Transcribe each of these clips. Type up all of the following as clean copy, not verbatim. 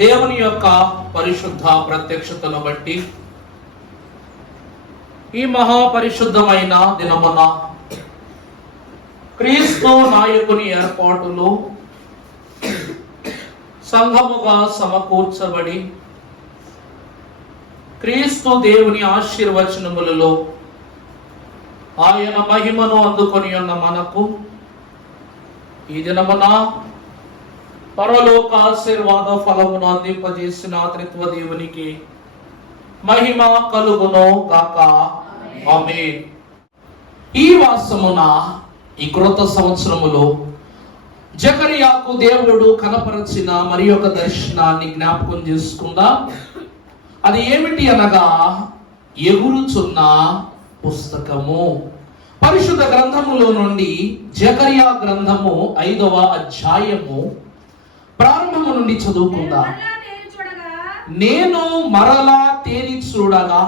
దేవుని యొక్క పరిశుద్ధ ప్రత్యక్షతను బట్టి ఈ మహాపరిశుద్ధమైన దినమున క్రీస్తు నాయకుని ఏర్పాటులో సంఘముగా సమకూర్చబడి క్రీస్తు దేవుని ఆశీర్వచనములలో ఆయన మహిమను అందుకొని ఉన్న మనకు ఈ దినమున పరలోక ఆశీర్వాద ఫలమును అందింపజేసిన త్రిత్వ దేవునికి మహిమ కలుగును గాక. ఆమేన్. ఈ వాసమున ఈ క్రొత్త సంవత్సరములో జకరియాకు దేవుడు కనపరచిన మరి ఒక దర్శనాన్ని జ్ఞాపకం చేసుకుందాం. అది ఏమిటి అనగా ఎగురుచున్న పుస్తకము. పరిశుద్ధ గ్రంథములో నుండి జకరియా గ్రంథము 5వ అధ్యాయము ప్రారంభము నుండి చదువుకుందాం. నేను మరలా తేరి చూడగా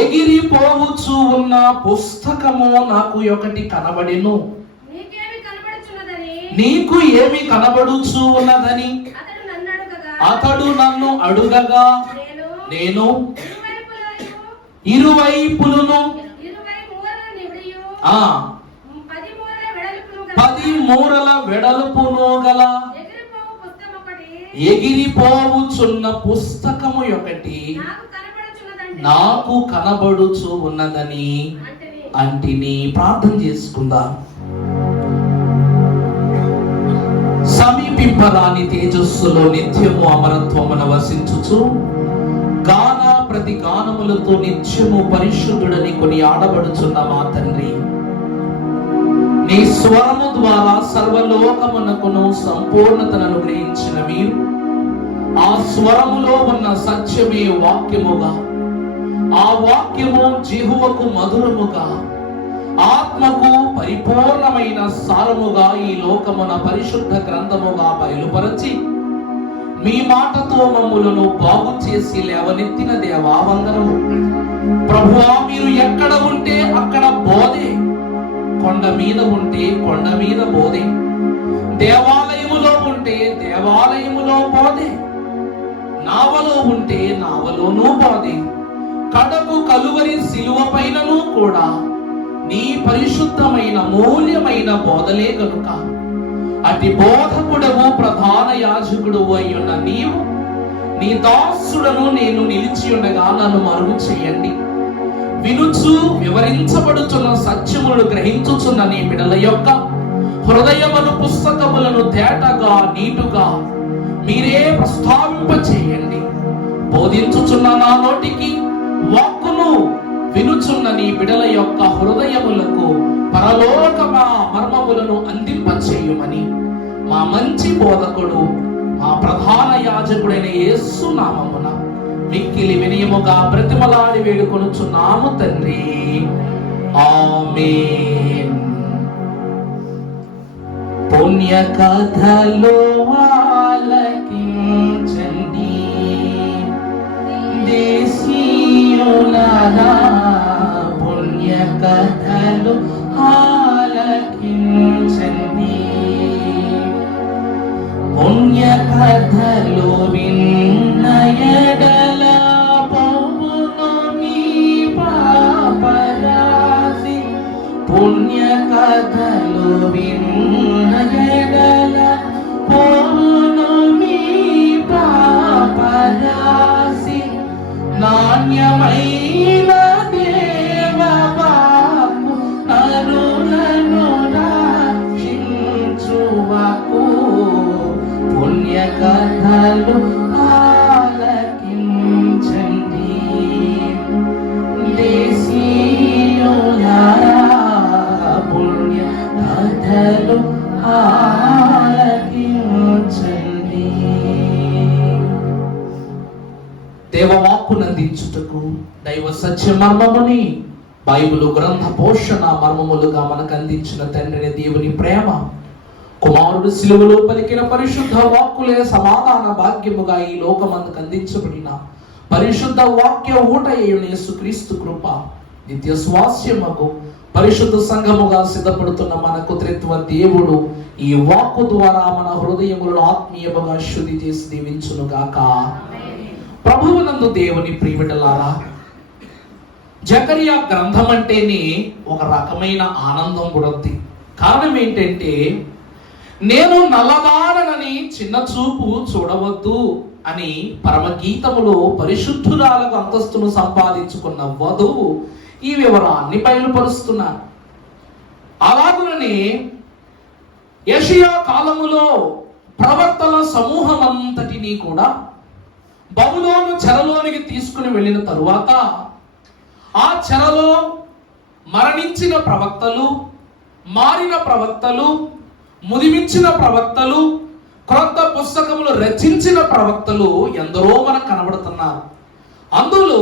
ఎగిరిపోవచ్చు ఉన్న పుస్తకము నాకు ఒకటి కనబడెను. నీకు ఏమి కనబడుచు ఉన్నదని అతడు నన్ను అడుగగా నేను ఇరువైపులను 10 మూరల వెడల్పును గల ఎగిరిపోవుచున్న పుస్తకము ఒకటి నాకు కనబడుచు ఉన్నదని అంటిని. ప్రార్థన చేసుకుందాం. సమీపింపరాని తేజస్సులో నిత్యము అమరత్వమున వసించుచు గాన ప్రతి గానములతో నిత్యము పరిశుద్ధుడని కొని ఆడబడుచున్న మా తండ్రి, నీ స్వరము ద్వారా సర్వలోకమునకును సంపూర్ణతను గ్రహించిన మీరు ఆ స్వరములో ఉన్న సత్యమే వాక్యముగా, ఆ వాక్యము జిహ్వకు మధురముగా, ఆత్మకు పరిపూర్ణమైన సారముగా ఈ లోకమున పరిశుద్ధ గ్రంథముగా బయలుపరచి మీ మాటతో మమ్ములను బాగు చేసి లేవనెత్తిన దేవా వందనము. ప్రభువా, మీరు ఎక్కడ ఉంటే అక్కడ బోధే, కొండ మీద ఉంటే కొండ మీద బోధే, దేవాలయములో ఉంటే దేవాలయములో బోధే, నావలో ఉంటే నావలోనూ బోధే, కడకు కలువరి శిలువ పైనను కూడా నీ పరిశుద్ధమైన మూల్యమైన బోధలే గనుక అతి బోధకుడవు ప్రధాన యాజకుడు అయ్యున్న నీవు నీ దాసుడను నేను నిలిచి ఉండగా నన్ను మరుగు చేయండి. వినుచు వివరించబడుచున్న సత్యములను గ్రహించుచున్న నీ బిడల యొక్క హృదయమును పుస్తకములను తేటగా నీటుగా మీరే ప్రస్తావింప చేయండి. బోధించుచున్న నా నోటికి వాక్కును వినుచున్న నీ బిడల యొక్క హృదయములకు పరలోకమా మర్మములను అందింప చేయుమని మా మంచి బోధకుడు మా ప్రధాన యాజకుడైన యేసు నామమున మిక్కిలి వినయముగా బ్రతిమలాడి వేడుకొనుచున్నాము తండ్రి. ఆమేన్. పుణ్య కథలో ఆలకించండి దేశీయులారా, పుణ్య కథలు ఆలకించండి. పుణ్య కథలు విన్న ఎడల పోవును మీ పాపరాశి. పుణ్య కథలు విన్న ఎడల పోవును మీ పాపరాశి. నాణ్యమైన దేవ వాక్కు నరులను రక్షించును. కథలు ఆలకించండి. దేశీయులారా పుణ్య కథలు ఆలకించండి. దేవవాక్కునందించుటకు దైవ సత్య మర్మముని బైబిల్ గ్రంథ పోషణ మర్మములుగా మనకు అందించిన తండ్రిని దేవుని ప్రేమ, కుమారుడు శిలువలో పలికిన పరిశుద్ధ వాక్కులే సమాధాన భాగ్యముగా ఈ లోకమందుకు అందించబడిన పరిశుద్ధ వాక్య ఊటయ్యున్న యేసుక్రీస్తు కృప, నిత్య స్వాస్యముకు పరిశుద్ధ సంఘముగా సిద్ధపడుతున్న మనకు త్రిత్వ దేవుడు ఈ వాక్కు ద్వారా మన హృదయములను ఆత్మీయముగా శుద్ధి చేసి దీవించునుగాక. ప్రభువునందు దేవుని ప్రియబిడ్డలారా, జకరియా గ్రంథం అంటేనే ఒక రకమైన ఆనందం పుడుద్ది. కారణం ఏంటంటే, నేను నల్లదానని చిన్న చూపు చూడవద్దు అని పరమగీతములో పరిశుద్ధురాలకు అంతస్తును సంపాదించుకున్న వధువు ఈ వివరాన్ని బయలుపరుస్తున్నారు. అలాగుననే యెషయా కాలములో ప్రవక్తల సమూహం అంతటినీ కూడా బబులోను చెరలోనికి తీసుకుని వెళ్ళిన తరువాత ఆ చెరలో మరణించిన ప్రవక్తలు, మారిన ప్రవక్తలు, ముదిమించిన ప్రవక్తలు, క్రొత్త పుస్తకములు రచించిన ప్రవక్తలు ఎందరో మనకు కనబడుతున్నారు. అందులో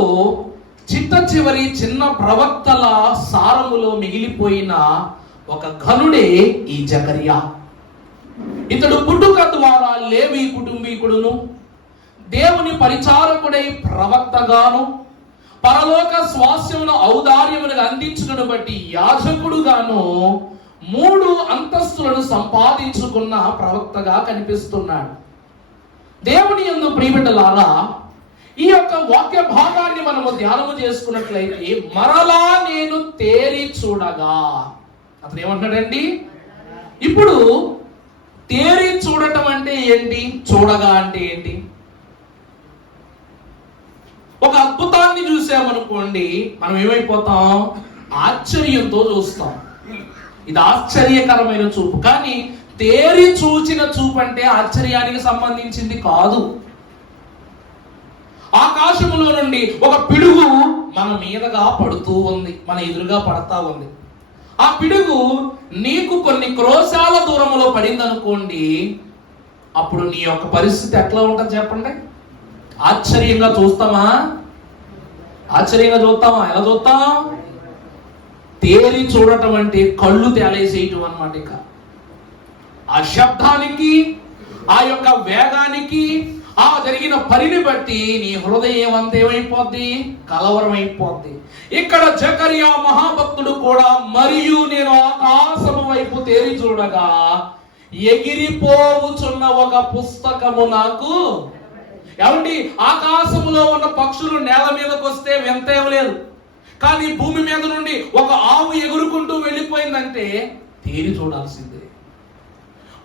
చిట్ట చివరి చిన్న ప్రవక్తల సారములో మిగిలిపోయిన ఒక ఘనుడే ఈ జకరియా. ఇతడు పుట్టుక ద్వారా లేవి కుటుంబీకుడును, దేవుని పరిచారకుడై ప్రవక్తగాను, పరలోక స్వాస్యమును ఔదార్యమును అందించుటను బట్టి యాజకుడుగాను 3 అంతస్తులను సంపాదించుకున్న ప్రవక్తగా కనిపిస్తున్నాడు. దేవుని యందు ప్రియబిడ్డలారా, ఈ యొక్క వాక్య భాగాన్ని మనము ధ్యానము చేసుకున్నట్లయితే, మరలా నేను తేరి చూడగా, అతను ఏమంటాడండి? ఇప్పుడు తేరి చూడటం అంటే ఏంటి? చూడగా అంటే ఏంటి? ఒక అద్భుతాన్ని చూసామనుకోండి, మనం ఏమైపోతాం? ఆశ్చర్యంతో చూస్తాం. ఇది ఆశ్చర్యకరమైన చూపు. కానీ తేరి చూచిన చూపు అంటే ఆశ్చర్యానికి సంబంధించింది కాదు. ఆకాశములో నుండి ఒక పిడుగు మన మీదగా పడుతూ ఉంది, మన ఎదురుగా పడతా ఉంది. ఆ పిడుగు నీకు కొన్ని క్రోశాల దూరంలో పడింది అనుకోండి, అప్పుడు నీ యొక్క పరిస్థితి ఎట్లా ఉంటుంది చెప్పండి? ఆశ్చర్యంగా చూస్తామా? ఆశ్చర్యంగా చూస్తామా? ఎలా చూస్తాం? తేరి చూడటం అంటే కళ్ళు తేలేసేయటం అన్నమాట. ఇక ఆ శబ్దానికి, ఆ యొక్క వేగానికి, ఆ జరిగిన పనిని బట్టి నీ హృదయం అంతా ఏమైపోద్ది? కలవరం అయిపోద్ది. ఇక్కడ జకరియా మహాభక్తుడు కూడా, మరియు నేను ఆకాశము వైపు తేరి చూడగా ఎగిరిపోవుచున్న ఒక పుస్తకము నాకు. ఏమండి, ఆకాశంలో ఉన్న పక్షులు నేల మీదకి వస్తే వింత ఏం లేదు. కానీ భూమి మీద నుండి ఒక ఆవు ఎగురుకుంటూ వెళ్ళిపోయిందంటే తేరి చూడాల్సిందే.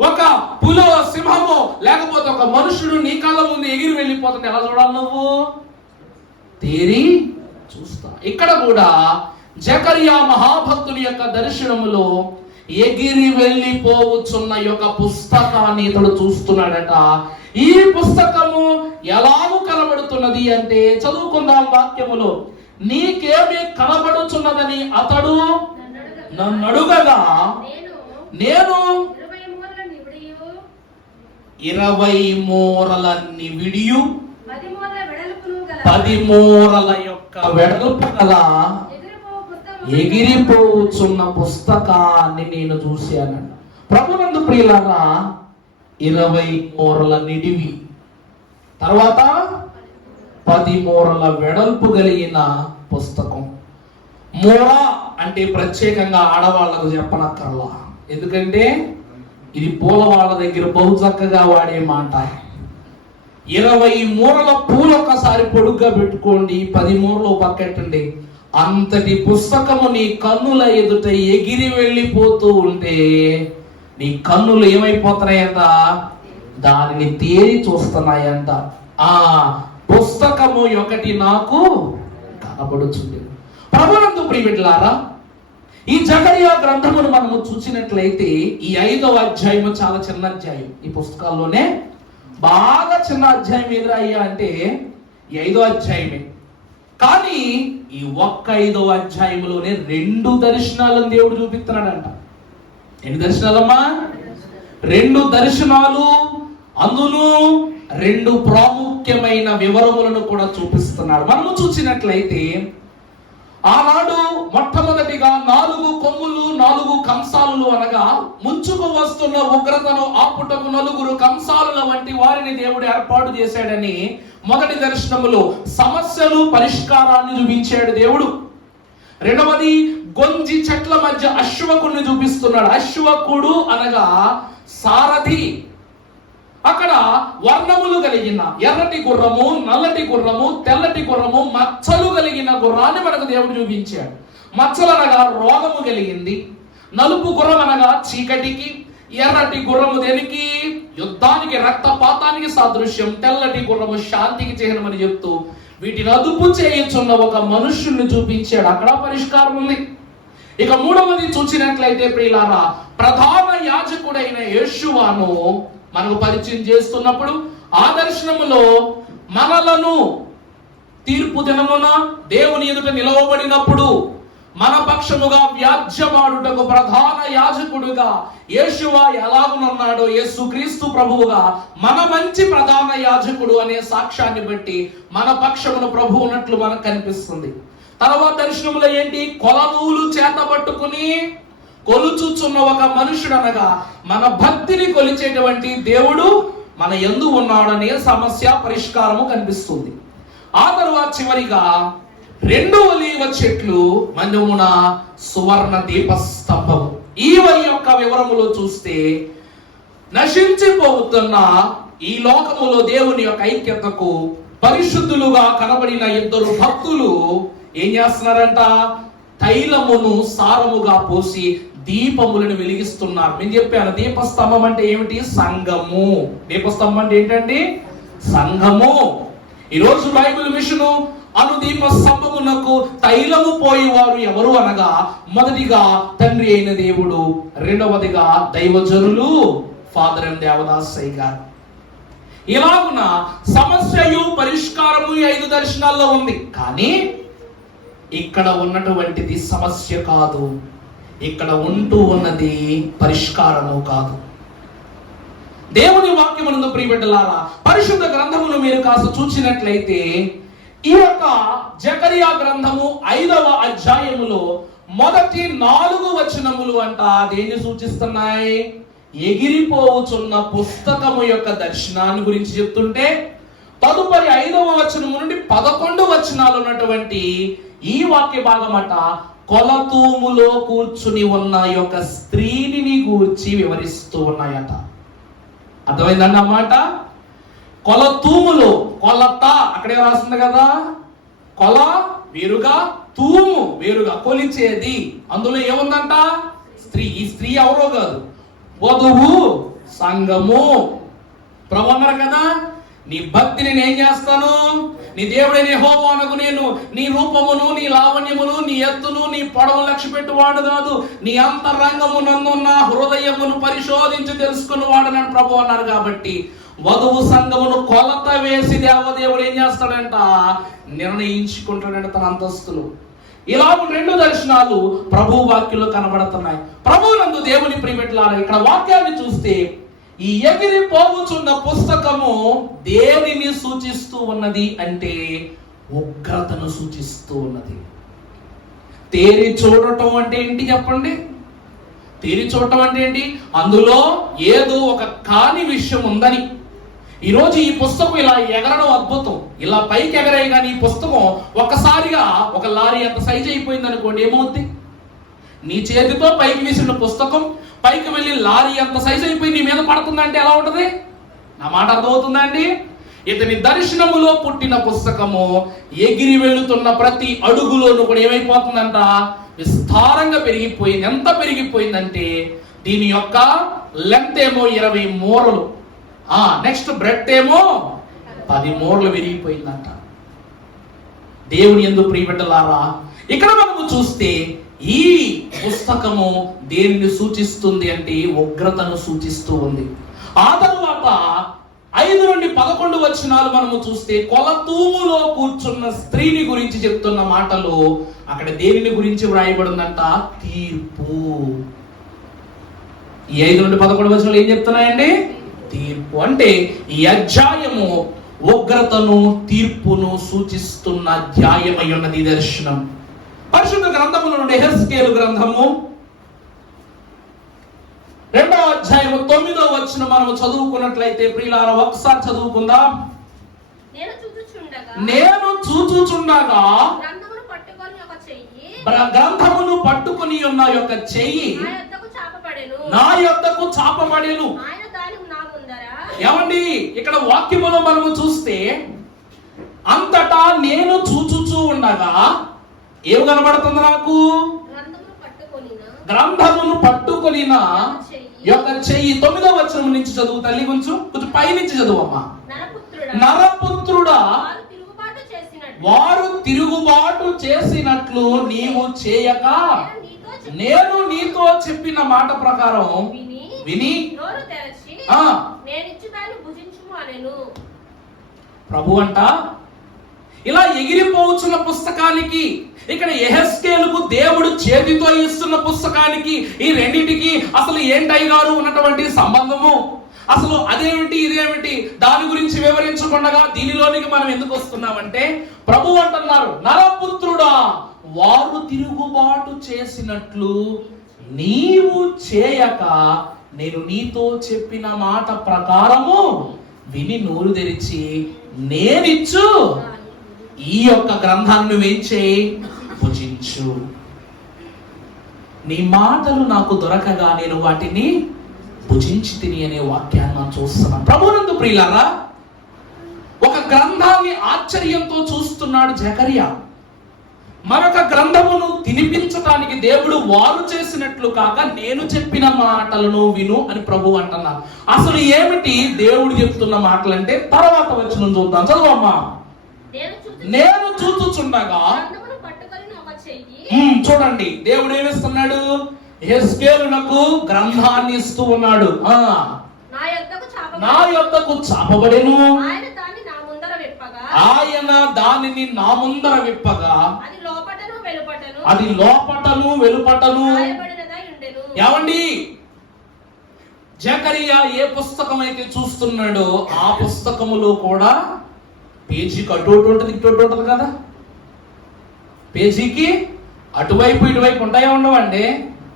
ఒక పులో, సింహమో, లేకపోతే ఒక మనుషుడు నీ కళ్ళ ముందు ఎగిరి వెళ్ళిపోతుంటే ఎలా చూడాలి? నువ్వు తేరి చూస్తా. ఇక్కడ కూడా జకరియా మహాభక్తుని యొక్క దర్శనములో ఎగిరి వెళ్ళిపోవచ్చున్న యొక్క పుస్తకాన్ని ఇతడు చూస్తున్నాడట. ఈ పుస్తకము ఎలాగూ కనబడుతున్నది అంటే, చదువుకుందాం వాక్యములో. నీకేమి కనబడుచున్నదని అతడు నన్ను అడుగగా, నేను 20 మూరల నివిడియు 10 మూరల యొక్క వెడల్పు గల ఎగిరిపోవచ్చున్న పుస్తకాన్ని నేను చూశాను. ప్రభునందు ప్రియులారా, 20 మూరల నిడివి, తర్వాత 10 మూరల వెడల్పు కలిగిన పుస్తకం. మూర అంటే ప్రత్యేకంగా ఆడవాళ్లకు చెప్పనక్కర్లా, ఎందుకంటే ఇది పూల వాళ్ళ దగ్గర బహు చక్కగా వాడే మాట. 20 మూరల పూలు ఒక్కసారి పొడుగ్గా పెట్టుకోండి, 10 మూరలు పక్కెట్టండి. అంతటి పుస్తకము నీ కన్నుల ఎదుట ఎగిరి వెళ్ళిపోతూ ఉంటే నీ కన్నులు ఏమైపోతున్నాయంట? దానిని తేరి చూస్తున్నాయంట. ఆ పుస్తకము ఒకటి నాకు కనబడుచుంది. ప్రభునందు ప్రియబిడ్డలారా, ఈ జకరియా గ్రంథమును మనము చూసినట్లయితే ఈ 5వ అధ్యాయము చాలా చిన్న అధ్యాయం. ఈ పుస్తకాల్లోనే బాగా చిన్న అధ్యాయం ఎదురా అయ్యా అంటే ఈ 5వ అధ్యాయమే. కానీ ఈ ఒక్క 5వ అధ్యాయంలోనే 2 దర్శనాలను దేవుడు చూపిస్తున్నాడంట. ఎన్ని దర్శనాలమ్మా? 2 దర్శనాలు. అందులో 2 ప్రాముఖ్యమైన వివరములను కూడా చూపిస్తున్నాడు. మనము చూసినట్లయితే ఆనాడు మొట్టమొదటిగా 4 కొమ్ములు 4 కంసాలు అనగా ముంచుకు వస్తున్న ఉగ్రతను ఆపుటకు 4 కంసాలుల వంటి వారిని దేవుడు ఏర్పాటు చేశాడని మొదటి దర్శనములో సమస్యలు పరిష్కారాన్ని చూపించాడు దేవుడు. రెండవది గొంజి చెట్ల మధ్య అశ్వకుడిని చూపిస్తున్నాడు. అశ్వకుడు అనగా సారథి. అక్కడ వర్ణములు కలిగిన ఎర్రటి గుర్రము, నల్లటి గుర్రము, తెల్లటి గుర్రము, మచ్చలు కలిగిన గుర్రాన్ని మనకు దేవుడు చూపించాడు. మచ్చలు అనగా రోగము కలిగింది, నలుపు గుర్రం అనగా చీకటికి, ఎర్రటి గుర్రము దేనికి? యుద్ధానికి, రక్తపాతానికి సాదృశ్యం, తెల్లటి గుర్రము శాంతికి చిహ్నమని చెప్తూ వీటిని అదుపు చేయుచున్న ఒక మనుష్యుని చూపించాడు. అక్కడ పరిష్కారం ఉంది. ఇక మూడవది చూసినట్లయితే ప్రియులారా, ప్రధాన యాజకుడైన యేషువాను మనకు పరిచయం చేస్తున్నప్పుడు ఆ దర్శనములో మనలను తీర్పు దినమున దేవుని ఎదుట నిలవబడినప్పుడు మన పక్షముగా వ్యాజ్యమాడుటకు ప్రధాన యాజకుడుగా యేషువా ఎలాగునున్నాడో యేసుక్రీస్తు ప్రభువుగా మన మంచి ప్రధాన యాజకుడు అనే సాక్ష్యాన్ని బట్టి మన పక్షమును ప్రభు ఉన్నట్లు మనకు కనిపిస్తుంది. తర్వాత దర్శనములో ఏంటి? కొలనూలు చేత పట్టుకుని కొలుచుచున్న ఒక మనుషుడు అనగా మన భక్తిని కొలిచేటువంటి దేవుడు మన యందు ఉన్నాడనే సమస్య పరిష్కారము కనిపిస్తుంది. ఆ తరువాత చివరిగా 2 ఒలీవ చెట్లు మధ్యమున సువర్ణ దీపస్తంభము. ఈ యొక్క వివరములో చూస్తే నశించిపోతున్న ఈ లోకములో దేవుని యొక్క ఐక్యతకు పరిశుద్ధులుగా కనబడిన 2 భక్తులు ఏం చేస్తున్నారంట? తైలమును సారముగా పోసి దీపములను వెలిగిస్తున్నారు. నేను చెప్పాను దీపస్తంభం అంటే ఏమిటి? సంఘము. దీపస్తంభం అంటే ఏంటండి? సంఘము. ఈరోజు బైబిల్ మిషను అను దీప స్తంభమునకు తైలము పోయేవారు ఎవరు అనగా మొదటిగా తండ్రి అయిన దేవుడు, రెండవదిగా దైవజనులు ఫాదర్ ఎం దేవదాసయ్య గారు. ఇలాగున సమస్యయు పరిష్కారము 5 దర్శనాల్లో ఉంది. కానీ ఇక్కడ ఉన్నటువంటిది సమస్య కాదు, ఇక్కడ ఉంటూ ఉన్నది పరిష్కారము కాదు. దేవుని వాక్యమునందు ప్రియబిడ్డలారా, పరిశుద్ధ గ్రంథమును మీరు కాస్త చూసినట్లయితే ఈ యొక్క జకరియా గ్రంథము 5వ అధ్యాయములో మొదటి 4 వచనములు అంట దేన్ని సూచిస్తున్నాయి? ఎగిరిపోవుచున్న పుస్తకము యొక్క దర్శనాన్ని గురించి చెప్తుంటే తదుపరి 5వ వచనము నుండి 11 వచనాలు ఉన్నటువంటి ఈ వాక్య భాగం అట కొలతూములో కూర్చుని ఉన్న యొక్క స్త్రీని గూర్చి వివరిస్తూ ఉన్నాయట. అర్థమైందండి అన్నమాట. కొలతూములో, కొలత అక్కడే రాస్తుంది కదా, కొల వేరుగా, తూము వేరుగా, కొలిచేది. అందులో ఏముందంట? స్త్రీ. ఈ స్త్రీ ఎవరో కాదు, వధువు, సంఘము. ప్రభు అన్నారు కదా, నీ భక్తిని నేను చేస్తాను, నీ దేవుడైన యెహోవానకు నేను నీ రూపమును, నీ లావణ్యమును, నీ ఎత్తును, నీ పొడవు లక్ష్య పెట్టువాడు కాదు, నీ అంతరంగము నందున్న హృదయమును పరిశోధించి తెలుసుకుని వాడనని ప్రభు అన్నారు. కాబట్టి వధువు సంఘమును కొలత వేసి దేవదేవుడు ఏం చేస్తాడంట? నిర్ణయించుకుంటాడంట తన అంతస్తులు. ఇలా 2 దర్శనాలు ప్రభు వాక్యంలో కనబడుతున్నాయి. ప్రభువునందు దేవుని ప్రియబిడ్డలారా, ఇక్కడ వాక్యాన్ని చూస్తే ఈ ఎగిరిపోవుచున్న పుస్తకము దేనిని సూచిస్తూ ఉన్నది అంటే ఉగ్రతను సూచిస్తూ ఉన్నది. తేరి చూడటం అంటే ఏంటి చెప్పండి? తేరి చూడటం అంటే ఏంటి? అందులో ఏదో ఒక కాని విషయం ఉందని. ఈరోజు ఈ పుస్తకం ఇలా ఎగరడం అద్భుతం. ఇలా పైకి ఎగరాయి కానీ ఈ పుస్తకం ఒక్కసారిగా ఒక లారీ అంత సైజ్ అయిపోయింది అనుకోండి, ఏమవుద్ది? నీ చేతితో పైకి వేసిన పుస్తకం పైకి వెళ్ళి లారీ అంత సైజ్ అయిపోయి నీ మీద పడుతుందంటే ఎలా ఉంటది? నా మాట అర్థమవుతుందా అండి? ఇతని దర్శనములో పుట్టిన పుస్తకము ఎగిరి వెళుతున్న ప్రతి అడుగులోనూ కూడా ఏమైపోతుందంట? విస్తారంగా పెరిగిపోయింది. ఎంత పెరిగిపోయిందంటే దీని యొక్క లెంత్ ఏమో 20 మూరలు, నెక్స్ట్ బ్రెడ్ ఏమో 10 మూరలు పెరిగిపోయిందంట. దేవుని యందు ప్రియబిడ్డలారా, ఇక్కడ మనము చూస్తే ఈ పుస్తకము దేనిని సూచిస్తుంది అంటే ఉగ్రతను సూచిస్తూ ఉంది. ఆ తరువాత 5 నుండి 11 వచనాలు మనము చూస్తే కొలతూములో కూర్చున్న స్త్రీని గురించి చెప్తున్న మాటలు అక్కడ దేనిని గురించి వ్రాయబడిందంట? తీర్పు. ఈ 5 నుండి 11 వచనాలు ఏం చెప్తున్నాయండి? తీర్పు. అంటే ఈ అధ్యాయము ఉగ్రతను, తీర్పును సూచిస్తున్న అధ్యాయమై ఉన్నది దర్శనం. పరిశుద్ధ గ్రంథముల నుండి యెహెజ్కేలు గ్రంథము 2వ అధ్యాయము 9వ వచనం మనము చదువుకున్నట్లయితే ప్రియులారా ఒకసారి చదువుకుందాం. నేను చూచుచుండగా గ్రంథమును పట్టుకొని ఉన్న యొక్క చెయ్యి నా యొద్దకు చాపబడెను. ఏమండి, ఇక్కడ వాక్యములో మనము చూస్తే అంతటా నేను చూచుచూ ఉండగా ఏం కనబడుతుంది నాకు? గ్రంథమును పట్టుకొనిన యొక్క చెయ్యి. 9వ వచనం నుంచి చదువు తల్లి, కొంచెం పైనుంచి చదువు అమ్మా. నరపుత్రుడా, వారు తిరుగుబాటు చేసినట్లు నీవు చేయక నేను నీతో చెప్పిన మాట ప్రకారం విని ప్రభు అంట ఇలా ఎగిరిపోవచ్చున్న పుస్తకానికి, ఇక్కడ యెహెజ్కేలుకు దేవుడు చేతితో ఇస్తున్న పుస్తకానికి, ఈ రెండింటికి అసలు ఏంటై గారు ఉన్నటువంటి సంబంధము? అసలు అదేమిటి ఇదేమిటి? దాని గురించి వివరించకుండా దీనిలోనికి మనం ఎందుకు వస్తున్నామంటే, ప్రభు అంటున్నారు, నరపుత్రుడా, వారు తిరుగుబాటు చేసినట్లు నీవు చేయక నేను నీతో చెప్పిన మాట ప్రకారము విని నోరు తెరిచి నేనిచ్చు ఈ యొక్క గ్రంథాన్ని వేంచే భుజించు. నీ మాటలు నాకు దొరకగా నేను వాటిని భుజించి తిని అనే వాక్యాన్ని మనం చూస్తున్నాం. ప్రభునందు ప్రియులారా, ఒక గ్రంథాన్ని ఆశ్చర్యంతో చూస్తున్నాడు జకరియా. మరొక గ్రంథమును తినిపించటానికి దేవుడు వారు చేసినట్లు కాక నేను చెప్పిన మాటలను విను అని ప్రభు అంటున్నారు. అసలు ఏమిటి దేవుడు చెప్తున్న మాటలు అంటే తర్వాత వచనం చూద్దాం. చదువమ్మా. నేను చూచుచుండగా, చూడండి దేవుడు ఏమిస్తున్నాడు? యెహెజ్కేలునకు గ్రంథాన్ని ఇస్తూ ఉన్నాడు. నా యొద్దకు చాపబడెను, ఆయన దానిని నా ముందర విప్పగా అది లోపటను వెలుపటను. ఏమండి, జకరియా ఏ పుస్తకం అయితే చూస్తున్నాడో ఆ పుస్తకములో కూడా పేజీకి అటు ఉంటుంది, ఇటు ఉంటుంది కదా. పేజీకి అటువైపు ఇటువైపు ఉంటాయా? ఉండవండి.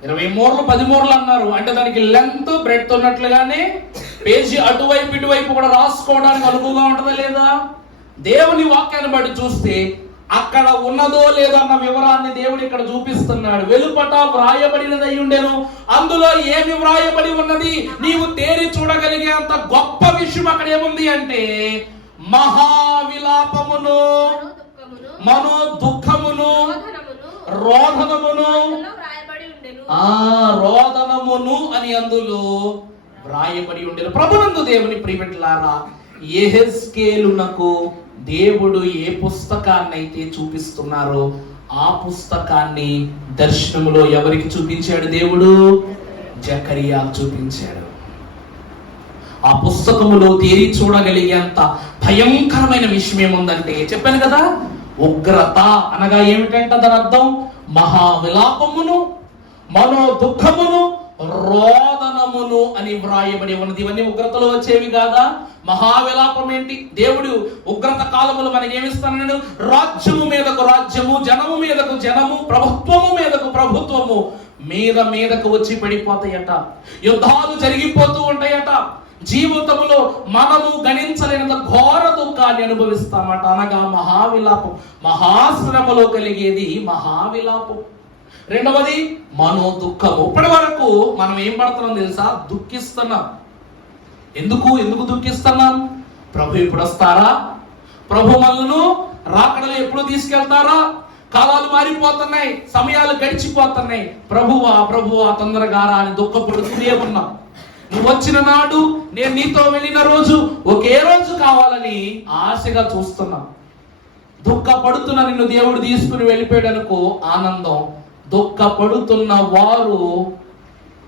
20 మూరలు 10 మూరలు అన్నారు అంటే దానికి లెంత్ బ్రెడ్త్ ఉన్నట్లుగానే పేజీ అటువైపు ఇటువైపు కూడా రాసుకోవడానికి అనువుగా ఉంటుందా లేదా? దేవుని వాక్యాన్ని బట్టి చూస్తే అక్కడ ఉన్నదో లేదో అన్న వివరాన్ని దేవుడు ఇక్కడ చూపిస్తున్నాడు. వెలుపట వ్రాయబడినది అయి ఉండెను, అందులో ఏమి వ్రాయబడి ఉన్నది నీవు తేరి చూడగలిగే అంత గొప్ప విషయం అక్కడ ఏముంది అంటే, మహావిలాపమును, మనో దుఃఖమును, రోదనమును, రోదనమును అని అందులో వ్రాయబడి ఉండెను. ప్రభునందు దేవుని ప్రియబిడ్డలారా, యెహెజ్కేలునకు దేవుడు ఏ పుస్తకాన్ని అయితే చూపిస్తున్నారో ఆ పుస్తకాన్ని దర్శనములో ఎవరికి చూపించాడు? దేవుడు జకరియా చూపించాడు. ఆ పుస్తకములో తేరి చూడగలిగేంత భయంకరమైన విషయం ఏముందంటే, చెప్పాను కదా, ఉగ్రత అనగా ఏమిటంట దాని అర్థం? మహావిలాపమును, మనో దుఃఖమును, రోదనమును అని వ్రాయబడి ఉన్నది. ఇవన్నీ ఉగ్రతలో వచ్చేవి కాదా? మహావిలాపం ఏంటి? దేవుడు ఉగ్రత కాలములు మనకి ఏమిస్తున్నాడు? రాజ్యము మీదకు రాజ్యము, జనము మీదకు జనము, ప్రభుత్వము మీదకు ప్రభుత్వము మీదకు వచ్చి పడిపోతాయట. యుద్ధాలు జరిగిపోతూ ఉంటాయట. జీవితంలో మనము గణించలేనంత ఘోర దుఃఖాన్ని అనుభవిస్తామట. అనగా మహావిలాపం, మహాశ్రమలో కలిగేది మహావిలాపం. రెండవది మనో దుఃఖము. ఇప్పటి వరకు మనం ఏం పడుతున్నాం తెలుసా? దుఃఖిస్తున్నాం. ఎందుకు దుఃఖిస్తున్నాం? ప్రభు ఎప్పుడు వస్తారా? ప్రభు మనల్ని రాకడలో ఎప్పుడు తీసుకెళ్తారా? కాలాలు మారిపోతున్నాయి, సమయాలు గడిచిపోతున్నాయి. ప్రభువా తొందరగా రా అని దుఃఖపడుతూనే ఉన్నాం. నువ్వు వచ్చిన నాడు, నేను నీతో వెళ్ళిన రోజు ఒకే రోజు కావాలని ఆశగా చూస్తున్నాం. దుఃఖపడుతున్న నిన్ను దేవుడు తీసుకుని వెళ్ళిపోయాడు అనుకో ఆనందం. దుఃఖపడుతున్న వారు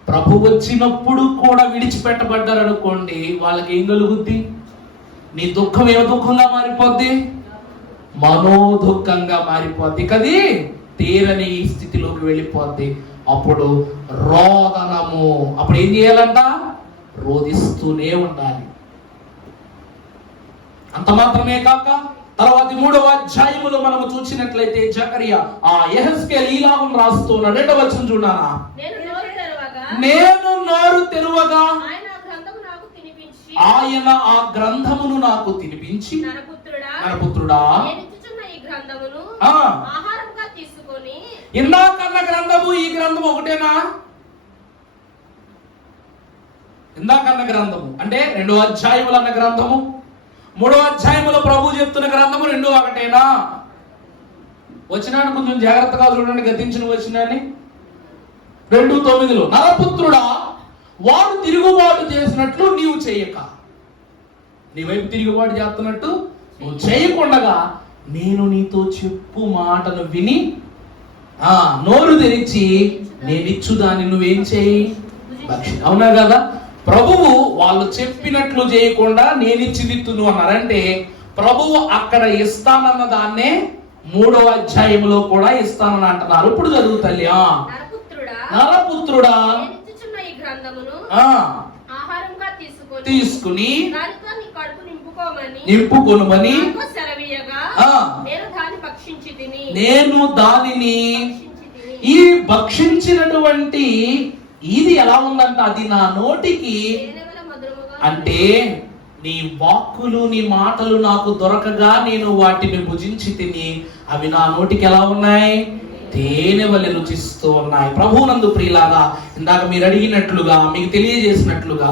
ప్రభు వచ్చినప్పుడు కూడా విడిచిపెట్టబడ్డారు అనుకోండి, వాళ్ళకి ఏం కలుగుద్ది? నీ దుఃఖం ఏ దుఃఖంగా మారిపోద్ది? మనోదుఃఖంగా మారిపోద్ది. కది తీరని స్థితిలోకి వెళ్ళిపోద్ది. అప్పుడు రోదనము. అప్పుడు ఏం చేయాలంట? రోదిస్తూనే ఉండాలి. అంత మాత్రమే కాక తర్వాత 3వ అధ్యాయములో మనము చూసినట్లయితే జకరియా యెహెజ్కేలు ఈలాగం రాస్తున్నాడు. 2వ వచనం చూడాలా? నేను నోరు తెరువగా ఆయన ఆ గ్రంథమును నాకు తినిపించి, నరపుత్రుడా, ఇందాకన్న గ్రంథము ఈ గ్రంథం ఒకటేనా? ఇందాకన్న గ్రంథము అంటే 2వ అధ్యాయములు అన్న గ్రంథము, 3వ అధ్యాయములో ప్రభు చెప్తున్న గ్రంథము 2 ఒకటేనా? వచనాన్ని కొంచెం జాగ్రత్తగా చూడండి. గతించిన వచనాన్ని 2:9 నరపుత్రుడా, వాడు తిరుగుబాటు చేసినట్లు నీవు చేయక, నీ వైపు తిరుగుబాటు చేస్తున్నట్టు నువ్వు చేయకుండగా నేను నీతో చెప్పు మాటను విని నోరు తెరిచి నేనిచ్చు దాన్ని నువ్వేం చేయి? అవునా కదా? ప్రభువు వాళ్ళు చెప్పినట్లు చేయకుండా నేనిచ్చిదిత్తును అన్నారంటే ప్రభువు అక్కడ ఇస్తానన్న దాన్నే 3వ అధ్యాయంలో కూడా ఇస్తానని అంటున్నారు. ఇప్పుడు చదువు తల్లి. నరపుత్రుడా, తీసుకుని నింపుకొనుమని నేను దానిని ఈ భక్షించినటువంటి ఇది ఎలా ఉందంట? అది నా నోటికి, అంటే నీ వాక్కులు నీ మాటలు నాకు దొరకగా నేను వాటిని భుజించి తిని అవి నా నోటికి ఎలా ఉన్నాయి? తేనె వలె రుచిస్తూ ఉన్నాయి. ప్రభువునందు ప్రియులారా, ఇందాక మీరు అడిగినట్లుగా మీకు తెలియజేసినట్లుగా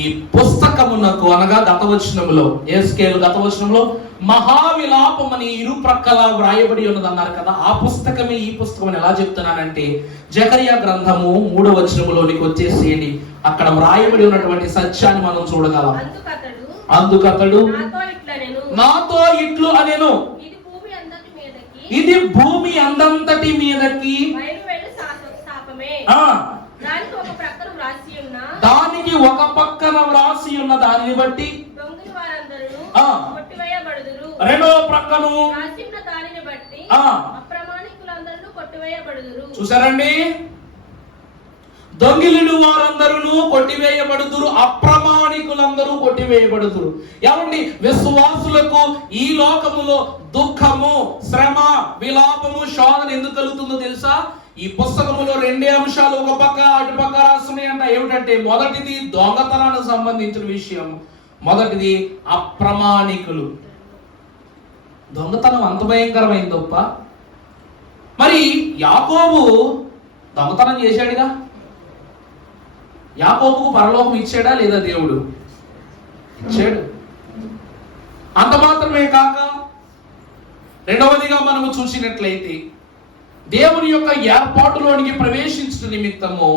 ఈ పుస్తకమునకు అనగా గతవచనములో యెహెజ్కేలు గతవచనంలో మహావిలాపం అని ఇరు ప్రక్కల వ్రాయబడి ఉన్నది అన్నారు కదా. ఆ పుస్తకమే ఈ పుస్తకం అని ఎలా చెప్తున్నానంటే జకరియా గ్రంథము 3వ వచనములోనికి వచ్చేసేయండి. అక్కడ వ్రాయబడి ఉన్నటువంటి సత్యాన్ని మనం చూడగలం. అందుకతడు నాతో ఇట్లు అనెను, ఇది భూమి అందంతటి మీదకి దానికి ఒక పక్కన వ్రాసి ఉన్న దానిని బట్టి 2వ ప్రక్కను చూసారండి. దొంగిలుడు వారందరూ కొట్టివేయబడుదురు, అప్రమాణికులందరూ కొట్టివేయబడుదురు. ఏమండి, విశ్వాసులకు ఈ లోకములో దుఃఖము, శ్రమ, విలాపము, శోధన ఎందుకు కలుగుతుందో తెలుసా? ఈ పుస్తకములో 2 అంశాలు ఒక పక్క అటు పక్క రాస్తున్నాయంట. ఏమిటంటే మొదటిది దొంగతనానికి సంబంధించిన విషయం, మొదటిది అప్రమాణికులు. దొంగతనం అంత భయంకరమైంది గొప్ప. మరి యాకోబు దొంగతనం చేశాడుగా. యాకోబుకు పరలోకం ఇచ్చాడా లేదా? దేవుడు ఇచ్చాడు. అంత మాత్రమే కాక రెండవదిగా మనము చూసినట్లయితే దేవుని యొక్క ఏర్పాటులోనికి ప్రవేశించిన నిమిత్తము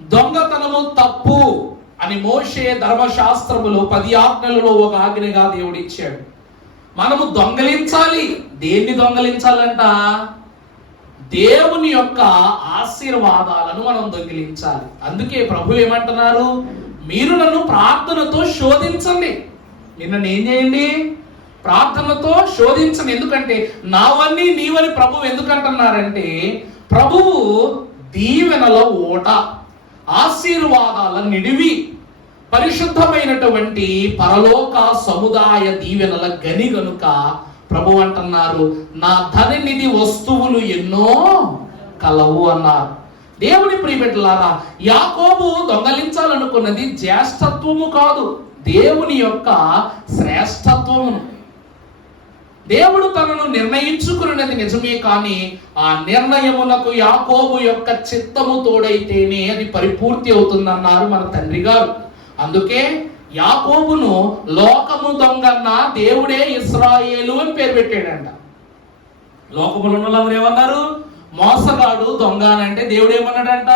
దొంగతనము తప్పు అని మోషే ధర్మశాస్త్రములో 10 ఆజ్ఞలలో ఒక ఆజ్ఞగా దేవుడు ఇచ్చాడు. మనము దొంగలించాలి. దేన్ని దొంగలించాలంట? దేవుని యొక్క ఆశీర్వాదాలను మనం దొంగిలించాలి. అందుకే ప్రభు ఏమంటున్నారు? మీరు నన్ను ప్రార్థనతో శోధించండి. నిన్న ఏం చేయండి? ప్రార్థనతో శోధించండి. ఎందుకంటే నావన్నీ నీవని ప్రభువు ఎందుకంటున్నారంటే ప్రభువు దీవెనల ఓట, ఆశీర్వాదాల నిడివి, పరిశుద్ధమైనటువంటి పరలోక సముదాయ దీవెనల గని గనుక ప్రభు అంటున్నారు, నా ధననిధి వస్తువులు ఎన్నో కలవు అన్నారు. దేవుని ప్రియబిడ్డలారా, యాకోబు దొంగలించాలనుకున్నది జ్యేష్ఠత్వము కాదు, దేవుని యొక్క శ్రేష్టత్వమును. దేవుడు తనను నిర్ణయించుకున్నది నిజమే, కానీ ఆ నిర్ణయములకు యాకోబు యొక్క చిత్తము తోడైతేనే అది పరిపూర్తి అవుతుందన్నారు మన తండ్రి గారు. అందుకే యాకోబును లోకము దొంగన్న దేవుడే ఇశ్రాయేలు అని పేరు పెట్టాడంట. లోకములో ఉన్న వాళ్ళందరూ ఏమన్నారు? మోసగాడు, దొంగ అని అంటే దేవుడు ఏమన్నాడంట?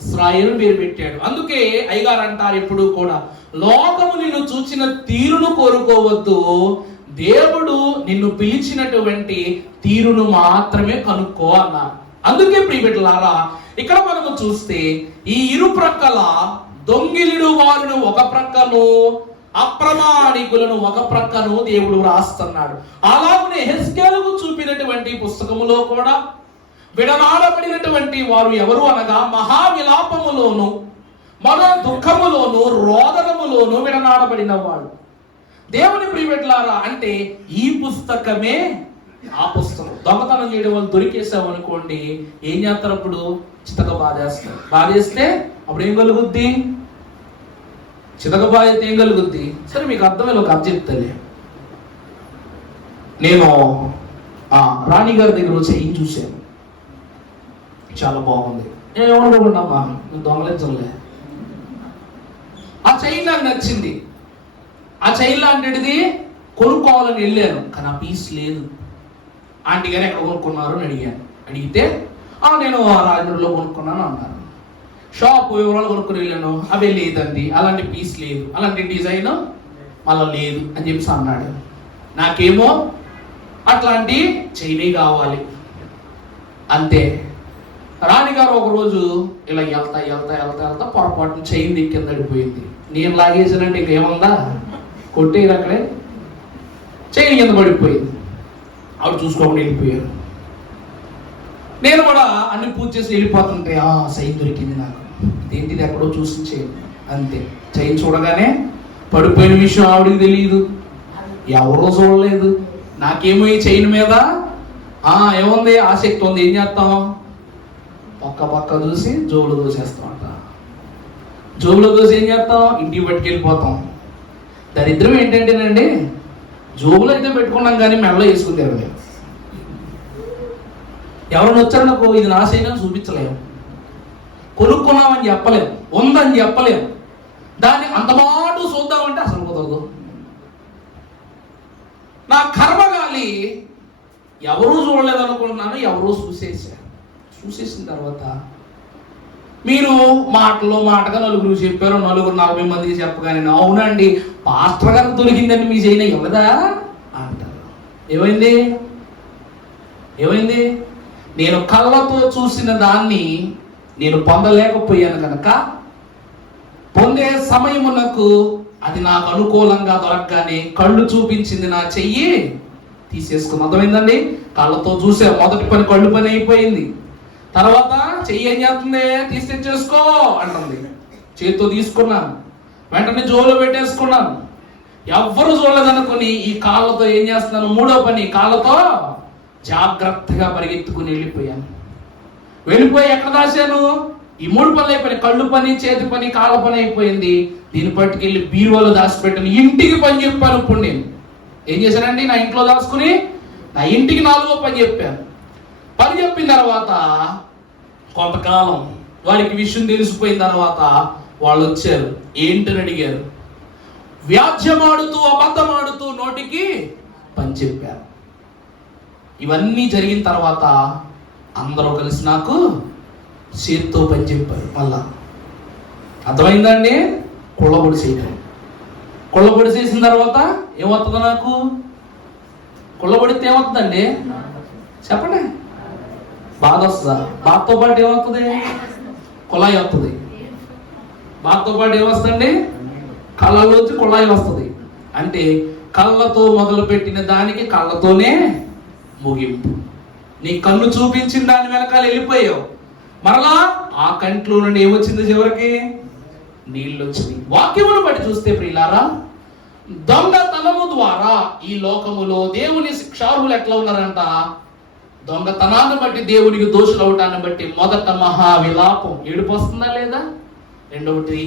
ఇశ్రాయేలు పేరు పెట్టాడు. అందుకే అయ్యగారు అంటారు ఎప్పుడు కూడా, లోకము నిన్ను చూచిన తీరును కోరుకోవద్దు, దేవుడు నిన్ను పిలిచినటువంటి తీరును మాత్రమే కనుక్కో అన్నారు. అందుకే ప్రియబిడ్డలారా, ఇక్కడ మనము చూస్తే ఈ ఇరు ప్రక్కల దొంగిలుడు వారును ఒక ప్రక్కను, అప్రమాణికులను ఒక ప్రక్కను దేవుడు రాస్తున్నాడు. అలాగనే హెస్కేలుకు చూపినటువంటి పుస్తకములో కూడా విడనాడబడినటువంటి వారు ఎవరు అనగా మహావిలాపములోను మరో దుఃఖములోను రోదనములోను విడనాడబడిన వాడు. దేవుని ప్రియబిడ్డలారా, అంటే ఈ పుస్తకమే ఆ పుస్తకం. దొంగతనం చేయడం వాళ్ళు దొరికేసాం అనుకోండి, ఏం చేస్తారు? అప్పుడు చితక బాధేస్తారు. బాధేస్తే అప్పుడు ఏం కలుగుద్ది? చితక బాధైతే ఏం కలుగుద్ది? సరే, మీకు అర్థమైన ఒక కథ చెప్తాలే. నేను రాణి గారి దగ్గర చైన్ చూశాను, చాలా బాగుంది. నేను ఏమనుకోకుండా దొంగలించలే, ఆ చైన్ నాకు నచ్చింది. ఆ చైన్ లాంటిది కొనుక్కోవాలని వెళ్ళాను, కానీ ఆ పీస్ లేదు. ఆంటీ గారు ఎక్కడ కొనుక్కున్నారు అని అడిగాను. అడిగితే నేను రాజమండ్రిలో కొనుక్కున్నాను అన్నారు. షాప్ వివరాలు కొనుక్కుని వెళ్ళాను, అవి లేదండి, అలాంటి పీస్ లేదు, అలాంటి డిజైన్ మళ్ళీ లేదు అని చెప్పేసి అన్నాడు. నాకేమో అట్లాంటి చైనే కావాలి అంతే. రాణిగారు ఒకరోజు ఇలా వెళ్తా పొరపాటున చైన్ దిక్కింద పడిపోయింది. నేను లాగేసానంటే ఇంకేముందా, కొట్టేది అక్కడే, చైన్ కింద పడిపోయింది. ఆవిడ చూసుకోకుండా వెళ్ళిపోయారు. నేను కూడా అన్ని పూజ చేసి వెళ్ళిపోతుంటే చైన్ దొరికింది నాకు. ఏంటిది, ఎక్కడో చూసి చైన్, అంతే. చైన్ చూడగానే పడిపోయిన విషయం ఆవిడికి తెలియదు, ఎవరో చూడలేదు. నాకేమో ఈ చైన్ మీద ఏముంది, ఆసక్తి ఉంది. ఏం చేస్తాం? పక్క చూసి జోబులో దోసేస్తాం అంట. జోబులో దోసి ఏం చేస్తాం? ఇంటికి పట్టుకెళ్ళిపోతాం. దరిద్రం ఏంటంటేనండి, జోబులో అయితే పెట్టుకున్నాం కానీ మెడలో వేసుకుంది ఎవరు. ఎవరైనా వచ్చారు నాకు, ఇది నా చైన్ అని చూపించలేము, కొనుక్కున్నామని చెప్పలేము, ఉందని చెప్పలేము. దాన్ని అంత మాట చూద్దామంటే అసలు కుదరదు. నా కర్మగాలి ఎవరూ చూడలేదు అనుకుంటున్నాను, ఎవరో చూసేసిన తర్వాత మీరు మాటగా నలుగురు చెప్పారు, 40 మందికి చెప్పగానే అవునండి పాస్టర్ గారికి దొరికిందండి మీ చైన్ ఇవ్వదా అంటారు. ఏమైంది? నేను కళ్ళతో చూసిన దాన్ని నేను పొందలేకపోయాను కనుక పొందే సమయమునకు అది నాకు అనుకూలంగా దొరకగానే కళ్ళు చూపించింది నా చెయ్యి తీసేసుకుని. అర్థమైందండి? కళ్ళతో చూసే మొదటి పని కళ్ళు పని అయిపోయింది. తర్వాత చెయ్యి ఏం చేస్తుంది? తీసేసుకో అంటుంది. చేతితో తీసుకున్నాను, వెంటనే జోలో పెట్టేసుకున్నాను. ఎవ్వరు చూడలేదనుకుని ఈ కాళ్ళతో ఏం చేస్తున్నాను? మూడో పని, కాళ్ళతో జాగ్రత్తగా పరిగెత్తుకుని వెళ్ళిపోయి ఎక్కడ దాశాను? ఈ 3 పనులు అయిపోయినాయి. కళ్ళు పని, చేతి పని, కాళ్ళ పని అయిపోయింది. దీన్ని పట్టుకెళ్ళి బీరువాలో దాచిపెట్టాను. ఇంటికి పని చెప్పాను. ఇప్పుడు నేను ఏం చేశానండి? నా ఇంట్లో దాచుకుని నా ఇంటికి 4వ పని చెప్పాను. పని చెప్పిన తర్వాత కొంతకాలం వాళ్ళకి విషయం తెలిసిపోయిన తర్వాత వాళ్ళు వచ్చారు. ఏంటని అడిగారు. వ్యాజ్యమాడుతూ అబద్ధమాడుతూ నోటికి పని చెప్పారు. ఇవన్నీ జరిగిన తర్వాత అందరూ కలిసి నాకు చేతితో పని చెప్పారు. మళ్ళా అర్థమైందండి? కొళ్ళబొడి చేయటం. కొళ్ళబొడి చేసిన తర్వాత ఏమవుతుంది నాకు? కొళ్ళబొడితే ఏమవుతుందండి చెప్పండి? బాధ వస్తుందా? బాధతో పాటు ఏమవుతుంది? కుళాయి వస్తుంది. బాధతో పాటు ఏమొస్తుందండి? కళ్ళలోంచి కుళాయి వస్తుంది. అంటే కళ్ళతో మొదలుపెట్టిన దానికి కళ్ళతోనే ముగింపు. నీ కళ్ళు చూపించిన దాని వెనకాల వెళ్ళిపోయావు, మరలా ఆ కంట్లో నుండి ఏమొచ్చింది? చివరికి నీళ్ళు వచ్చింది. వాక్యమును బట్టి చూస్తే ప్రియులారా, దొంగతనము ద్వారా ఈ లోకములో దేవుని శిక్షార్హులు ఎట్లా ఉన్నారంట? దొంగతనాన్ని బట్టి దేవునికి దోషులు అవటాన్ని బట్టి మొదట మహావిలాపం, ఏడుపు వస్తుందా లేదా? రెండవది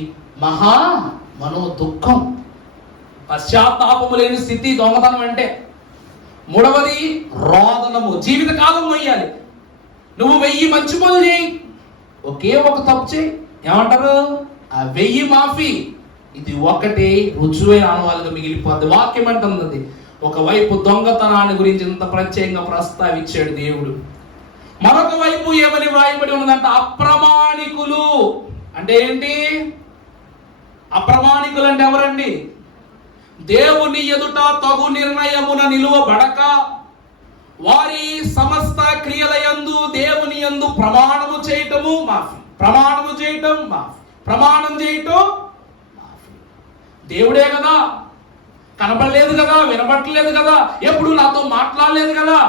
మనో దుఃఖం, పశ్చాత్తాపము లేని స్థితి దొంగతనం అంటే. మూడవది రోదనము, జీవితకాలం మొయ్యాలి. నువ్వు 1000 మంచి పనులు చేయి, ఒకే ఒక తప్పు చేయి, ఏమంటారు? ఆ 1000 మాఫీ. ఇది ఒకటే రుజువైన ఆనవాళ్ళుగా మిగిలిపోద్ది. వాక్యం అంటుంది. ఒకవైపు దొంగతనాన్ని గురించి ఇంత ప్రత్యేకంగా ప్రస్తావించాడు దేవుడు, మరొక వైపు ఏమని వ్రాయబడి ఉన్నదంట? అప్రమాణికులు అంటే ఏంటి? అప్రమాణికులు అంటే ఎవరండి? దేవుని ఎదుట తగు నిర్ణయమున నిలువబడక వారి సమస్త క్రియల యందు దేవుని యందు ప్రమాణము చేయటము మాఫీ, ప్రమాణం చేయటం మాఫీ. దేవుడే కదా, కనపడలేదు కదా, వినపట్టలేదు కదా, ఎప్పుడు నాతో మాట్లాడలేదు కదా.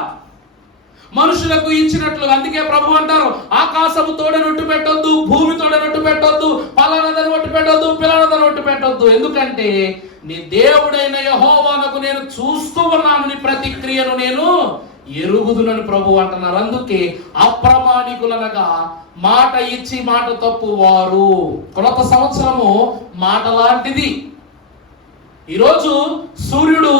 మనుషులకు ఇచ్చినట్లు, అందుకే ప్రభు అంటారు, ఆకాశము తోడనొట్టు పెట్టొద్దు, భూమి తోడనొట్టు పెట్టొద్దు, పలానదని ఒట్టు పెట్టొద్దు, పిల్లనదని ఒట్టు పెట్టొద్దు. ఎందుకంటే నీ దేవుడైన యెహోవానకు నేను చూస్తూ ఉన్నాను, నీ ప్రతిక్రియను నేను ఎరుగుదునని ప్రభు అంటున్నారు. అందుకే అప్రమాణికులనగా మాట ఇచ్చి మాట తప్పువారు. కొత్త సంవత్సరము మాట లాంటిది. ఈరోజు సూర్యుడు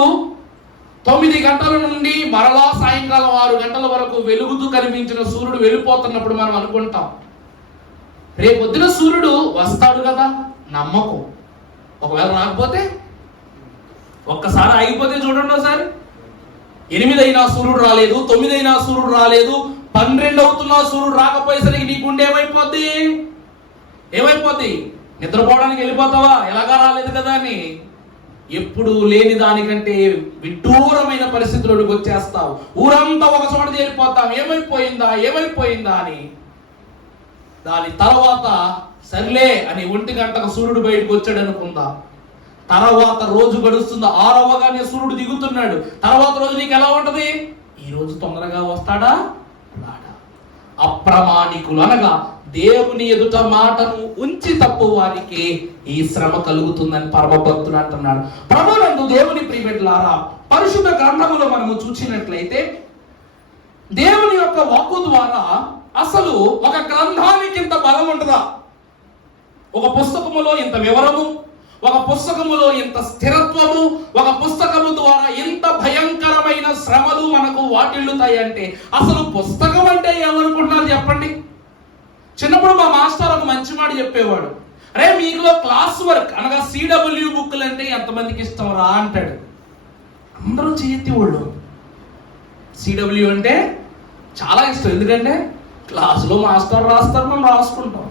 9 గంటల నుండి మరలా సాయంకాలం 6 గంటల వరకు వెలుగుతూ కనిపించిన సూర్యుడు వెళ్ళిపోతున్నప్పుడు మనం అనుకుంటాం, రేపొద్దున సూర్యుడు వస్తాడు కదా, నమ్మకం. ఒకవేళ రాకపోతే, ఒక్కసారి ఆగిపోతే చూడండి, ఒకసారి 8 అయినా సూర్యుడు రాలేదు, 9 అయినా సూర్యుడు రాలేదు, 12 అవుతున్నా సూర్యుడు రాకపోయేసరికి నీ గుండె ఏమైపోద్ది? నిద్రపోవడానికి వెళ్ళిపోతావా, ఎలాగా రాలేదు కదా అని. ఎప్పుడు లేని దానికంటే విడ్డూరమైన పరిస్థితుల్లోకి వచ్చేస్తావు. ఊరంతా ఒక చోట చేరిపోతాం, ఏమైపోయిందా అని. దాని తర్వాత సర్లే అని 1 గంటకు సూర్యుడు బయటకు వచ్చాడు అనుకుందాం. తర్వాత రోజు గడుస్తుంది, 6వగానే సూర్యుడు దిగుతున్నాడు. తర్వాత రోజు నీకు ఎలా ఉంటది? ఈ రోజు తొందరగా వస్తాడా రాడా? అప్రమాణికులు అనగా దేవుని ఎదుట మాటను ఉంచి తప్పు వారికి ఈ శ్రమ కలుగుతుందని పరమభక్తుడు అంటున్నాడు. ప్రభునందు దేవుని ప్రియబిడ్డలారా, పరిశుద్ధ గ్రంథములో మనము చూసినట్లయితే దేవుని యొక్క వాక్కు ద్వారా అసలు ఒక గ్రంథానికి ఇంత బలం ఉంటుందా? ఒక పుస్తకములో ఇంత వివరము, ఒక పుస్తకములో ఇంత స్థిరత్వము, ఒక పుస్తకము ద్వారా ఇంత భయంకరమైన శ్రమలు మనకు వాటిల్లుతాయి అంటే అసలు పుస్తకం అంటే ఏమనుకుంటున్నారు చెప్పండి? చిన్నప్పుడు మా మాస్టర్ ఒక మంచి మాట చెప్పేవాడు, అరే మీలో క్లాస్ వర్క్ అనగా CW బుక్లు అంటే ఎంతమందికి ఇష్టం రా అంటాడు. అందరూ చేయెత్తి వాళ్ళు. CW అంటే చాలా ఇష్టం, ఎందుకంటే క్లాసులో మాస్టర్ రాస్తారు, మనం రాసుకుంటాం,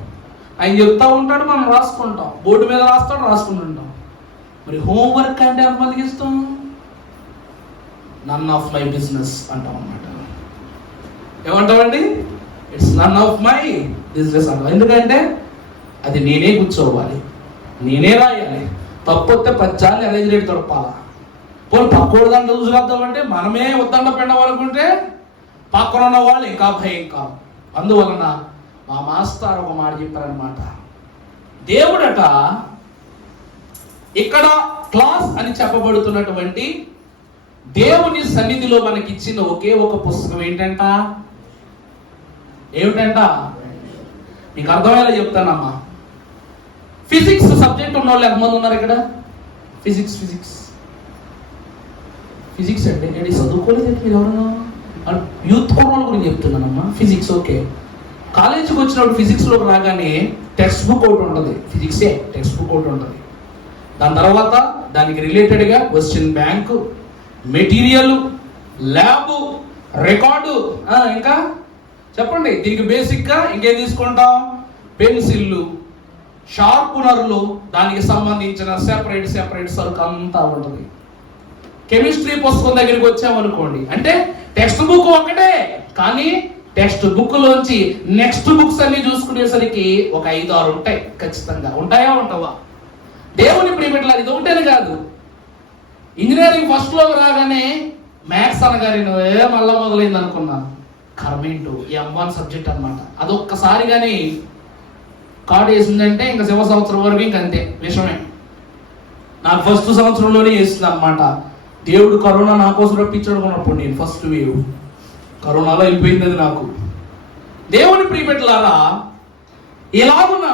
ఆయన చెప్తా ఉంటాడు, మనం రాసుకుంటాం, బోర్డు మీద రాసుకుంటుంటాం. మరి హోంవర్క్ అంటే ఎంతమందికి ఇష్టం? నన్ ఆఫ్ మై బిజినెస్ అంటాం అన్నమాట. ఏమంటామండి? It's none of my business అంటాం. ఎందుకంటే అది నేనే కూర్చోవాలి, నేనే రాయాలి, తప్పొస్తే 10 సార్లు ఎరేజ్ రేట్ తొడపాలా. పోనీ పక్కోడు దాంట్లో చూసుకొద్దామంటే మనమే ఉద్దండ పెండవాలనుకుంటే పక్కన ఉన్న వాళ్ళు ఇంకా భయం కాదు. అందువలన మా మాస్టర్ ఒక మాట చెప్పారనమాట, దేవుడట ఇక్కడ క్లాస్ అని చెప్పబడుతున్నటువంటి దేవుని సన్నిధిలో మనకి ఇచ్చిన ఒకే ఒక పుస్తకం ఏమిటంట? మీకు అర్థమయ్యేలా చెప్తానమ్మా. ఫిజిక్స్ సబ్జెక్ట్ ఉన్న వాళ్ళు ఎంతమంది ఉన్నారు ఇక్కడ? ఫిజిక్స్ అంటే నేను చదువుకోలేదు, మీరు ఎవరన్నా యూత్ కోణాల గురించి చెప్తున్నానమ్మా. Physics okay. కాలేజీకి వచ్చినప్పుడు ఫిజిక్స్లోకి రాగానే టెక్స్ట్ బుక్ ఒకటి ఉంటుంది, ఫిజిక్సే టెక్స్ట్ బుక్ ఒకటి ఉంటుంది. దాని తర్వాత దానికి రిలేటెడ్గా question bank, material, lab, record, ఇంకా చెప్పండి. దీనికి బేసిక్గా ఇంకేం తీసుకుంటాం? పెన్సిళ్ళు, షార్పునర్లు, దానికి సంబంధించిన సెపరేట్ సరుకు అంతా ఉంటుంది. కెమిస్ట్రీ పుస్తకం దగ్గరికి వచ్చామనుకోండి, అంటే టెక్స్ట్ బుక్ ఒకటే, కానీ టెక్స్ట్ బుక్ లోంచి నెక్స్ట్ బుక్స్ అన్ని చూసుకునేసరికి ఒక 5-6 ఉంటాయి ఖచ్చితంగా. ఉండవా? దేవుని ప్రియబిడ్డలా ఇది ఒకటేనే కాదు. ఇంజనీరింగ్ ఫస్ట్ లో రాగానే మ్యాథ్స్ అనగానే మళ్ళా మొదలైంది అనుకున్నాను. కర్మేంటో M1 సబ్జెక్ట్ అనమాట. అదొక్కసారి కానీ కార్డు వేసిందంటే ఇంకా శివ సంవత్సరం వరకు ఇంకంతే విషయమే. నాకు ఫస్ట్ సంవత్సరంలోనే వేసింది అనమాట. దేవుడు కరోనా నా కోసం రప్పించడుకున్నప్పుడు నేను ఫస్ట్ వేవ్ కరోనాలో వెళ్ళిపోయింది అది నాకు. దేవుని ప్రియబిడ్డలారా, ఇలాగున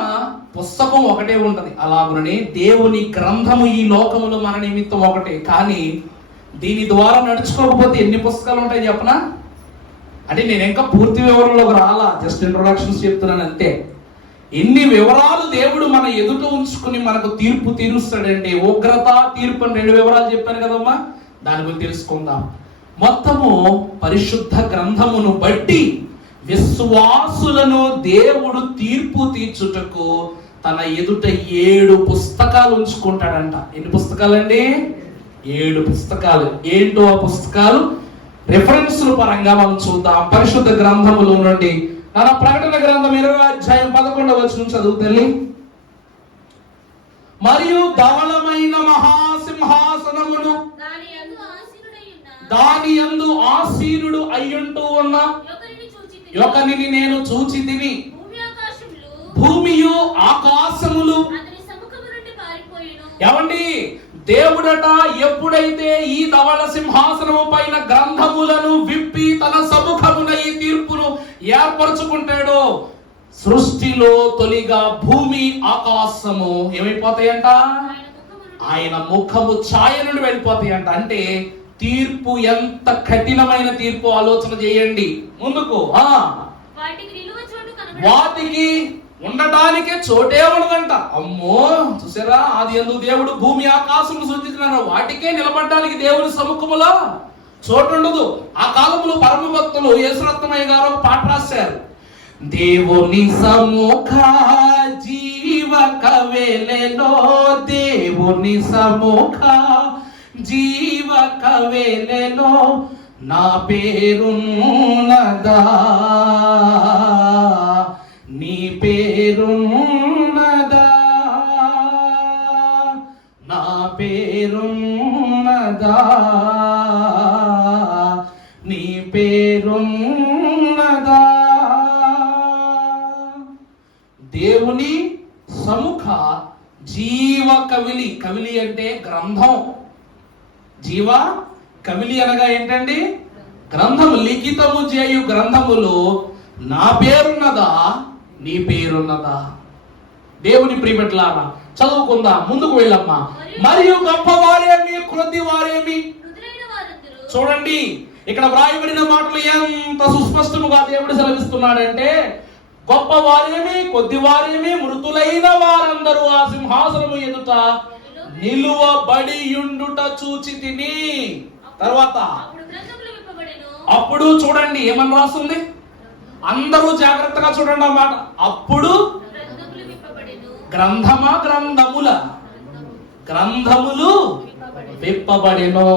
పుస్తకం ఒకటే ఉంటది, అలాగుననే దేవుని గ్రంథము ఈ లోకములో మన నిమిత్తం ఒకటే. కానీ దీని ద్వారా నడుచుకోకపోతే ఎన్ని పుస్తకాలు ఉంటాయి చెప్పనా? అంటే నేను ఇంకా పూర్తి వివరంలోకి రాలా, జస్ట్ ఇంట్రొడక్షన్స్ చెప్తున్నాను అంతే. ఎన్ని వివరాలు దేవుడు మన ఎదుట ఉంచుకుని మనకు తీర్పు తీరుస్తాడంటే, ఉగ్రత, తీర్పు అని 2 వివరాలు చెప్పాను కదమ్మా, దాని గురించి తెలుసుకుందాం. మొత్తము పరిశుద్ధ గ్రంథమును బట్టి విశ్వాసులను దేవుడు తీర్పు తీర్చుటకు తన ఎదుట 7 పుస్తకాలు ఉంచుకుంటాడంట. ఎన్ని పుస్తకాలండి? 7 పుస్తకాలు. ఏంటో ఆ పుస్తకాలు? రిఫరెన్స్ల పరంగా మనం చూద్దాం. పరిశుద్ధ గ్రంథములో నుండి ప్రకటన గ్రంథం 20వ అధ్యాయం 11వ వచనం చదువు తల్లి. మరియు ధవళమైన మహాసింహాసనమును దాని యందు ఆసీనుడు అయ్యుంటూ ఉన్న ఒకనిని నేను చూచితిని. భూమియు ఆకాశములు. ఏమండి, దేవుడట ఎప్పుడైతే ఈ ధవళ సింహాసనము పైన గ్రంథములను విప్పి తన సముఖమున ఈ తీర్పును ఏర్పరచుకుంటాడో, సృష్టిలో తొలిగా భూమి ఆకాశము ఏమైపోతాయంట? ఆయన ముఖము ఛాయ నుండి వెళ్ళిపోతాయంట. అంటే తీర్పు ఎంత కఠినమైన తీర్పు ఆలోచన చేయండి. ముందుకు వాటికి ఉండటానికే చోటే ఉండదంట. అమ్మో, చూసారా, అది ఎందుకు దేవుడు భూమి ఆకాశము సృష్టించినారు, వాటికే నిలబడడానికి దేవుని సముఖములో చోటు ఉండదు. ఆ కాలంలో పరమ భక్తులు యేసురత్నమయ్య గారు ఒక పాట రాశారు. దేవుని సముఖ జీవ కవేలెలో, దేవుని సముఖ జీవ కవేలెలో నా పేరున్నదా, నీ పేరున్నదా, నా పేరున్నదా, నీ పేరున్నదా. దేవుని సముఖ జీవ కవిలి. కవిలి అంటే గ్రంథం. జీవ కవిలి అనగా ఏంటండి? గ్రంథము. లిఖితము చేయు గ్రంథములు నా పేరున్నదా, నీ పేరున్నదా. దేవుని ప్రియబిడ్డలారా, చదువుకుందా, ముందుకు వెళ్ళమ్మా. మరియు గొప్పవారేమి క్రొద్దివారేమి. చూడండి, ఇక్కడ వ్రాయబడిన మాటలు ఎంత సుస్పష్టముగా దేవుడు సెలవిస్తున్నాడంటే, గొప్పవారేమి కొద్దివారేమి మృతులైన వారందరూ ఆ సింహాసనము ఎదుట నిలువబడియుండుట చూచితిని. తర్వాత అప్పుడు చూడండి ఏమని రాస్తుంది, అందరూ జాగ్రత్తగా చూడండి అన్నమాట. అప్పుడు గ్రంథమా గ్రంథముల గ్రంథములు విప్పబడెను.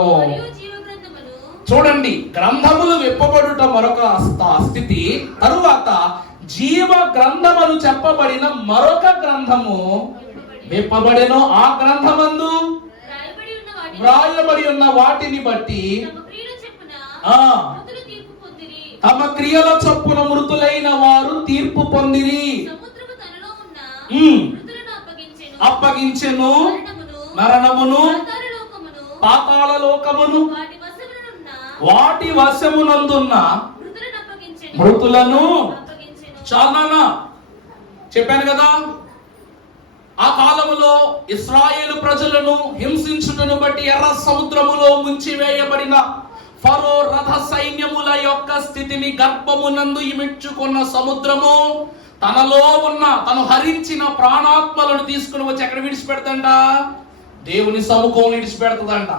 చూడండి, గ్రంథములు విప్పబడుట మరొక స్థితి. తరువాత జీవ గ్రంథములు చెప్పబడిన మరొక గ్రంథము విప్పబడెను. ఆ గ్రంథమందు వ్రాయబడి ఉన్న వాటిని బట్టి తమ క్రియల చొప్పున మృతులైన వారు తీర్పు పొందిరి. అప్పగించెను మరణమును పాతాళ లోకమును వాటి వశమునందున్న మృతులను. చాలా చెప్పాను కదా, ఆ కాలములో ఇశ్రాయేలు ప్రజలను హింసించుటను బట్టి ఎర్ర సముద్రములో ముంచివేయబడిన ఫరో రథ సైన్యముల యొక్క స్థితిని గర్భమునందు ఇమిడ్చుకున్న సముద్రము తనలో ఉన్న తను హరించిన ప్రాణాత్మలను తీసుకుని వచ్చి ఎక్కడ విడిచిపెడతంట? దేవుని సముఖం విడిచిపెడతదంట.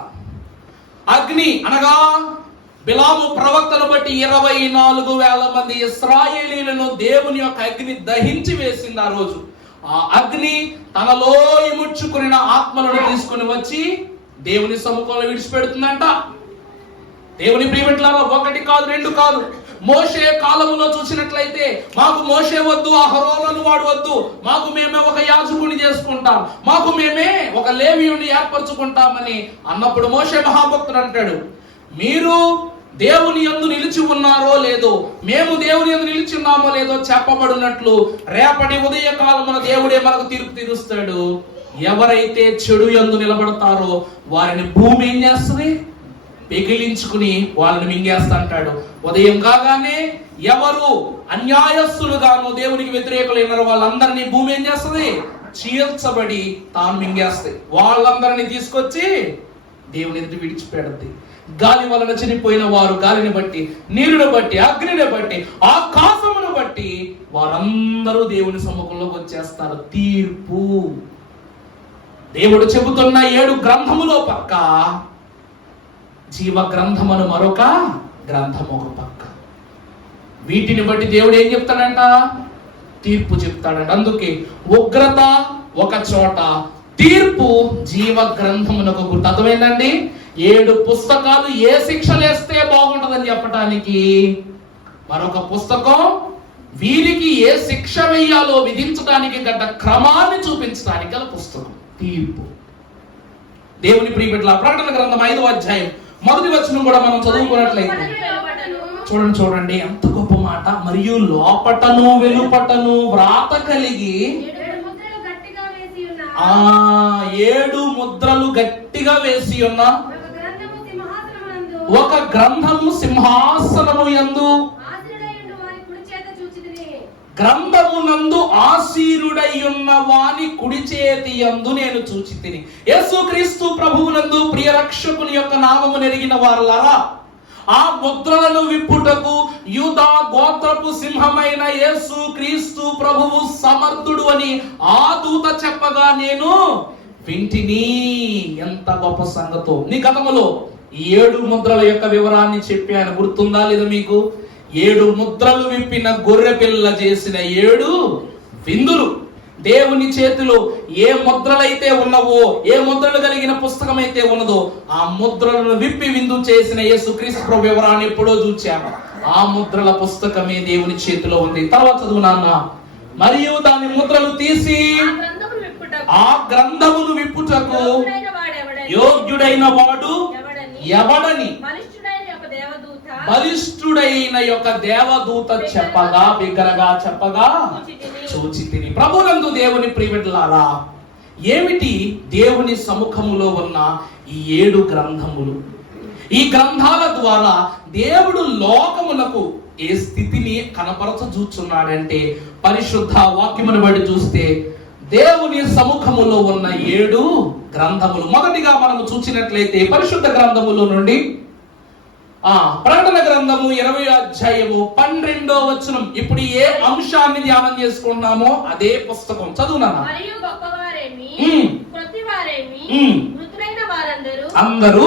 అగ్ని అనగా బిలాము ప్రవక్తను బట్టి 24,000 మంది ఇశ్రాయేలీలను దేవుని యొక్క అగ్ని దహించి వేసింది. ఆ రోజు ఆ అగ్ని తనలో ఇముడ్చుకున్న ఆత్మలను తీసుకుని వచ్చి దేవుని సముఖంలో విడిచిపెడుతుందంట. దేవుని ప్రియమిట్లారా, ఒకటి కాదు, రెండు కాదు. మోషే కాలములో చూసినట్లయితే, మాకు మోషే వద్దు, ఆ హరోలను వాడు వద్దు, మాకు మేమే ఒక యాజకుని చేసుకుంటాం, మాకు మేమే ఒక లేవీయుని ఏర్పరచుకుంటామని అన్నప్పుడు మోషే మహాభక్తుడు అంటాడు, మీరు దేవుని యందు నిలిచి ఉన్నారో లేదో, మేము దేవుని యందు నిలిచి ఉన్నామో లేదో చెప్పబడినట్లు రేపటి ఉదయ కాలమున దేవుడే మనకు తీర్పు తీరుస్తాడు. ఎవరైతే చెడు యందు నిలబడతారో వారిని భూమి ఏం చేస్తుంది? పెకిలించుకుని వాళ్ళని మింగేస్తా అంటాడు. ఉదయం కాగానే ఎవరు అన్యాయస్తులుగాను దేవునికి వ్యతిరేకులైనారో వాళ్ళందరినీ భూమి ఏం చేస్తుంది? చీల్చబడి తాను మింగేస్తాయి. వాళ్ళందరినీ తీసుకొచ్చి దేవుని ఎదుటి విడిచిపెడద్ది. గాలి వలన చనిపోయిన వారు గాలిని బట్టి, నీరుని బట్టి, అగ్నిని బట్టి, ఆకాశమును బట్టి వారందరూ దేవుని సముఖంలోకి వచ్చేస్తారు. తీర్పు. దేవుడు చెబుతున్న 7 గ్రంథములో పక్క జీవ గ్రంథమును మరొక గ్రంథము ఒక పక్క. వీటిని బట్టి దేవుడు ఏం చెప్తాడంట? తీర్పు చెప్తాడంట. అందుకే ఉగ్రత ఒక చోట, తీర్పు జీవ గ్రంథమునకు గుర్తు. అర్థమైందండి? 7 పుస్తకాలు ఏ శిక్షలు వేస్తే బాగుంటుందని చెప్పడానికి, మరొక పుస్తకం వీరికి ఏ శిక్ష వేయాలో విధించడానికి గడ్డ క్రమాన్ని చూపించడానికి గల పుస్తకం. తీర్పు. దేవుని ప్రియబిడ్డల ప్రకటన గ్రంథం 5వ అధ్యాయం 1వ వచనం కూడా మనం చదువుకున్నట్లయితే చూడండి ఎంత గొప్ప మాట. మరియు లోపటను వెలుపటను వ్రాత కలిగి 7 ముద్రలు గట్టిగా వేసి ఉన్న ఒక గ్రంథము సింహాసనము యందు గ్రంథమునందు ఆసీనుడయ్యున్న వాని కుడి చేతి యందు నేను చూచితిని. యేసుక్రీస్తు ప్రభువునందు ప్రియ రక్షకుని యొక్క నామము నెరిగిన వారలారా, ఆ ముద్రలను విప్పుటకు యూదా గోత్రపు సింహమైన యేసుక్రీస్తు ప్రభువు సమర్థుడు అని ఆ దూత చెప్పగా నేను వింటిని. ఎంత గొప్ప సంగతో! నీ గతములో 7 ముద్రల యొక్క వివరాన్ని చెప్పాను, గుర్తుందా లేదా మీకు? 7 ముద్రలు విప్పిన గొర్రె పిల్ల చేసిన 7 విందులు. దేవుని చేతిలో ఏ ముద్రలైతే ఉన్నవో, ఏ ముద్రలు కలిగిన పుస్తకం అయితే ఉన్నదో, ఆ ముద్రలను విప్పి విందు చేసిన యేసుక్రీస్తు ప్రభు వివరాన్ని ఎప్పుడో చూచాము. ఆ ముద్రల పుస్తకమే దేవుని చేతిలో ఉంది. తర్వాత చదువు నాన్న. మరియు దాని ముద్రలు తీసి ఆ గ్రంథమును విప్పుటకు యోగ్యుడైన వాడు ఎవడని బలిష్ఠుడైన యొక్క దేవదూత చెప్పగా, బిగ్గరగా చెప్పగా చూచితిని. ప్రభునందు దేవుని ప్రియబిడ్డలారా, ఏమిటి దేవుని సముఖములో ఉన్న ఈ 7 గ్రంథములు? ఈ గ్రంథాల ద్వారా దేవుడు లోకమునకు ఏ స్థితిని కనపరచూచున్నాడంటే, పరిశుద్ధ వాక్యమును బట్టి చూస్తే దేవుని సముఖములో ఉన్న 7 గ్రంథములు. మొదటిగా మనము చూసినట్లయితే పరిశుద్ధ గ్రంథములో నుండి ప్రకటన గ్రంథము 20వ అధ్యాయము 12వ వచనం. ఇప్పుడు ఏ అంశాన్ని ధ్యానం చేసుకుంటున్నామో అదే పుస్తకం చదువునా. అందరూ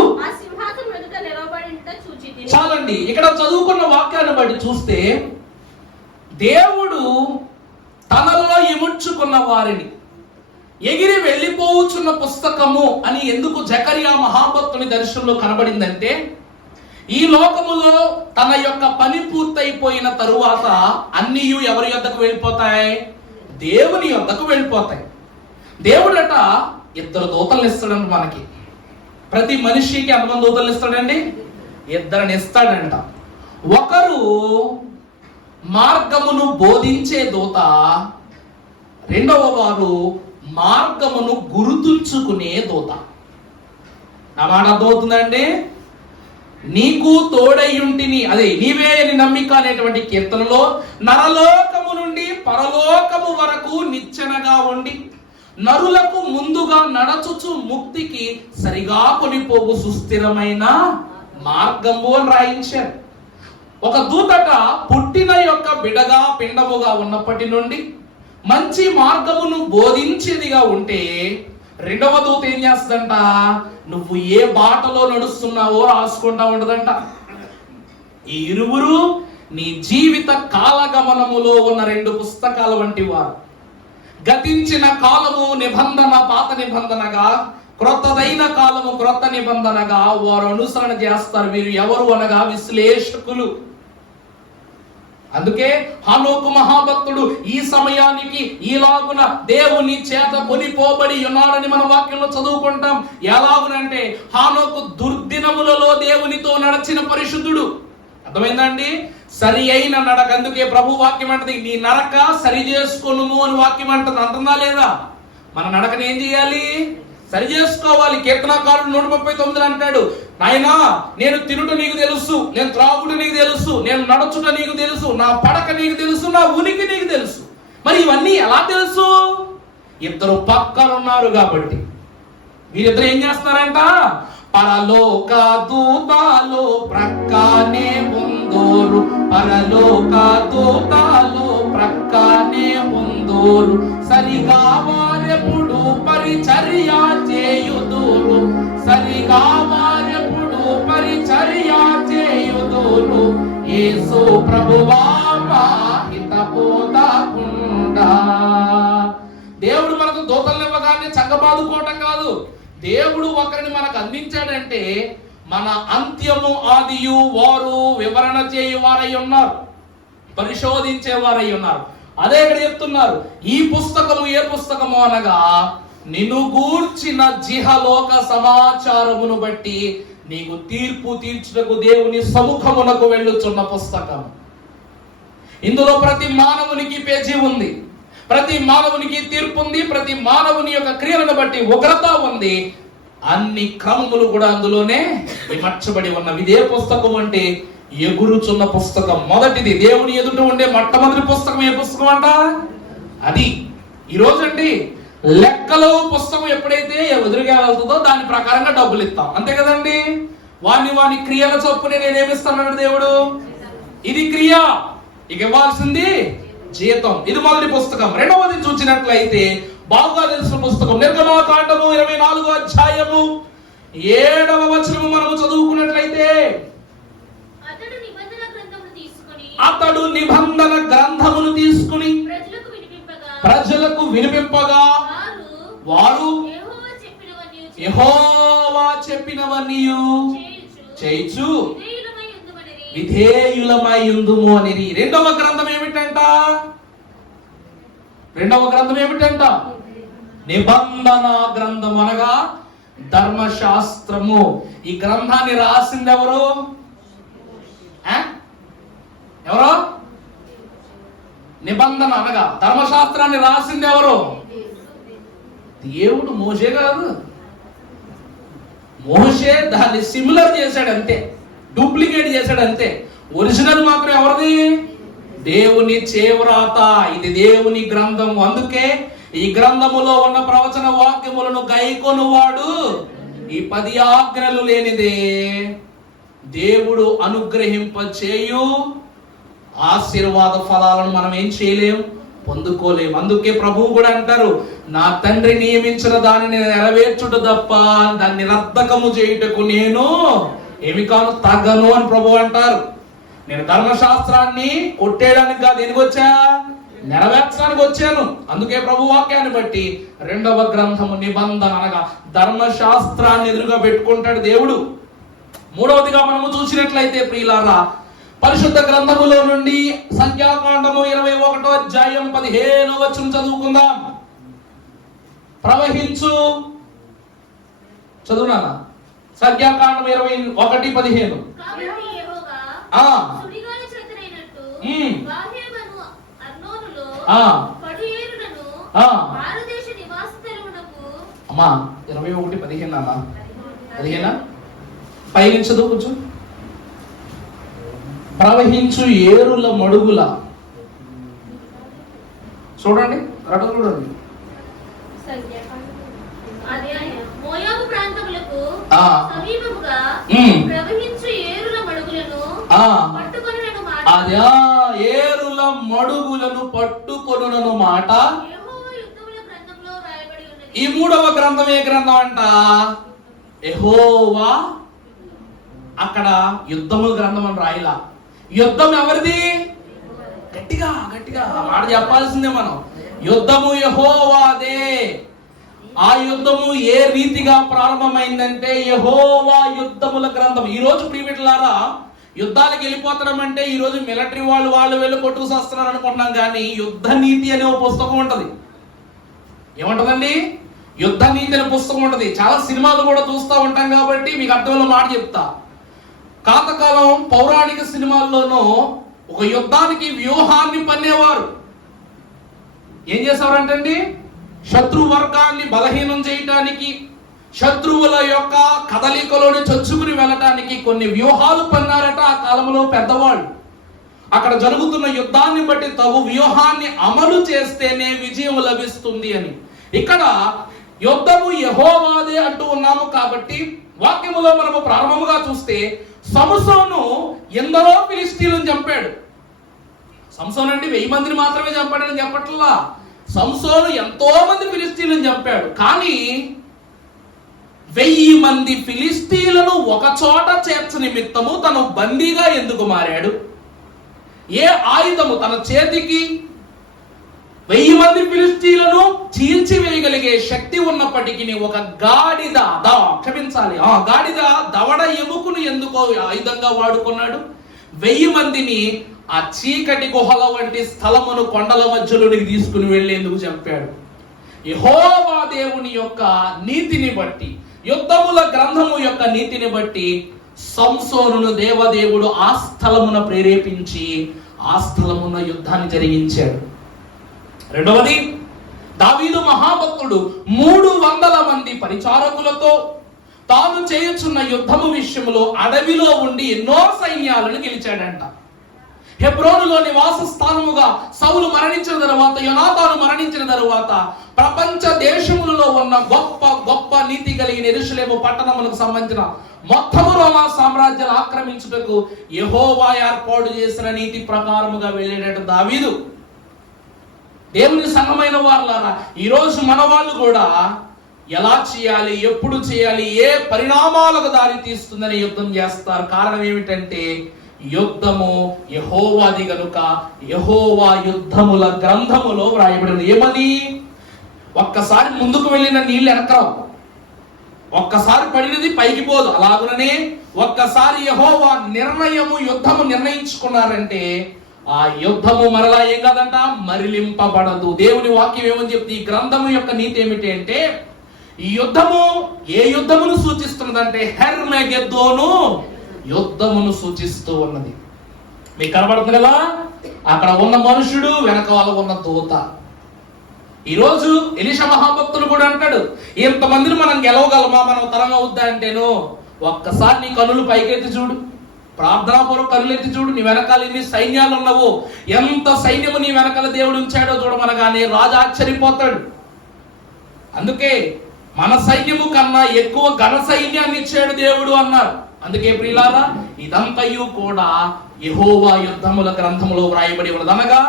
చాలండి. ఇక్కడ చదువుకున్న వాక్యాన్ని బట్టి చూస్తే దేవుడు తనలో ఇముడ్చుకున్న వారిని ఎగిరి వెళ్ళిపోవచ్చున్న పుస్తకము అని ఎందుకు జకరియా మహాభక్తుని దర్శనంలో కనబడిందంటే, ఈ లోకములో తన యొక్క పని పూర్తయిపోయిన తరువాత అన్నీ ఎవరి యొద్దకు వెళ్ళిపోతాయి? దేవుని యొద్దకు వెళ్ళిపోతాయి. దేవుడట 2 దూతలు ఇస్తాడంట మనకి. ప్రతి మనిషికి ఎంతమంది దూతలు ఇస్తాడండి? 2 ఇస్తాడంట. ఒకరు మార్గమును బోధించే దూత, రెండవ వారు మార్గమును గుర్తుంచుకునే దూత. ఆ మాట అర్థమవుతుందండి? నీకు తోడయ్యుంటిని, అదే నీవే అని నమ్మిక అనేటువంటి కీర్తనలో, నరలోకము నుండి పరలోకము వరకు నిచ్చెనగా ఉండి నరులకు ముందుగా నడచుచు ముక్తికి సరిగా కొనిపోవు సుస్థిరమైన మార్గము అని రాయించారు. ఒక దూతట పుట్టిన యొక్క బిడగా పిండముగా ఉన్నప్పటి నుండి మంచి మార్గమును బోధించేదిగా ఉంటే, రెండవ దూత ఏం చేస్తుందంట? నువ్వు ఏ బాటలో నడుస్తున్నావో రాసుకుంటా ఉండదంట. ఈ ఇరువురు నీ జీవిత కాలగమనములో ఉన్న 2 పుస్తకాల వంటి వారు. గతించిన కాలము నిబంధన పాత నిబంధనగా, క్రొత్తదైన కాలము క్రొత్త నిబంధనగా వారు అనుసరణ చేస్తారు. వీరు ఎవరు అనగా విశ్లేషకులు. అందుకే హనోకు మహాభక్తుడు ఈ సమయానికి ఈలాగున దేవుని చేత కొనిపోబడి ఉన్నాడని మన వాక్యంలో చదువుకుంటాం. ఎలాగునంటే హానోకు దుర్దినములలో దేవునితో నడిచిన పరిశుద్ధుడు. అర్థమైందండి? సరి అయిన నడక. అందుకే ప్రభు వాక్యం అంటది, నీ నడక సరి చేసుకొనుము అని వాక్యం అంటది. అంటుందా లేదా? మన నడకని ఏం చేయాలి? సరి చేసుకోవాలి. కీర్తనకారుడు 139 అంటాడు, నాయనా నేను తినుట నీకు తెలుసు, నేను త్రాగుట నీకు తెలుసు, నేను నడుచుట నీకు తెలుసు, నా పడక నీకు తెలుసు, నా ఉనికి నీకు తెలుసు. మరి ఇవన్నీ ఎలా తెలుసు? 2 పక్కన ఉన్నారు కాబట్టి. వీరిద్దరు ఏం చేస్తారంట? పరలోక దూతాలు ప్రక్కనే ఉందోరు, పరలోక దూతాలు ప్రక్కనే ఉందోరు, సరిగా వారెప్పుడు పరిచర్య చేయుదురు, సరిగా వారెప్పుడు పరిచర్య చేయుదురు, యేసు ప్రభువా మా హితబోధకుండా. దేవుడు మనకు దూతలను ఇవ్వగానే చక్కబాదుకోవటం కాదు. దేవుడు ఒకరిని మనకు అందించాడంటే మన అంత్యము ఆదియు వారు వివరణ చేయువారై ఉన్నారు, పరిశోధించేవారై ఉన్నారు. అదే ఇక్కడ చెప్తున్నారు. ఈ పుస్తకము ఏ పుస్తకము అనగా నిన్ను గూర్చిన జిహలోక సమాచారమును బట్టి నీకు తీర్పు తీర్చుటకు దేవుని సముఖమునకు వెళ్ళుచున్న పుస్తకం. ఇందులో ప్రతి మానవునికి పేజీ ఉంది, ప్రతి మానవునికి తీర్పు ఉంది, ప్రతి మానవుని యొక్క క్రియలను బట్టి ఉగ్రత ఉంది. అన్ని క్రమములు కూడా అందులోనే విమర్చబడి ఉన్నవి. ఇదే పుస్తకం అంటే ఎగురుచున్న పుస్తకం. మొదటిది దేవుని ఎదుట ఉండే మొట్టమొదటి పుస్తకం ఏ పుస్తకం అంట? అది. ఈరోజు అండి లెక్కలో పుస్తకం ఎప్పుడైతే ఎదురుగా వెళ్తుందో దాని ప్రకారంగా డబ్బులు ఇస్తాం, అంతే కదండి. వాని క్రియల చొప్పునే నేనేమిస్తాను దేవుడు. ఇది క్రియ, ఇక ఇవ్వాల్సింది జీతం. ఇది మొదటి పుస్తకం. రెండవది చూసినట్లయితే బాగా తెలిసిన పుస్తకం నిర్గమాకాండము 24వ అధ్యాయము 7వ వచనము మనము చదువుకున్నట్లయితే, అతడు నిబంధన గ్రంథమును తీసుకుని ప్రజలకు వినిపింపగా వారు యెహోవా చెప్పినవన్నీ చేయుచు విధేయులమై ఉందుము అని. రెండవ గ్రంథం ఏమిటంట? నిబంధన గ్రంథం అనగా ధర్మశాస్త్రము. ఈ గ్రంథాన్ని రాసింది ఎవరు? నిబంధన అనగా ధర్మశాస్త్రాన్ని రాసింది ఎవరు? దేవుడు. మోషే కాదు. మోషే దాన్ని సిమిలర్ చేశాడు అంతే, డూప్లికేట్ చేశాడు అంతే. ఒరిజినల్ మాత్రం ఎవరిది? దేవుని చేవ్రాత. ఇది దేవుని గ్రంథం. అందుకే ఈ గ్రంథములో ఉన్న ప్రవచన వాక్యములను గైకొనువాడు ఈ 10 ఆజ్ఞలు లేనిదే దేవుడు అనుగ్రహింప చేయు ఆశీర్వాద ఫలాలను మనం ఏం చేయలేం, పొందుకోలేం. అందుకే ప్రభువు కూడా అంటారు, నా తండ్రి నియమించిన దానిని నెరవేర్చుట తప్ప దాన్ని నిరర్ధకము చేయుటకు నేను ఏమి కాను, తగ్గను అని ప్రభువు అంటారు. నేను ధర్మశాస్త్రాన్ని కొట్టేయడానికి కాదు, ఎందుకు వచ్చా? నెరవేర్చడానికి వచ్చాను. అందుకే ప్రభు వాక్యాన్ని బట్టి రెండవ గ్రంథము నిబంధన అనగా ధర్మశాస్త్రాన్ని ఎదురుగా పెట్టుకుంటాడు దేవుడు. మూడవదిగా మనము చూసినట్లయితే ప్రియులారా, పరిశుద్ధ గ్రంథములో నుండి సంఖ్యాకాండము 21వ అధ్యాయం 15వ వచనం చదువుకుందాం. ప్రవహించు. చదువునా? సంఖ్యాకాండం 21:15. అమ్మా 21:15 అమ్మా 15 పైన చదువు కొంచెం. ప్రవహించు ఏరుల మడుగుల. చూడండి, చూడండి. మోయాబు ప్రాంతములకు సమీపముగా ప్రవహించు ఏరుల మడుగులను పట్టుకొనును మాట. అదా ఏరుల మడుగులను పట్టుకొనును మాట యెహోవా యుద్ధముల గ్రంథంలో రాయబడి ఉన్నది. ఈ మూడవ గ్రంథం ఏ గ్రంథం అంట? యెహోవా. అక్కడ యుద్ధముల గ్రంథం అని రాయలా. యుద్ధం ఎవరిది? గట్టిగా గట్టిగా మాట చెప్పాల్సిందే మనం. యుద్ధము యెహోవాదే. ఆ యుద్ధము ఏ రీతిగా ప్రారంభమైందంటే యెహోవా యుద్ధముల గ్రంథం. ఈ రోజు ప్రియమిత్రులారా, యుద్ధాలకు వెళ్ళిపోతాం అంటే ఈ రోజు మిలిటరీ వాళ్ళు వెళ్ళి కొట్టుకు వస్తున్నారు అనుకుంటున్నాం, కానీ యుద్ధ నీతి అనే ఒక పుస్తకం ఉంటది. ఏముంటదండి? యుద్ధ నీతి అనే పుస్తకం ఉంటది. చాలా సినిమాలు కూడా చూస్తూ ఉంటాం కాబట్టి మీకు అర్థమైన మాట చెప్తా. కాతకాలం పౌరాణిక సినిమాల్లోనూ ఒక యుద్ధానికి వ్యూహాన్ని పన్నేవారు. ఏం చేసేవారంటండి? శత్రు వర్గాన్ని బలహీనం చేయటానికి, శత్రువుల యొక్క కదలికలోని చొచ్చుకుని వెళ్ళటానికి కొన్ని వ్యూహాలు పన్నారట ఆ కాలంలో పెద్దవాళ్ళు. అక్కడ జరుగుతున్న యుద్ధాన్ని బట్టి తగు వ్యూహాన్ని అమలు చేస్తేనే విజయం లభిస్తుంది అని. ఇక్కడ యుద్ధము యెహోవాదే అంటూ ఉన్నాము కాబట్టి వాక్యములో మనము ప్రారంభముగా చూస్తే సంసోను ఎందరో ఫిలిష్తీయులను చంపాడు. సంసోను అంటే 1000 మందిని మాత్రమే చంపాడని చెప్పట్లా. సంసోను ఎంతో మంది ఫిలిష్తీయులను చంపాడు. కానీ 1000 మంది ఫిలిష్తీయులను ఒక చోట చేర్చ నిమిత్తము తను బందీగా ఎందుకు మారాడు? ఏ ఆయుధము తన చేతికి 1000 మంది ఫిలిష్తీయులను చీల్చివేయగలిగే శక్తి ఉన్నప్పటికీ ఒక గాడిద గాడిద దవడ ఎముకను ఎందుకో ఆయుధంగా వాడుకున్నాడు? 1000 మందిని ఆ చీకటి గుహల వంటి స్థలమును కొండల మధ్యలోనికి తీసుకుని వెళ్ళేందుకు చంపాడు. యెహోవా దేవుని యొక్క నీతిని బట్టి, యుద్ధముల గ్రంథము యొక్క నీతిని బట్టి సంసోనును దేవదేవుడు ఆ స్థలమున ప్రేరేపించి ఆ స్థలమున యుద్ధాన్ని జరిగించాడు. రెండవది, దావీదు మహాభక్తుడు 300 మంది పరిచారకులతో తాను చేయుచున్న యుద్ధము విషయంలో అడవిలో ఉండి ఎన్నో సైన్యాలను గెలిచాడంట. హెబ్రోనులో నివాస స్థానముగా సౌలు మరణించిన తరువాత, యోనాతాను మరణించిన తరువాత ప్రపంచ దేశములలో ఉన్న గొప్ప గొప్ప నీతి కలిగిన యెరూషలేము పట్టణములకు సంబంధించిన మొత్తము రోమా సామ్రాజ్యాన్ని ఆక్రమించుటకు యెహోవా ఏర్పాటు చేసిన నీతి ప్రకారముగా వెళ్ళేట దావీదు. దేవుని సంఘమైన వారులారా, ఈరోజు మన వాళ్ళు కూడా ఎలా చేయాలి, ఎప్పుడు చేయాలి, ఏ పరిణామాలకు దారి తీస్తుందని యుద్ధం చేస్తారు. కారణం ఏమిటంటే యుద్ధము యెహోవాది గనుక యెహోవా యుద్ధముల గ్రంథములో వ్రాయబడింది. ఏమని? ఒక్కసారి ముందుకు వెళ్ళిన నీళ్ళు వెనకరావు, ఒక్కసారి పడినది పైకి పోదు. అలాగుననే ఒక్కసారి యెహోవా నిర్ణయము యుద్ధము నిర్ణయించుకున్నారంటే ఆ యుద్ధము మరలా ఏం కాదంట, మరిలింపబడదు. దేవుని వాక్యం ఏమని చెప్తుంది? ఈ గ్రంథము యొక్క నీతి ఏమిటి అంటే, ఈ యుద్ధము ఏ యుద్ధమును సూచిస్తున్నదంటే హెర్మెగెద్దోను యుద్ధమును సూచిస్తూ ఉన్నది. మీకు కనబడుతుంది కదా, అక్కడ ఉన్న మనుషుడు, వెనక వాళ్ళ ఉన్న దూత. ఈరోజు ఎలీషా మహాభక్తులు కూడా అంటాడు, ఇంతమందిని మనం గెలవగలమా, మనం తరం అవుద్దా అంటేను, ఒక్కసారి నీ కనులు పైకెత్తి చూడు, ప్రార్థనాపూర్వక కనులెత్తి చూడు, నీ వెనకాల ఎన్ని సైన్యాలు ఉన్నావో, ఎంత సైన్యము నీ వెనకాల దేవుడు ఉంచాడో చూడమనగానే రాజు ఆశ్చర్యపోతాడు. అందుకే మన సైన్యము కన్నా ఎక్కువ ఘన సైన్యాన్ని ఇచ్చాడు దేవుడు అన్నారు. అందుకే ప్రియులారా, ఇదంతయు కూడా యెహోవా యుద్ధముల గ్రంథములో వ్రాయబడి ఉన్నది. అనగా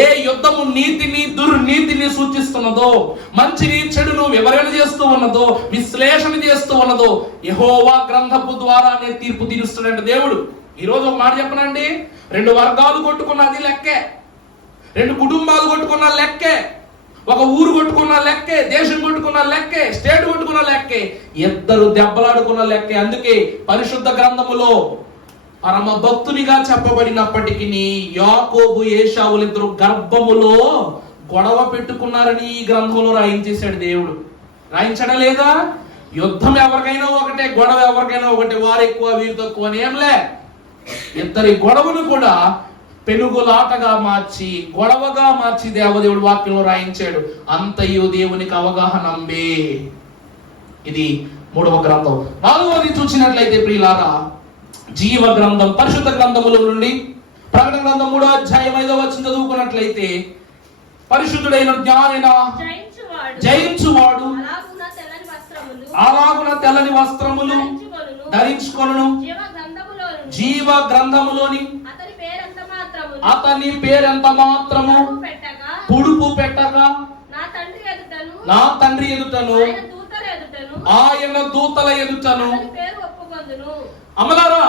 ఏ యుద్ధము నీతిని దుర్నీతిని సూచిస్తున్నదో, మంచిని చెడును వివరణ చేస్తూ ఉన్నదో, విశ్లేషణ చేస్తూ ఉన్నదో యెహోవా గ్రంథపు ద్వారానే తీర్పు తీరుస్తున్నాడు దేవుడు. ఈరోజు ఒక మాట చెప్పనండి, 2 వర్గాలు కొట్టుకున్నది లెక్కే, 2 కుటుంబాలు కొట్టుకున్న లెక్కే, ఒక ఊరు కొట్టుకున్న లెక్కే, దేశం కొట్టుకున్న లెక్కే, స్టేట్ కొట్టుకున్న లెక్కే, 2 దెబ్బలాడుకున్న లెక్కే. అందుకే పరిశుద్ధ గ్రంథములో పరమ భక్తునిగా చెప్పబడినప్పటికీ యాకోబు ఏశావులిద్దరు గర్భములో గొడవ పెట్టుకున్నారని ఈ గ్రంథంలో రాయించేశాడు దేవుడు. రాయించడం లేదా? యుద్ధం ఎవరికైనా ఒకటే, గొడవ ఎవరికైనా ఒకటే, వారు ఎక్కువ వీరు తక్కువ అని ఏంలే. ఇద్దరి గొడవను కూడా పెనుగులాటగా మార్చి, గొడవగా మార్చి దేవదేవుడు వాక్యంలో రాయించాడు. అంతయు దేవునికి అవగాహన అంబే. ఇది 3వ గ్రంథం. 4వది చూసినట్లయితే ప్రియులారా, జీవ గ్రంథం. పరిశుద్ధ గ్రంథముల నుండి ప్రకటన గ్రంథం 3వ అధ్యాయం 5వ వచనం చదువుకున్నట్లయితే, పరిశుద్ధుడైన జ్ఞానిన జయించువాడు అలాగున తెల్లని వస్త్రములు ధరించుకొనును, జీవ గ్రంథములోని అతని పేరెంత మాత్రము పుడుపు పెట్టగా నా తండ్రి ఎదుటను ఆయన దూతల ఎదుటను. అమలారా,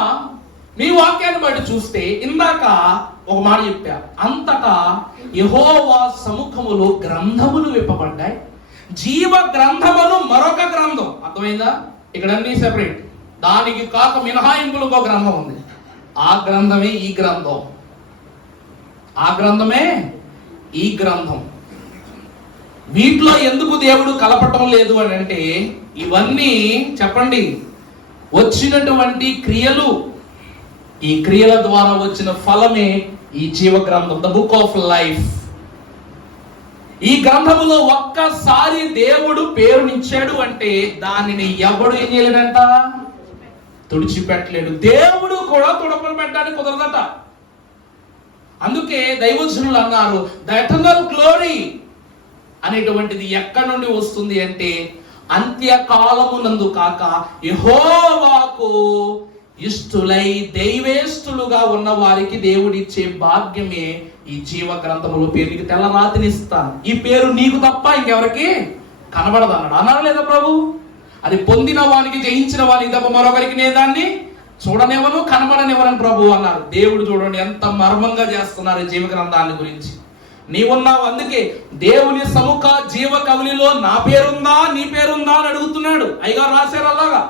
మీ వాక్యాన్ని బట్టి చూస్తే ఇందాక ఒక మాట చెప్పా, అంతటా యెహోవా సముఖములో గ్రంథములు విప్పబడ్డాయి, జీవ గ్రంథమును మరొక గ్రంథం. అర్థమైందా? ఇక్కడ అన్ని సెపరేట్, దానికి కాక మినహాయింపులు ఒక గ్రంథం ఉంది. ఆ గ్రంథమే ఈ గ్రంథం, ఆ గ్రంథమే ఈ గ్రంథం. వీటిలో ఎందుకు దేవుడు కలపటం లేదు అని అంటే, ఇవన్నీ చెప్పండి వచ్చినటువంటి క్రియలు, ఈ క్రియల ద్వారా వచ్చిన ఫలమే ఈ జీవ గ్రంథం, ద బుక్ ఆఫ్ లైఫ్. ఈ గ్రంథములో ఒక్కసారి దేవుడు పేరునిచ్చాడు అంటే దానిని ఎవడు ఏం చేయలేడంట, తుడిచిపెట్టలేడు. దేవుడు కూడా తుడపలు పెట్టడానికి కుదరదట. అందుకే దైవజనులు అన్నారు, ద ఎటర్నల్ గ్లోరీ అనేటువంటిది ఎక్కడి నుండి వస్తుంది అంటే, అంత్యకాలమునందు కాక యెహోవాకు ఇష్టులై దైవేష్టులుగా ఉన్న వారికి దేవుడిచ్చే భాగ్యమే ఈ జీవ గ్రంథములో పేరు. నీకు తెల్ల రాతినిస్తాను, ఈ పేరు నీకు తప్ప ఇంకెవరికి కనబడదు అన్నాడు. అన్నారా లేదా ప్రభు? అది పొందిన వానికి, జయించిన వానికి తప్ప మరొకరికి నేను దాన్ని చూడనివ్వను, కనబడనివ్వను ప్రభు అన్నారు. దేవుడు చూడండి ఎంత మర్మంగా చేస్తున్నారు ఈ జీవ గ్రంథాన్ని గురించి. నీవున్నావు, అందుకే దేవుని సముఖ జీవ కవులిలో నా పేరుందా నీ పేరుందా అని అడుగుతున్నాడు. అయ్యగారు రాశారు అలాగా,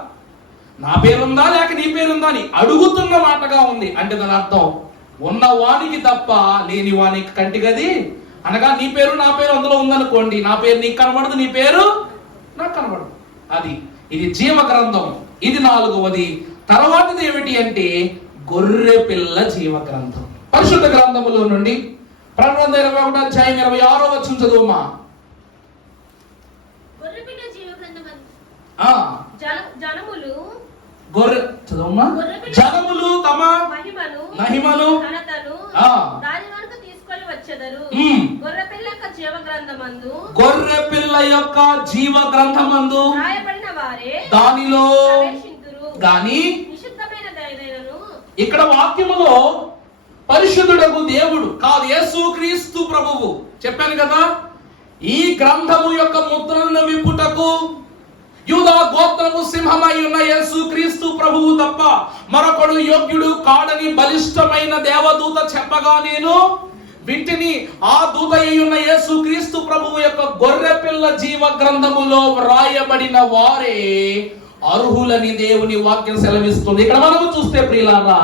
నా పేరుందా లేక నీ పేరుందా అని అడుగుతున్న మాటగా ఉంది. అంటే దాని అర్థం ఉన్న వానికి తప్ప లేని వానికి కంటిగది అనగా నీ పేరు నా పేరు అందులో ఉందనుకోండి, నా పేరు నీకు కనబడదు, నీ పేరు నాకు కనబడదు. ఇది జీవ గ్రంథం. ఇది 4వది. తర్వాతది ఏమిటి అంటే గొర్రె పిల్ల జీవ గ్రంథం. పరిశుద్ధ గ్రంథములో నుండి ప్రకటన 21వ అధ్యాయం 26వ వచనం చదువుమా. గొర్రెపిల్ల జీవ గ్రంథమందు జనములు తమ మహిమను దాని వరకు తీసుకొని వచ్చెదరు. గొర్రె పిల్ల యొక్క జీవ గ్రంథమందు రాయబడిన వారే దానిలో గాని. ఇక్కడ వాక్యములో పరిశుద్ధుడగు దేవుడు కాదు, యేసుక్రీస్తు ప్రభువు. చెప్పాను కదా, ఈ గ్రంథము యొక్క ముద్రలను విప్పుటకు యూదా గోత్రము సింహమై ఉన్న యేసుక్రీస్తు ప్రభువు తప్ప మరొకడు యోగ్యుడు కాడని బలిష్టమైన దేవదూత చెప్పగా నేను వీటిని ఆ దూత అయి ఉన్న యేసుక్రీస్తు ప్రభువు యొక్క గొర్రె పిల్ల జీవ గ్రంథములో వ్రాయబడిన వారే అర్హులని దేవుని వాక్యం సెలవిస్తుంది. ఇక్కడ మనము చూస్తే ప్రియులారా,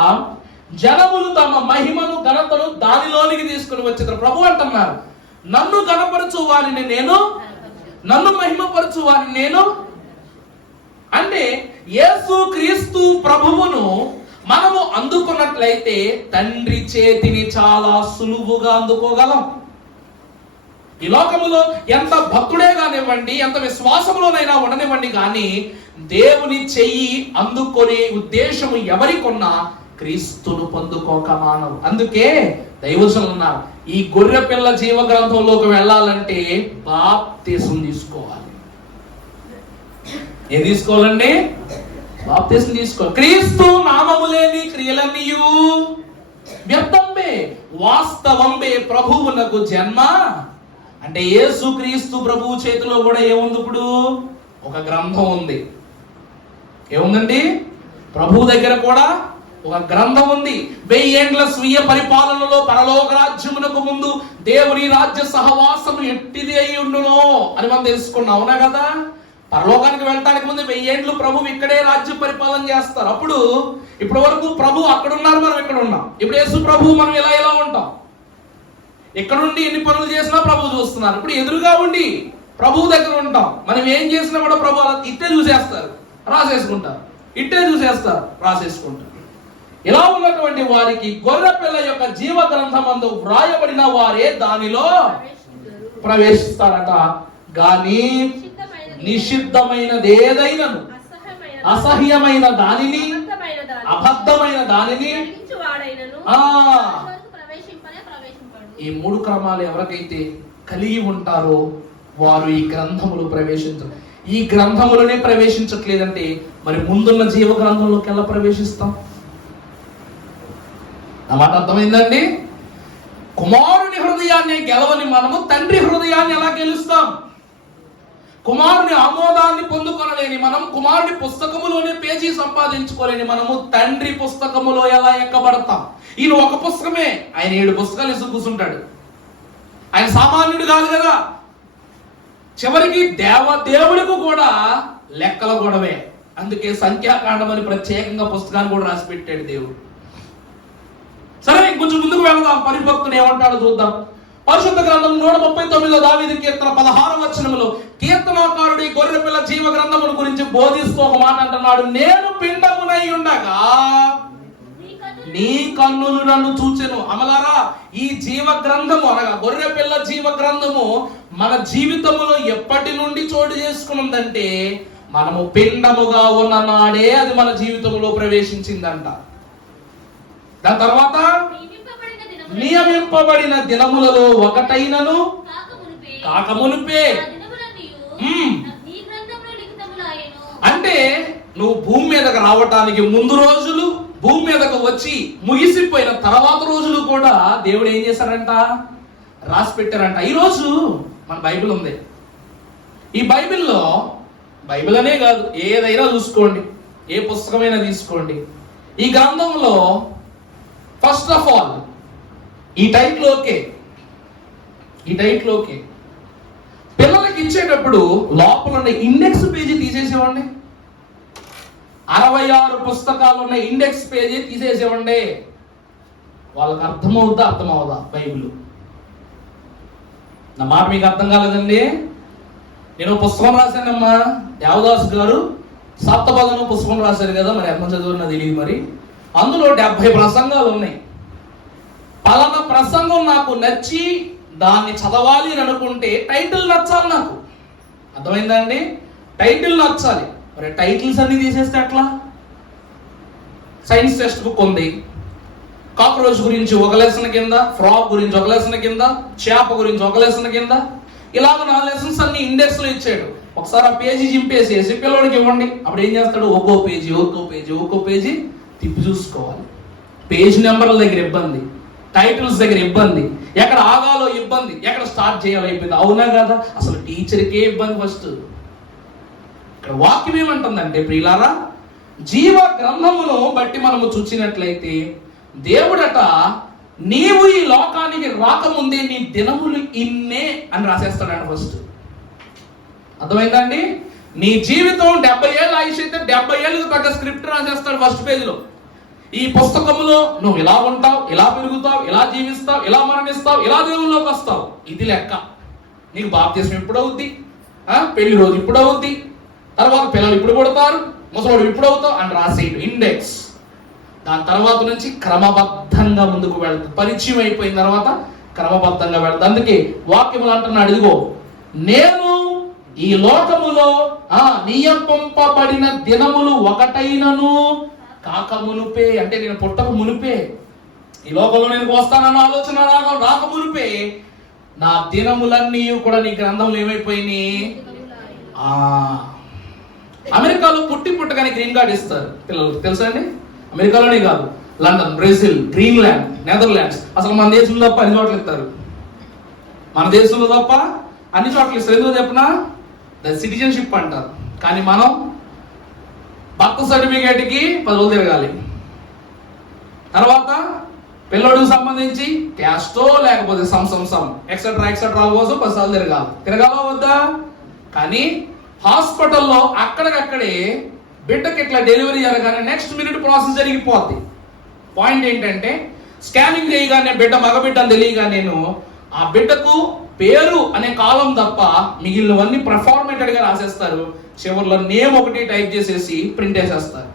జనములు తమ మహిమను ఘనతను దానిలోనికి తీసుకుని వచ్చేది. ప్రభు అంటున్నారు, నన్ను ఘనపరచు వారిని నేను, నన్ను మహిమపరచు వారిని నేను. అంటే యేసుక్రీస్తు ప్రభువును మనము అందుకున్నట్లయితే తండ్రి చేతిని చాలా సులువుగా అందుకోగలం. ఈ లోకములో ఎంత భక్తుడే కానివ్వండి, ఎంత విశ్వాసంలోనైనా ఉండనివ్వండి, కానీ దేవుని చెయ్యి అందుకునే ఉద్దేశము ఎవరికొన్నా క్రీస్తును పొందుకోక మానవు. అందుకే దైవజనులు ఉన్నారు, ఈ గొర్రె పిల్ల జీవ గ్రంథంలోకి వెళ్ళాలంటే బాప్తిసం తీసుకోవాలి. ఏం తీసుకోవాలండి? బాప్తిసం తీసుకోవాలి. క్రీస్తు నామము లేని క్రియలన్నీయు వ్యర్థంబే వాస్తవంబే ప్రభువునకు జన్మ. అంటే యేసు క్రీస్తు ప్రభువు చేతిలో కూడా ఏముంది? ఇప్పుడు ఒక గ్రంథం ఉంది. ఏముందండి? ప్రభువు దగ్గర కూడా ఒక గ్రంథం ఉంది. 1000 ఏండ్ల స్వీయ పరిపాలనలో పరలోక రాజ్యమునకు ముందు దేవుని రాజ్య సహవాసం ఎట్టిది అయి ఉండునో అని మనం తెలుసుకున్నాం. అవునా కదా? పరలోకానికి వెళ్ళటానికి ముందు 1000 ఏండ్లు ప్రభు ఇక్కడే రాజ్య పరిపాలన చేస్తారు. అప్పుడు ఇప్పటి వరకు ప్రభు అక్కడ ఉన్నారు, మనం ఇక్కడ ఉన్నాం. ఇప్పుడు యేసు ప్రభు మనం ఇలా ఉంటాం. ఎక్కడుండి ఎన్ని పనులు చేసినా ప్రభు చూస్తున్నారు. ఇప్పుడు ఎదురుగా ఉండి ప్రభువు దగ్గర ఉంటాం. మనం ఏం చేసినా కూడా ప్రభు ఇట్టే చూసేస్తారు, రాసేసుకుంటారు. ఇట్టే చూసేస్తారు, రాసేసుకుంటారు. ఇలా ఉన్నటువంటి వారికి గొర్రె పిల్ల యొక్క జీవ గ్రంథమందు వ్రాయబడిన వారే దానిలో ప్రవేశిస్తారట. గాని నిషిద్ధమైనది ఏదైనను, అసహ్యమైన దానిని, అబద్ధమైన దానిని, ఈ 3 క్రమాలు ఎవరికైతే కలిగి ఉంటారో వారు ఈ గ్రంథములు ప్రవేశించరు. ఈ గ్రంథములనే ప్రవేశించట్లేదంటే మరి ముందున్న జీవ గ్రంథంలోకి ఎలా ప్రవేశిస్తాం? ఆ మాట అర్థమైందండి? కుమారుని హృదయాన్ని గెలవని మనము తండ్రి హృదయాన్ని ఎలా గెలుస్తాం? కుమారుని ఆమోదాన్ని పొందుకొనలేని మనం, కుమారుని పుస్తకములోనే పేజీ సంపాదించుకోలేని మనము తండ్రి పుస్తకములో ఎలా ఎక్కబడతాం? ఈయన ఒక పుస్తకమే, ఆయన 7 పుస్తకాలు ఇసుకు కూర్చుంటాడు. ఆయన సామాన్యుడు కాదు కదా. చివరికి దేవుడికి కూడా లెక్కల గొడవే. అందుకే సంఖ్యాకాండం అని ప్రత్యేకంగా పుస్తకాన్ని కూడా రాసి పెట్టాడు దేవుడు. సరే, ఇంకొంచెం ముందుకు వెళదాం. పరిభక్తుడు ఏమంటాడో చూద్దాం. పరిశుద్ధ గ్రంథం 139 దావీదు కీర్తన 16వ వచనములో కీర్తనాకారుడి గొర్రె పిల్ల జీవ గ్రంథమును గురించి బోధిస్తూ ఒక మాట అంటున్నాడు, నేను పిండమునై ఉండగా నీ కన్నులు నన్ను చూచెను. అమలారా, ఈ జీవ గ్రంథము అనగా గొర్రె పిల్ల జీవ గ్రంథము మన జీవితములో ఎప్పటి నుండి చోటు చేసుకున్నదంటే మనము పిండముగా ఉన్న నాడే అది మన జీవితంలో ప్రవేశించిందంట. దాని తర్వాత నియమింపబడిన దినములలో ఒకటైనను కాకమునుపే. అంటే నువ్వు భూమి మీదకు రావటానికి ముందు రోజులు, భూమి మీదకు వచ్చి ముగిసిపోయిన తర్వాత రోజులు కూడా దేవుడు ఏం చేశారంట? రాసి పెట్టారంట. ఈరోజు మన బైబిల్ ఉంది. ఈ బైబిల్లో, బైబిల్ అనే కాదు, ఏదైనా చూసుకోండి, ఏ పుస్తకమైనా తీసుకోండి, ఈ గ్రంథంలో ఫస్ట్ ఆఫ్ ఆల్ ఈ టైట్లోకే పిల్లలకి ఇచ్చేటప్పుడు లోపల ఉన్న ఇండెక్స్ పేజీ తీసేసేవండి. 66 పుస్తకాలు ఉన్న ఇండెక్స్ పేజీ తీసేసేవండి. వాళ్ళకి అర్థమవుదా బైబిల్? నా మాట మీకు అర్థం కాలేదండి. నేను పుస్తకం రాశానమ్మా, దేవదాస్ గారు సప్తపదను పుస్తకం రాశారు కదా, మరి ఎంత చదువున్నా తెలియదు. మరి అందులో 70 ప్రసంగాలు ఉన్నాయి. పలానా ప్రసంగం నాకు నచ్చి దాన్ని చదవాలి అని అనుకుంటే టైటిల్ నచ్చాలి నాకు. అర్థమైందా అండి? టైటిల్ నచ్చాలి. మరి టైటిల్స్ అన్ని తీసేస్తే ఎట్లా? సైన్స్ టెక్స్ట్ బుక్ ఉంది, కాక్రోచ్ గురించి ఒక లెసన్ కింద, ఫ్రాక్ గురించి ఒక లెసన్ కింద, చేప గురించి ఒక లెసన్ కింద, ఇలాగ 4 లెసన్స్ అన్ని ఇండెక్స్ లో ఇచ్చాడు. ఒకసారి ఆ పేజీ చింపేసేసి పిల్లవాడికి ఇవ్వండి. అప్పుడు ఏం చేస్తాడు? ఒక్కో పేజీ తిప్పి చూసుకోవాలి. పేజ్ నెంబర్ల దగ్గర ఇబ్బంది, టైటిల్స్ దగ్గర ఇబ్బంది, ఎక్కడ ఆగాలో ఇబ్బంది, ఎక్కడ స్టార్ట్ చేయాలో ఇబ్బంది. అవునా కదా? అసలు టీచర్కే ఇబ్బంది ఫస్ట్. ఇక్కడ వాక్యం ఏమంటుందంటే ప్రియులారా, జీవ గ్రంథమును బట్టి మనము చూచినట్లయితే దేవుడట నీవు ఈ లోకానికి రాకముందే నీ దినములు ఇన్నే అని రాసేస్తాడు ఫస్ట్. అర్థమైందండి? నీ జీవితం 70 ఏళ్ళ ఆయుష్ అయితే 70 ఏళ్ళకి తగ్గ స్క్రిప్ట్ రాసేస్తాడు ఫస్ట్ పేజీలో. ఈ పుస్తకంలో నువ్వు ఇలా ఉంటావు, ఇలా పెరుగుతావు, ఇలా జీవిస్తావు, ఇలా మరణిస్తావు, ఇలా దేవుల్లోకి వస్తావు. ఇది లెక్క. నీకు బాప్తిస్మం ఎప్పుడు అవుద్ది, పెళ్లి రోజు ఇప్పుడు అవుద్ది, తర్వాత పిల్లలు ఇప్పుడు పుడతారు, ముసలోడు ఇప్పుడు అవుతావు అని రాసేయడు ఇండెక్స్. దాని తర్వాత నుంచి క్రమబద్ధంగా ముందుకు వెళ్తాం. పరిచయం అయిపోయిన తర్వాత క్రమబద్ధంగా వెళ్తాం. అందుకే వాక్యములు అంటున్నాడు, ఇదిగో నేను ఈ లోకములో నియమింపబడిన దినములు ఒకటైనను కాక మునుపే, అంటే నేను పుట్టక మునిపే, ఈ లోకంలో నేను వస్తానన్న ఆలోచన రాక మునిపే నా దినములన్నీ కూడా నీ గ్రంథంలో ఏమైపోయినాయి. అమెరికాలో పుట్టగానే గ్రీన్ కార్డ్ ఇస్తారు పిల్లలకు, తెలుసా అండి? అమెరికాలోనే కాదు, లండన్, బ్రెజిల్, గ్రీన్లాండ్, నెదర్లాండ్స్, అసలు మన దేశంలో తప్ప అన్ని చోట్ల ఇస్తారు. మన దేశంలో తప్ప అన్ని చోట్ల ఇస్తారు. ఎందుకు చెప్పినా సిటిజన్షిప్ అంటారు. కానీ మనం బర్త్ సర్టిఫికేట్కి 10 రోజులు తిరగాలి. తర్వాత పిల్లోడికి సంబంధించి క్యాస్టో లేకపోతే సమ్ ఎక్సెట్రా కోసం 10 సార్లు తిరగాలా వద్దా? కానీ హాస్పిటల్లో అక్కడికక్కడే బిడ్డకి ఇట్లా డెలివరీ జరగానే నెక్స్ట్ మినిట్ ప్రాసెస్ జరిగిపోద్ది. పాయింట్ ఏంటంటే స్కానింగ్ చేయగానే బిడ్డ మగబిడ్డ అని తెలియగా నేను ఆ బిడ్డకు పేరు అనే కాలం తప్ప మిగిలినవన్నీ ప్రఫార్మేటెడ్ గా రాసేస్తారు. చివరిలో నేమ్ ఒకటి టైప్ చేసేసి ప్రింట్ వేసేస్తారు.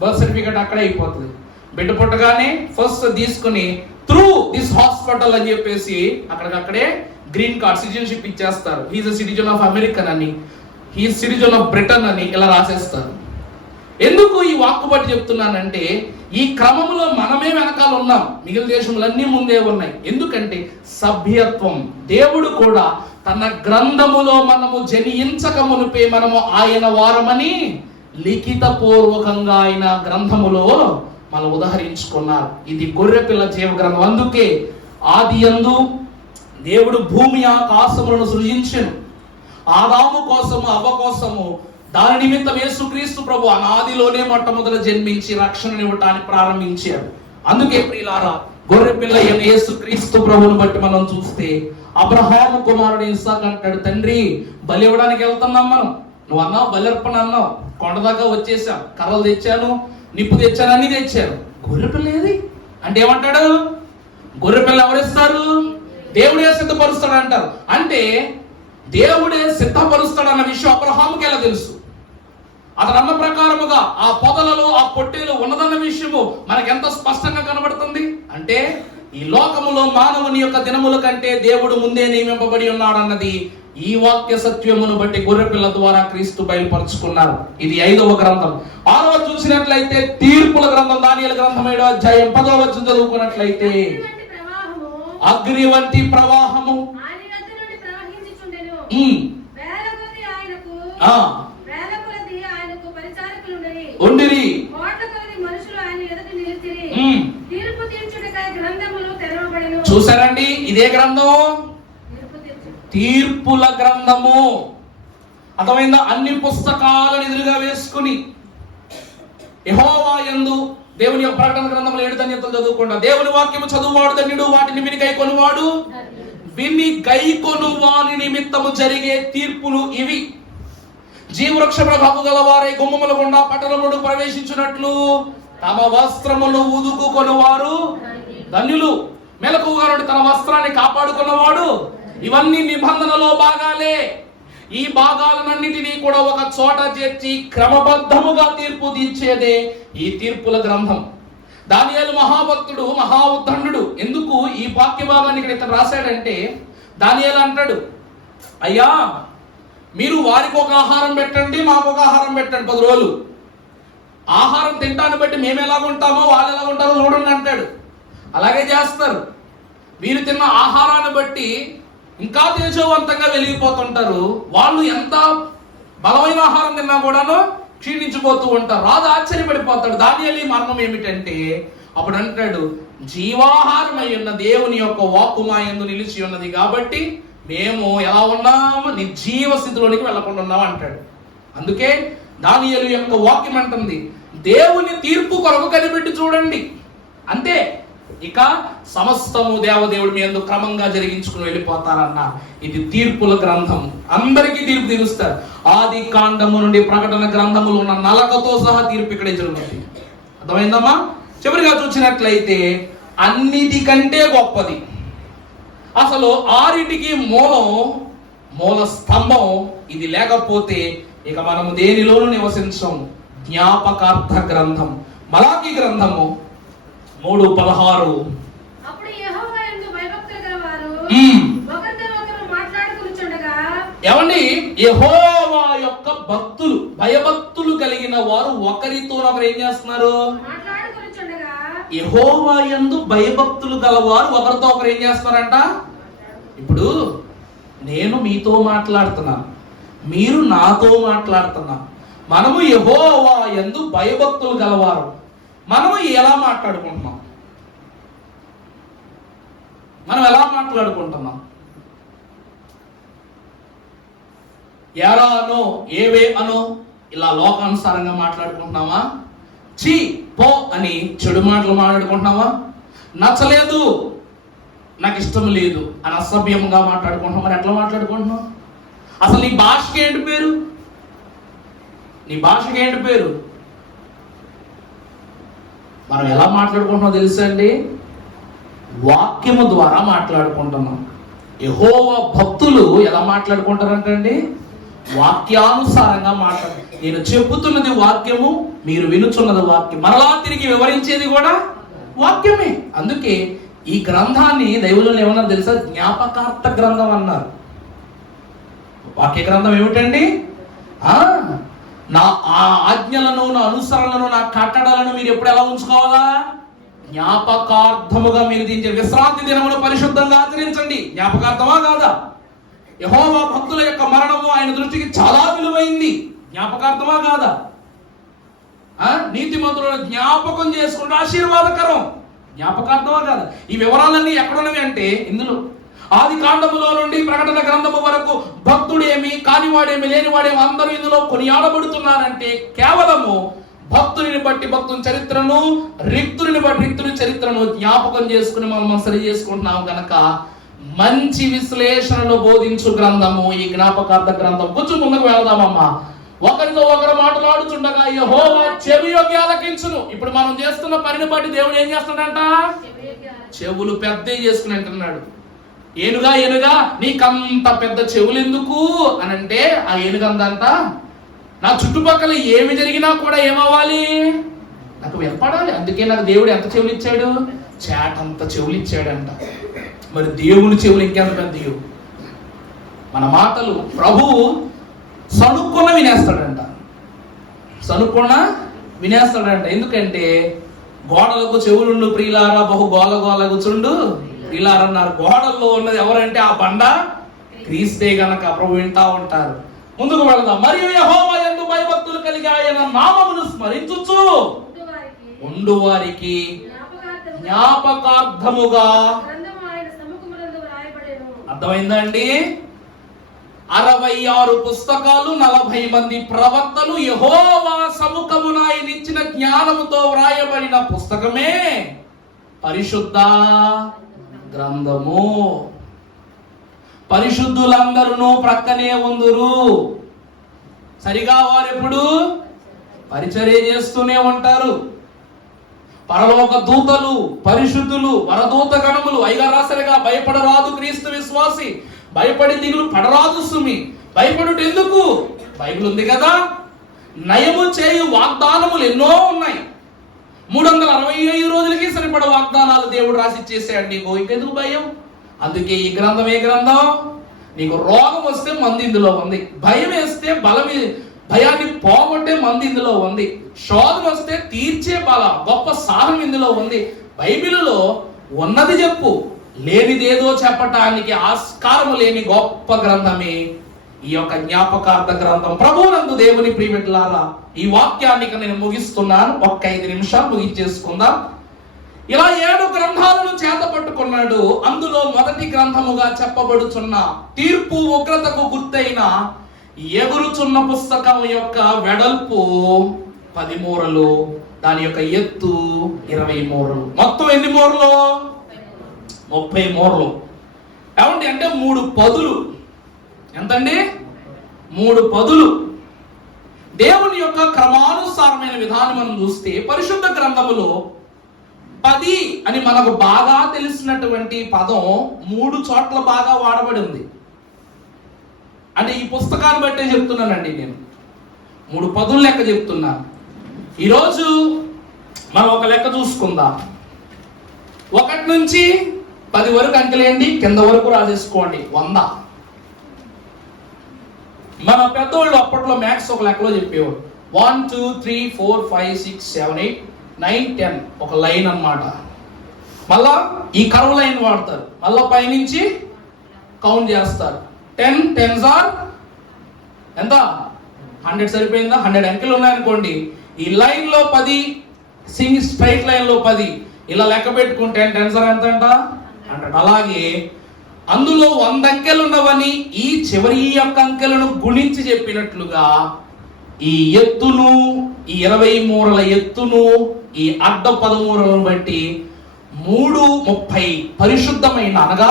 బర్త్ సర్టిఫికేట్ అక్కడే అయిపోతుంది. బిడ్డ పుట్టగానే ఫస్ట్ తీసుకుని త్రూ దిస్ హాస్పిటల్ అని చెప్పేసి అక్కడికక్కడే గ్రీన్ కార్డ్, సిటిజన్షిప్ ఇచ్చేస్తారు. He's a citizen of American అని, హీఈస్ సిటిజన్ ఆఫ్ బ్రిటన్ అని ఇలా రాసేస్తారు. ఎందుకు ఈ వాక్కు బట్టి చెప్తున్నానంటే ఈ క్రమంలో మనమే వెనకాల ఉన్నాం, మిగిలిన దేశములన్నీ ముందే ఉన్నాయి. ఎందుకంటే సభ్యత్వం. దేవుడు కూడా తన గ్రంథములో మనము జనించక మునిపే మనము ఆయన వారమని లిఖిత పూర్వకంగా ఆయన గ్రంథములో మనం ఉదహరించుకున్నారు. ఇది గొర్రెపిల్ల జీవ గ్రంథం. అందుకే ఆదియందు దేవుడు భూమి ఆకాశములను సృజించెను. ఆదాము కోసము, అవ్వ కోసము, దాని నిమిత్తం యేసుక్రీస్తు ప్రభు అనాదిలోనే మొట్టమొదట జన్మించి రక్షణనివ్వటానికి ప్రారంభించారు. అందుకే ప్రియులారా, గొర్రెపిల్ల అయిన యేసుక్రీస్తు ప్రభువును బట్టి మనం చూస్తే అబ్రహాము కుమారుడు ఇస్సాకు అంటాడు, తండ్రి బలి ఇవ్వడానికి వెళ్తున్నాం మనం. నువ్వు అన్నావు బలిర్పణ అన్నావు, కొండ దాకా వచ్చేసాం, కర్రలు తెచ్చాను, నిప్పు తెచ్చాను, అన్ని తెచ్చాను, గొర్రెపిల్ల ఏది అంటే ఏమంటాడు? గొర్రెపిల్ల ఎవరిస్తారు? దేవుడే సిద్ధపరుస్తాడు అంటారు. అంటే దేవుడే సిద్ధపరుస్తాడన్న విషయం అబ్రహాముకి ఎలా తెలుసు? అతను అన్న ప్రకారముగా ఆ పొదలలో ఆ పొట్టేలు ఉన్నదన్న విషయము మనకు ఎంత స్పష్టంగా కనబడుతుంది అంటే ఈ లోకములో మానవుని యొక్క దినముల కంటే దేవుడు ముందే నియమింపబడి ఉన్నాడన్నది ఈ వాక్య సత్యమును బట్టి గొర్రెపిల్ల ద్వారా క్రీస్తు బయలుపరుచుకున్నారు. ఇది 5వ గ్రంథం. 6వ చూసినట్లయితే తీర్పుల గ్రంథం, దానియేలు గ్రంథం 7వ అధ్యాయం 10వ వచనం చదువుకున్నట్లయితే అగ్ని వంటి ప్రవాహము ఉండిరి. చూసారండి, ఇదే గ్రంథం తీర్పుల గ్రంథము. అర్థమైందా? అన్ని పుస్తకాలను ఎదురుగా వేసుకుని యెహోవా యందు దేవుని యొక్క ప్రకటన గ్రంథంలో 7 ధన్యతలు చదువుకుంటా. దేవుని వాక్యము చదువువాడు ధన్యుడు, వాటిని విని గైకొనువాడు, విని గైకొను వాని నిమిత్తము జరిగే తీర్పులు ఇవి. జీవవృక్షములకు హక్కు గల వారే గుమ్మముల గుండా పట్టణములు ప్రవేశించినట్లు తమ వస్త్రములు ఉదుకుకొనువారు ధన్యులు. మెలకువగా తన వస్త్రాన్ని కాపాడుకున్నవాడు ఇవన్నీ నిబంధనలో భాగాలే. ఈ భాగాలన్నిటినీ కూడా ఒక చోట చేర్చి క్రమబద్ధముగా తీర్పు తీర్చేదే ఈ తీర్పుల గ్రంథం. దానియేలు మహాభక్తుడు, మహా ఉద్దండు. ఎందుకు ఈ వాక్య భాగాన్ని ఇక్కడ ఇతను రాశాడంటే, దానియేలు అంటాడు, అయ్యా మీరు వారికి ఒక ఆహారం పెట్టండి, మాకు ఒక ఆహారం పెట్టండి 10 రోజులు. ఆహారం తింటాన్ని బట్టి మేము ఎలా ఉంటామో వాళ్ళు ఎలా ఉంటారో చూడండి అంటాడు. అలాగే చేస్తారు. మీరు తిన్న ఆహారాన్ని బట్టి ఇంకా తేజవంతంగా వెలిగిపోతుంటారు. వాళ్ళు ఎంత బలమైన ఆహారం తిన్నా కూడాను క్షీణించిపోతూ ఉంటారు. రాజు ఆశ్చర్యపడిపోతాడు. దానియేలు మర్మం ఏమిటంటే, అప్పుడు అంటాడు, జీవాహారమై ఉన్న దేవుని యొక్క వాక్కు మా యందు నిలిచి ఉన్నది కాబట్టి మేము ఎలా ఉన్నాము, నిర్జీవ స్థితిలోనికి వెళ్ళకుండా ఉన్నాము అంటాడు. అందుకే దానియేలు యొక్క వాక్యం అంటుంది, దేవుని తీర్పు కొరకు కనిపెట్టి చూడండి, అంతే, ఇక సమస్తము దేవదేవుడు మీ యందు క్రమంగా జరిగించుకుని వెళ్ళిపోతారన్న. ఇది తీర్పుల గ్రంథం. అందరికీ తీర్పు తీరుస్తారు. ఆది కాండము నుండి ప్రకటన గ్రంథములు ఉన్న నలకతో సహా తీర్పు ఇక్కడే జరుగుతుంది. అర్థమైందమ్మా? చివరిగా చూసినట్లయితే అన్నిటికంటే గొప్పది, అసలు ఆరిటికి మూల స్తంభం ఇది లేకపోతే ఇక మనము దేనిలోనూ నివసించం. జ్ఞాపకార్థ గ్రంథం. మలాకీ గ్రంథము 3:16. అప్పుడు యెహోవా యందు భయభక్తులు గలవారు ఒకరితో ఒకరు మాట్లాడుకొనుచుండగా, ఏమండి, యెహోవా యొక్క భక్తులు, భయభక్తులు కలిగిన వారు ఒకరితో ఒకరు ఏం చేస్తున్నారు? మాట్లాడుకొనుచుండగా. యెహోవా యందు భయభక్తులు గలవారు ఒకరితో ఒకరు ఏం చేస్తున్నారంట? ఇప్పుడు నేను మీతో మాట్లాడుతున్నాను, మీరు నాతో మాట్లాడుతున్నారు. మనము యెహోవా యందు భయభక్తులు గలవారు. మనము ఎలా మాట్లాడుకుంటున్నాం? మనం ఎలా మాట్లాడుకుంటున్నాం? ఎరా అనో, ఏవే అనో ఇలా లోకానుసారంగా మాట్లాడుకుంటున్నామా? చీ పో అని చెడు మాటలు మాట్లాడుకుంటున్నావా? నచ్చలేదు, నాకు ఇష్టం లేదు అని అసభ్యంగా మాట్లాడుకుంటున్నాం. మరి ఎట్లా మాట్లాడుకుంటున్నాం? అసలు నీ భాషకి ఏంటి పేరు? నీ భాషకి ఏంటి పేరు? మనం ఎలా మాట్లాడుకుంటున్నాం తెలుసా అండి? వాక్యము ద్వారా మాట్లాడుకుంటున్నాం. యెహోవా భక్తులు ఎలా మాట్లాడుకుంటారంటండి? వాక్యానుసారంగా మాట్లాడు. నేను చెబుతున్నది వాక్యము, మీరు వినుచున్నది వాక్యం, మరలా తిరిగి వివరించేది కూడా వాక్యమే. అందుకే ఈ గ్రంథాన్ని దైవజనులు ఏమన్నారు తెలుసా? జ్ఞాపకార్థ గ్రంథం అన్నారు. వాక్య గ్రంథం ఏమిటండి? నా ఆజ్ఞలను, నా అనుసరణలను, నా కట్టడలను మీరు ఎప్పుడు ఎలా ఉంచుకోవాలా? జ్ఞాపకార్థముగా మీరు దించండి. విశ్రాంతి దినమును పరిశుద్ధంగా ఆచరించండి. జ్ఞాపకార్థమా కాదా? యెహోవా భక్తుల యొక్క మరణము ఆయన దృష్టికి చాలా విలువైంది. జ్ఞాపకార్థమా కాదా? నీతిమంతులను జ్ఞాపకం చేసుకుంటే ఆశీర్వాదకరం. జ్ఞాపకార్థమా కాదా? ఈ వివరాలన్నీ ఎక్కడున్నవి అంటే ఇందులో ఆది కాండములో నుండి ప్రకటన గ్రంథము వరకు భక్తుడేమి, కానివాడేమి, లేనివాడేమి అందరూ ఇందులో కొనియాడబడుతున్నారంటే కేవలము భక్తుని బట్టి భక్తుని చరిత్రను, రిక్తుని బట్టి రిక్తుని చరిత్రను జ్ఞాపకం చేసుకుని మనం సరి చేసుకుంటున్నాం కనుక మంచి విశ్లేషణను బోధించు గ్రంథము ఈ జ్ఞాపకార్థ గ్రంథం. కొంచెం ముందుకు వెళదామమ్మా. ఒకరితో ఒకరు మాట్లాడుచుండగా యెహోవా చెవియొగ్గి ఆలకించును. ఇప్పుడు మనం చేస్తున్న పనిని బట్టి దేవుడు ఏం చేస్తున్నాడంట? చెవులు పెద్దవి చేసుకుని అంటున్నాడు. ఏనుగా నీకంత పెద్ద చెవులు ఎందుకు అని అంటే, ఆ ఏనుగందంట నా చుట్టుపక్కల ఏమి జరిగినా కూడా ఏమవ్వాలి? నాకు వినపడాలి. అందుకే నాకు దేవుడు ఎంత చెవులు ఇచ్చాడు? చేటంత చెవులు ఇచ్చాడంట. మరి దేవుని చెవులు ఇంకెంత పెద్దయో. మన మాటలు ప్రభువు సనుక్కున్న వినేస్తాడంట. ఎందుకంటే గోడలకు చెవులుండు ప్రియులారా బహు గోలగోలగుచుండు ప్రియులారన్నారు. గోడల్లో ఉన్నది ఎవరంటే ఆ బండ క్రీస్తే గనక ప్రభు వింటా ఉంటారు. ముందుకు వెళదాం. మరియు యెహోవా యందు భయభక్తులు కలిగి ఆయన నామమును స్మరించుచు ఉండు వారికి జ్ఞాపకార్థముగా. అర్థమైందా అండి? 66 పుస్తకాలు, 40 మంది ప్రవక్తలు యెహోవా సముఖమున ఆయన ఇచ్చిన జ్ఞానముతో వ్రాయబడిన పుస్తకమే పరిశుద్ధ గ్రంథము. పరిశుద్ధులందరూ ప్రక్కనే ఉందురు. సరిగా వారెప్పుడు పరిచర్య చేస్తూనే ఉంటారు. పరలోక దూతలు, పరిశుద్ధులు, వరదూత గణములు, ఐగా రాసరిగా భయపడరాదు క్రీస్తు విశ్వాసి, భయపడి దిగులు పడరాదు సుమి. భయపడుట ఎందుకు? బైబిల్ ఉంది కదా. నయము చేయు వాగ్దానములు ఎన్నో ఉన్నాయి. 365 రోజులకి సరిపడ వాగ్దానాలు దేవుడు రాసి ఇచ్చేసాడు నీకు. ఇంకెందుకు భయం? అందుకే ఈ గ్రంథం ఏ గ్రంథం? నీకు రోగం వస్తే మందు ఇందులో ఉంది. భయం వేస్తే భయాన్ని పోగొట్టే మందు ఇందులో ఉంది. శోధన వస్తే తీర్చే గొప్ప సాధనం ఇందులో ఉంది. బైబిల్లో ఉన్నది చెప్పు, లేనిదేదో చెప్పటానికి ఆస్కారం లేని గొప్ప గ్రంథమే ఈ యొక్క జ్ఞాపకార్థ గ్రంథం. ప్రభువునందు దేవుని ప్రియమిత్రులారా, ఈ వాక్యానికి నేను ముగిస్తున్నాను. 5 నిమిషాలు ముగించేసుకుందాం. ఇలా 7 గ్రంథాలను చేత పట్టుకున్నాడు. అందులో మొదటి గ్రంథముగా చెప్పబడుచున్న తీర్పు ఉగ్రతకు గుర్తైన ఎగురుచున్న పుస్తకం యొక్క వెడల్పు 10 మూరలు, దాని యొక్క ఎత్తు 20 మూరలు. మొత్తం ఎన్ని మూరలు? 30 మూరలు. ఏమండి అంటే 3 పదులు. ఎంతండి? 3 పదులు. దేవుని యొక్క క్రమానుసారమైన విధానం మనం చూస్తే పరిశుద్ధ గ్రంథములో 10 అని మనకు బాగా తెలిసినటువంటి పదం 3 చోట్ల బాగా వాడబడి ఉంది. అంటే ఈ పుస్తకాన్ని బట్టే చెప్తున్నానండి నేను. 3 పదులు లెక్క చెప్తున్నాను. ఈరోజు మనం ఒక లెక్క చూసుకుందాం. 1 నుంచి 10 వరకు అంకెలేండి, కింద వరకు రాసేసుకోండి. 100. మన పెద్దోళ్ళు అప్పట్లో మ్యాథ్స్ ఒక లెక్కలో చెప్పేవాడు. 1 2 3 4 5 6 7 8 9 10 ఒక లైన్ అన్నమాట. మళ్ళా ఈ కర్వ్ లైన్ వాడతారు. మళ్ళా పైనుంచి కౌంట్ చేస్తారు. 10 10s are ఎంత? 100 సరిపోయిందా? 100 అంకెలు ఉన్నాయనుకోండి. ఈ లైన్ లో 10, స్ట్రైట్ లైన్ లో 10 ఇలా లెక్క పెట్టుకుంటే 10s are ఎంత అంట? 100. అలాగే అందులో 100 అంకెలు ఉన్నవని ఈ చివరి యొక్క అంకెలను గుణించి చెప్పినట్లుగా ఈ ఎత్తును, ఈ 20 మూరల ఎత్తును, ఈ అడ్డ 10 మూరలను బట్టి 30 పరిశుద్ధమైన, అనగా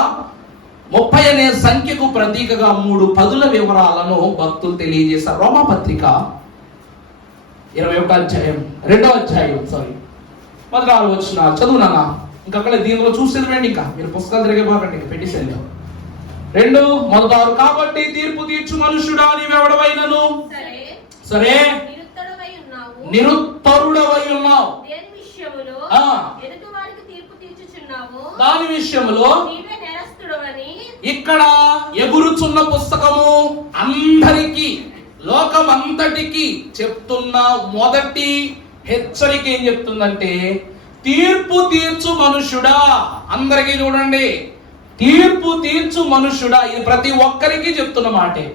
30 అనే సంఖ్యకు ప్రతీకగా 3 పదుల వివరాలను భక్తులు తెలియజేశారు. రోమాపత్రిక 21వ అధ్యాయం 2వ అధ్యాయం మొదటి 6 వచనాలు చదువునా. ఇంకా అక్కడ దీనిలో చూసేది వేండి. ఇంకా మీరు పుస్తకాలు తిరగబాకండి, ఇంకా పెట్టేసేళ్ళు. 2 మొదటి 6. కాబట్టి తీర్పు తీర్చు మనుషుడా నీవెవడవైనను సరే నిరుత్తరుడవై ఉన్నావు. దాని విషయములో ఇక్కడ ఎగురుచున్న పుస్తకము అందరికీ, లోకమంతటికి చెప్తున్న మొదటి హెచ్చరిక ఏం చెప్తుందంటే, తీర్పు తీర్చు మనుషుడా. అందరికీ చూడండి, తీర్పు తీర్చు మనుషుడా. ఇది ప్రతి ఒక్కరికి చెప్తున్న మాటే.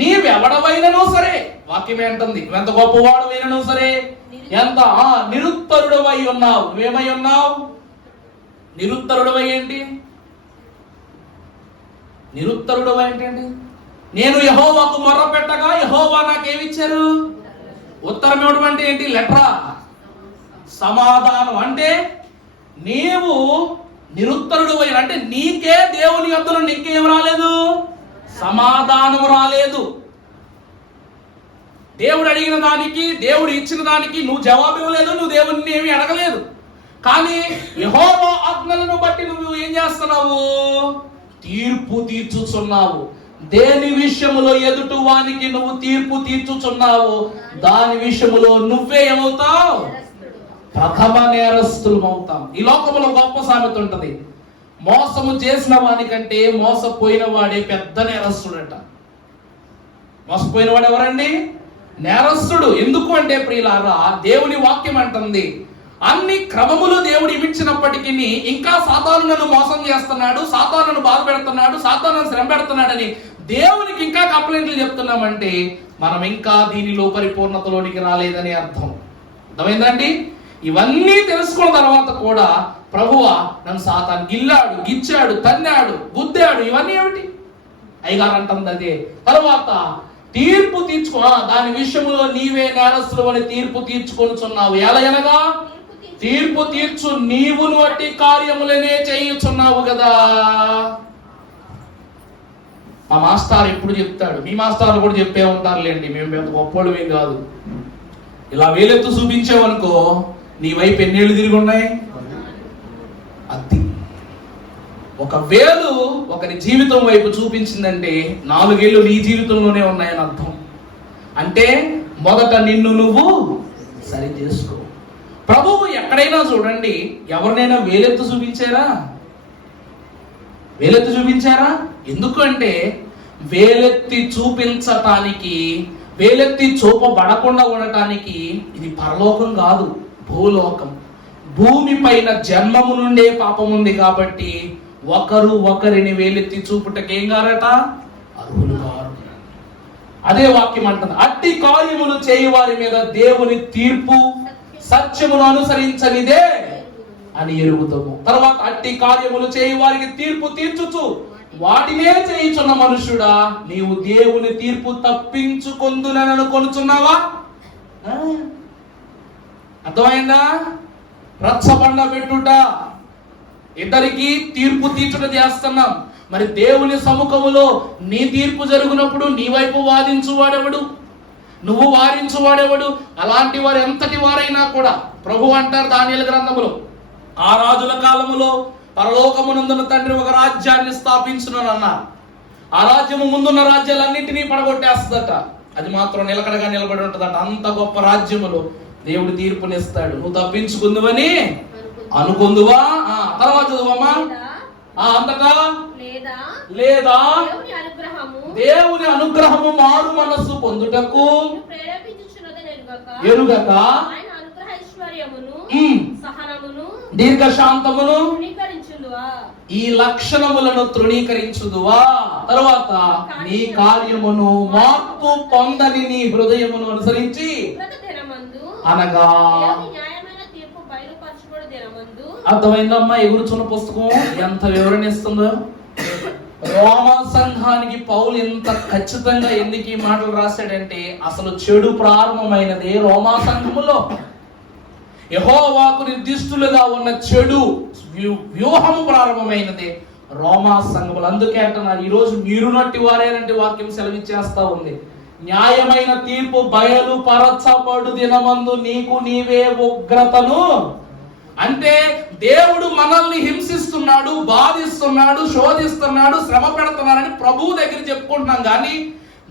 నీవెవడవైనను సరే, వాక్యం ఏంటుంది, నువ్వెంత గొప్పవాడవైనను సరే, ఎంత నిరుత్తరుడవై ఉన్నావు. నువ్వేమై ఉన్నావు? నిరుత్తరుడవై ఏంటి? నిరుత్తరుడవై ఏంటండి? నేను యెహోవాకు మొర్ర పెట్టగా యెహోవా నాకేమిచ్చారు? ఉత్తరం ఇవ్వడం అంటే ఏంటి? లెటరా, సమాధానం. అంటే నీవు నిరుత్తరుడవై అంటే నీకే దేవుని యొద్ద నుండి ఇంకేం రాలేదు? సమాధానం రాలేదు. దేవుడు అడిగిన దానికి, దేవుడు ఇచ్చిన దానికి నువ్వు జవాబు ఇవ్వలేదు, నువ్వు దేవుడిని ఏమీ అడగలేదు. కానీ యెహోవా ఆజ్ఞలను బట్టి నువ్వు ఏం చేస్తున్నావు? తీర్పు తీర్చుచున్నావు. దేని విషయములో ఎదుటి వానికి నువ్వు తీర్పు తీర్చుచున్నావు, దాని విషయములో నువ్వే ఏమవుతావు? ప్రథమ నేరస్తులు అవుతాం. ఈ లోకంలో గొప్ప సామెత ఉంటది, మోసము చేసిన వానికంటే మోసపోయిన వాడే పెద్ద నేరస్తుడట. మోసపోయిన వాడు ఎవరండి? నేరస్తుడు. ఎందుకు అంటే ప్రియులారా, దేవుని వాక్యం అంటుంది, అన్ని క్రమములు దేవుడు ఇమిచ్చినప్పటికీ ఇంకా సాతాను నన్ను మోసం చేస్తున్నాడు, సాతాను నన్ను బాధ పెడుతున్నాడు, సాతాను నన్ను శ్రమ పెడుతున్నాడని దేవునికి ఇంకా కంప్లైంట్లు చెప్తున్నామంటే మనం ఇంకా దీనిలో పరిపూర్ణతలోనికి రాలేదని అర్థం. అర్థమైందండి? ఇవన్నీ తెలుసుకున్న తర్వాత కూడా ప్రభువా నన్ను సాతాను గిల్లాడు, గిచ్చాడు, తన్నాడు, గుద్దాడు, ఇవన్నీ ఏమిటి? అయ్యగారు అంటుంది అదే. తర్వాత తీర్పు తీర్చుకో, దాని విషయంలో నీవే నేరస్తులు అని తీర్పు తీర్చుకొనుచున్నావు. ఎలాగనగా తీర్పు తీర్చు నీవును అట్టి కార్యములనే చేయుచున్నావు కదా. మా మాస్టర్ ఎప్పుడు చెప్తాడు, మీ మాస్టర్లు కూడా చెప్పే ఉంటారులేండి, మేము పెద్ద గొప్పోళ్ళమేం కాదు. ఇలా వేలెత్తు చూపించావనుకో నీ వైపు ఎన్నేళ్ళు తిరిగి ఉన్నాయి? అద్ది ఒక వేలు ఒకరి జీవితం వైపు చూపించిందంటే 4 ఏళ్ళు నీ జీవితంలోనే ఉన్నాయని అర్థం. అంటే మొదట నిన్ను నువ్వు సరి చేసుకో. ప్రభువు ఎక్కడైనా చూడండి, ఎవరినైనా వేలెత్తు చూపించారా? వేలెత్తి చూపించారా? ఎందుకంటే వేలెత్తి చూపించటానికి, వేలెత్తి చూపబడకుండా ఉండటానికి ఇది పరలోకం కాదు, భూలోకం. భూమి పైన జన్మము నుండే పాపం ఉంది కాబట్టి ఒకరు ఒకరిని వేలెత్తి చూపుటకేం గారట? అర్హులు గారు. అదే వాక్యం అంటుంది, అట్టి కార్యములు చేయు వారి మీద దేవుని తీర్పు సత్యమును అనుసరించనిదే అని ఎరుగుతాము. తర్వాత అట్టి కార్యములు చేయు వారికి తీర్పు తీర్చుచు వాటినే చేయుచున్న మనుషుడా, నీవు దేవుని తీర్పు తప్పించుకొందునని అనుకొనుచున్నావా? అర్థమైందా? రచ్చబండ పెట్టుట, ఇద్దరికి తీర్పు తీర్చుట చేస్తున్నాం. మరి దేవుని సముఖములో నీ తీర్పు జరుగునప్పుడు నీ వైపు వాదించువాడెవడు? నువ్వు వారించువాడెవడు? అలాంటి వారు ఎంతటి వారైనా కూడా ప్రభు అంటారు దానియేలు గ్రంథములో, ఆ రాజుల కాలములో పరలోకమునందున తండ్రి ఒక రాజ్యాన్ని స్థాపించునని అన్నారు. ఆ రాజ్యము ముందున్న రాజ్యాలన్నింటినీ పడగొట్టేస్తుందట, అది మాత్రం నిలకడగా నిలబడి ఉంటుందట. అంత గొప్ప రాజ్యములో దేవుడు తీర్పునిస్తాడు. నువ్వు తప్పించుకుందువని అనుకుందువా? తర్వాత చదువమ్మా. అంతటా లేదా దేవుని అనుగ్రహము మారు మనస్సు పొందుటకు ఎరుగక దీర్ఘశాంతమును ఈ లక్షణములను తృణీకరించుదువా? తర్వాత నీ కార్యమును మార్పు పొందని నీ హృదయమును అనుసరించి అనగా. అర్థమైందమ్మా? ఎగురుచున్న పుస్తకం ఎంత వివరణ ఇస్తుందో. రోమా సంఘానికి పౌలు ఎంత ఖచ్చితంగా ఎందుకు ఈ మాటలు రాశాడంటే, అసలు చెడు ప్రారంభమైనదే రోమా సంఘములో. యెహోవాకు నిర్దిష్టులుగా ఉన్న చెడు వ్యూహము ప్రారంభమైనదే రోమా సంఘములు. అందుకే అంటున్నారు, ఈరోజు మీరు నట్టి వారేనంటే వాక్యం సెలవిచ్చేస్తా ఉంది. న్యాయమైన తీర్పు బయలు పరచబడు దినమందు నీకు నీవే ఉగ్రతను. అంటే దేవుడు మనల్ని హింసిస్తున్నాడు, బాధిస్తున్నాడు, శోధిస్తున్నాడు, శ్రమ పెడుతున్నాడని ప్రభువు దగ్గర చెప్పుకుంటున్నాం. కానీ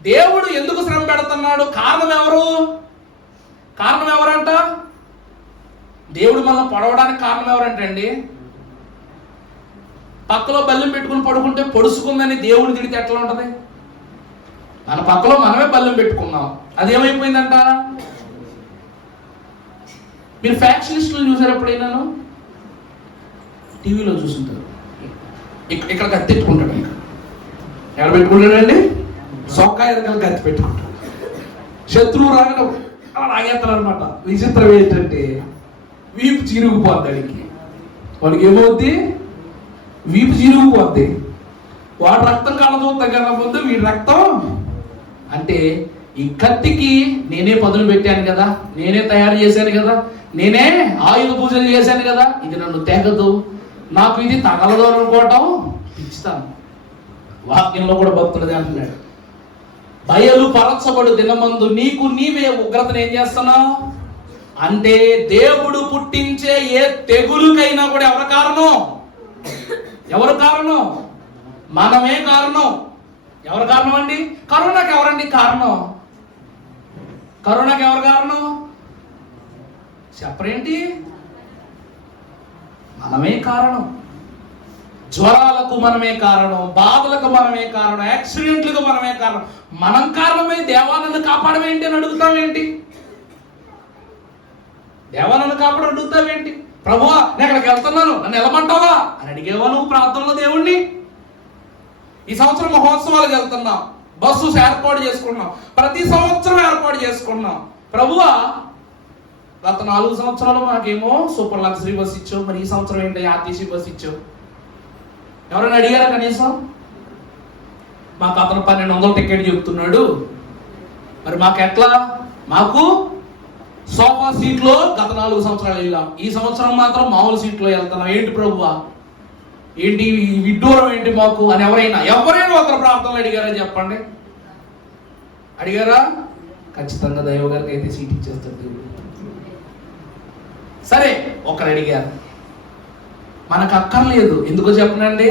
దేవుడు ఎందుకు శ్రమ పెడుతున్నాడు? కారణం ఎవరు? కారణం ఎవరంట? దేవుడు మనల్ని పడవడానికి కారణం ఎవరంటే అండి, పక్కలో బల్లెం పెట్టుకుని పడుకుంటే పొడుచుకుందని దేవుడు తిడితే ఎట్లా ఉంటది? మన పక్కలో మనమే బల్లెం పెట్టుకున్నాం, అదేమైపోయిందంట. మీరు ఫ్యాక్షనిస్టులు చూసారు ఎప్పుడైనాను? టీవీలో చూసుంటారు. ఇక్కడ కత్తి పెట్టుకుంటాడు, ఎక్కడ పెట్టుకుంటాడండి? సొక్కాయ రకాల కత్తి పెట్టుకుంటాడు. శత్రువు రాగడం అలా లాగేస్తారు అనమాట. విచిత్రం ఏంటంటే వీపు చిరిగిపోద్ది. వాడికి ఏమవుద్ది? వీపు చిరిగిపోద్ది. వాడు రక్తం కళ్ళదవుతా కన్నా ముందు వీడి రక్తం. అంటే ఈ కత్తికి నేనే పదును పెట్టాను కదా, నేనే తయారు చేశాను కదా, నేనే ఆయుధ పూజలు చేశాను కదా, ఇది నన్ను తెగదు, నాకు ఇది తగలదు అనుకోవటం ఇస్తాను. వాక్యంలో కూడా భక్తుడిదే అంటున్నాడు, బయలు పరచబడు దినమందు నీకు నీవే ఉగ్రతను ఏం చేస్తున్నావు అంటే, దేవుడు పుట్టించే ఏ తెగులుకైనా కూడా ఎవరు కారణం? ఎవరు కారణం? మనమే కారణం. ఎవరు కారణం అండి? కరోనాకి ఎవరండి కారణం? కరోనాకి ఎవరు కారణం చెప్పరేంటి? మనమే కారణం. జ్వరాలకు మనమే కారణం, బాధలకు మనమే కారణం, యాక్సిడెంట్లకు మనమే కారణం. మనం కారణమై దేవాలను కాపాడమేంటి అని అడుగుతామేంటి? దేవాలను కాపాడు అడుగుతావేంటి? ప్రభువా నేను అక్కడికి వెళ్తున్నాను, నన్ను వెళ్ళమంటావా అని అడిగేవా నువ్వు ప్రార్థనలో దేవుణ్ణి? ఈ సంవత్సరం మహోత్సవాలకు వెళ్తున్నాం, బస్సు ఏర్పాటు చేసుకున్నాం, ప్రతి సంవత్సరం ఏర్పాటు చేసుకున్నాం. ప్రభువా గత 4 సంవత్సరాలు మాకేమో సూపర్ లగ్జరీ బస్ ఇచ్చావు, మరి ఈ సంవత్సరం ఏంటి ఆర్టీసీ బస్ ఇచ్చావు? ఎవరైనా అడిగారా కనీసం? మాకు అతను 1200 టికెట్ చెప్తున్నాడు, మరి మాకెట్లా? మాకు సోఫా సీట్లో గత 4 సంవత్సరాలు వెళ్ళాం, ఈ సంవత్సరం మాత్రం మామూలు సీట్లో వెళ్తున్నాం. ఏంటి ప్రభువా, ఏంటి విడ్డూరం ఏంటి మాకు అని ఎవరైనా ఒకరు ప్రార్థనలు అడిగారా చెప్పండి? అడిగారా? ఖచ్చితంగా దైవ గారికి అయితే సీట్ ఇచ్చేస్తాడు. సరే ఒకరు అడిగారు, మనకు అక్కర్లేదు. ఎందుకో చెప్పనండి,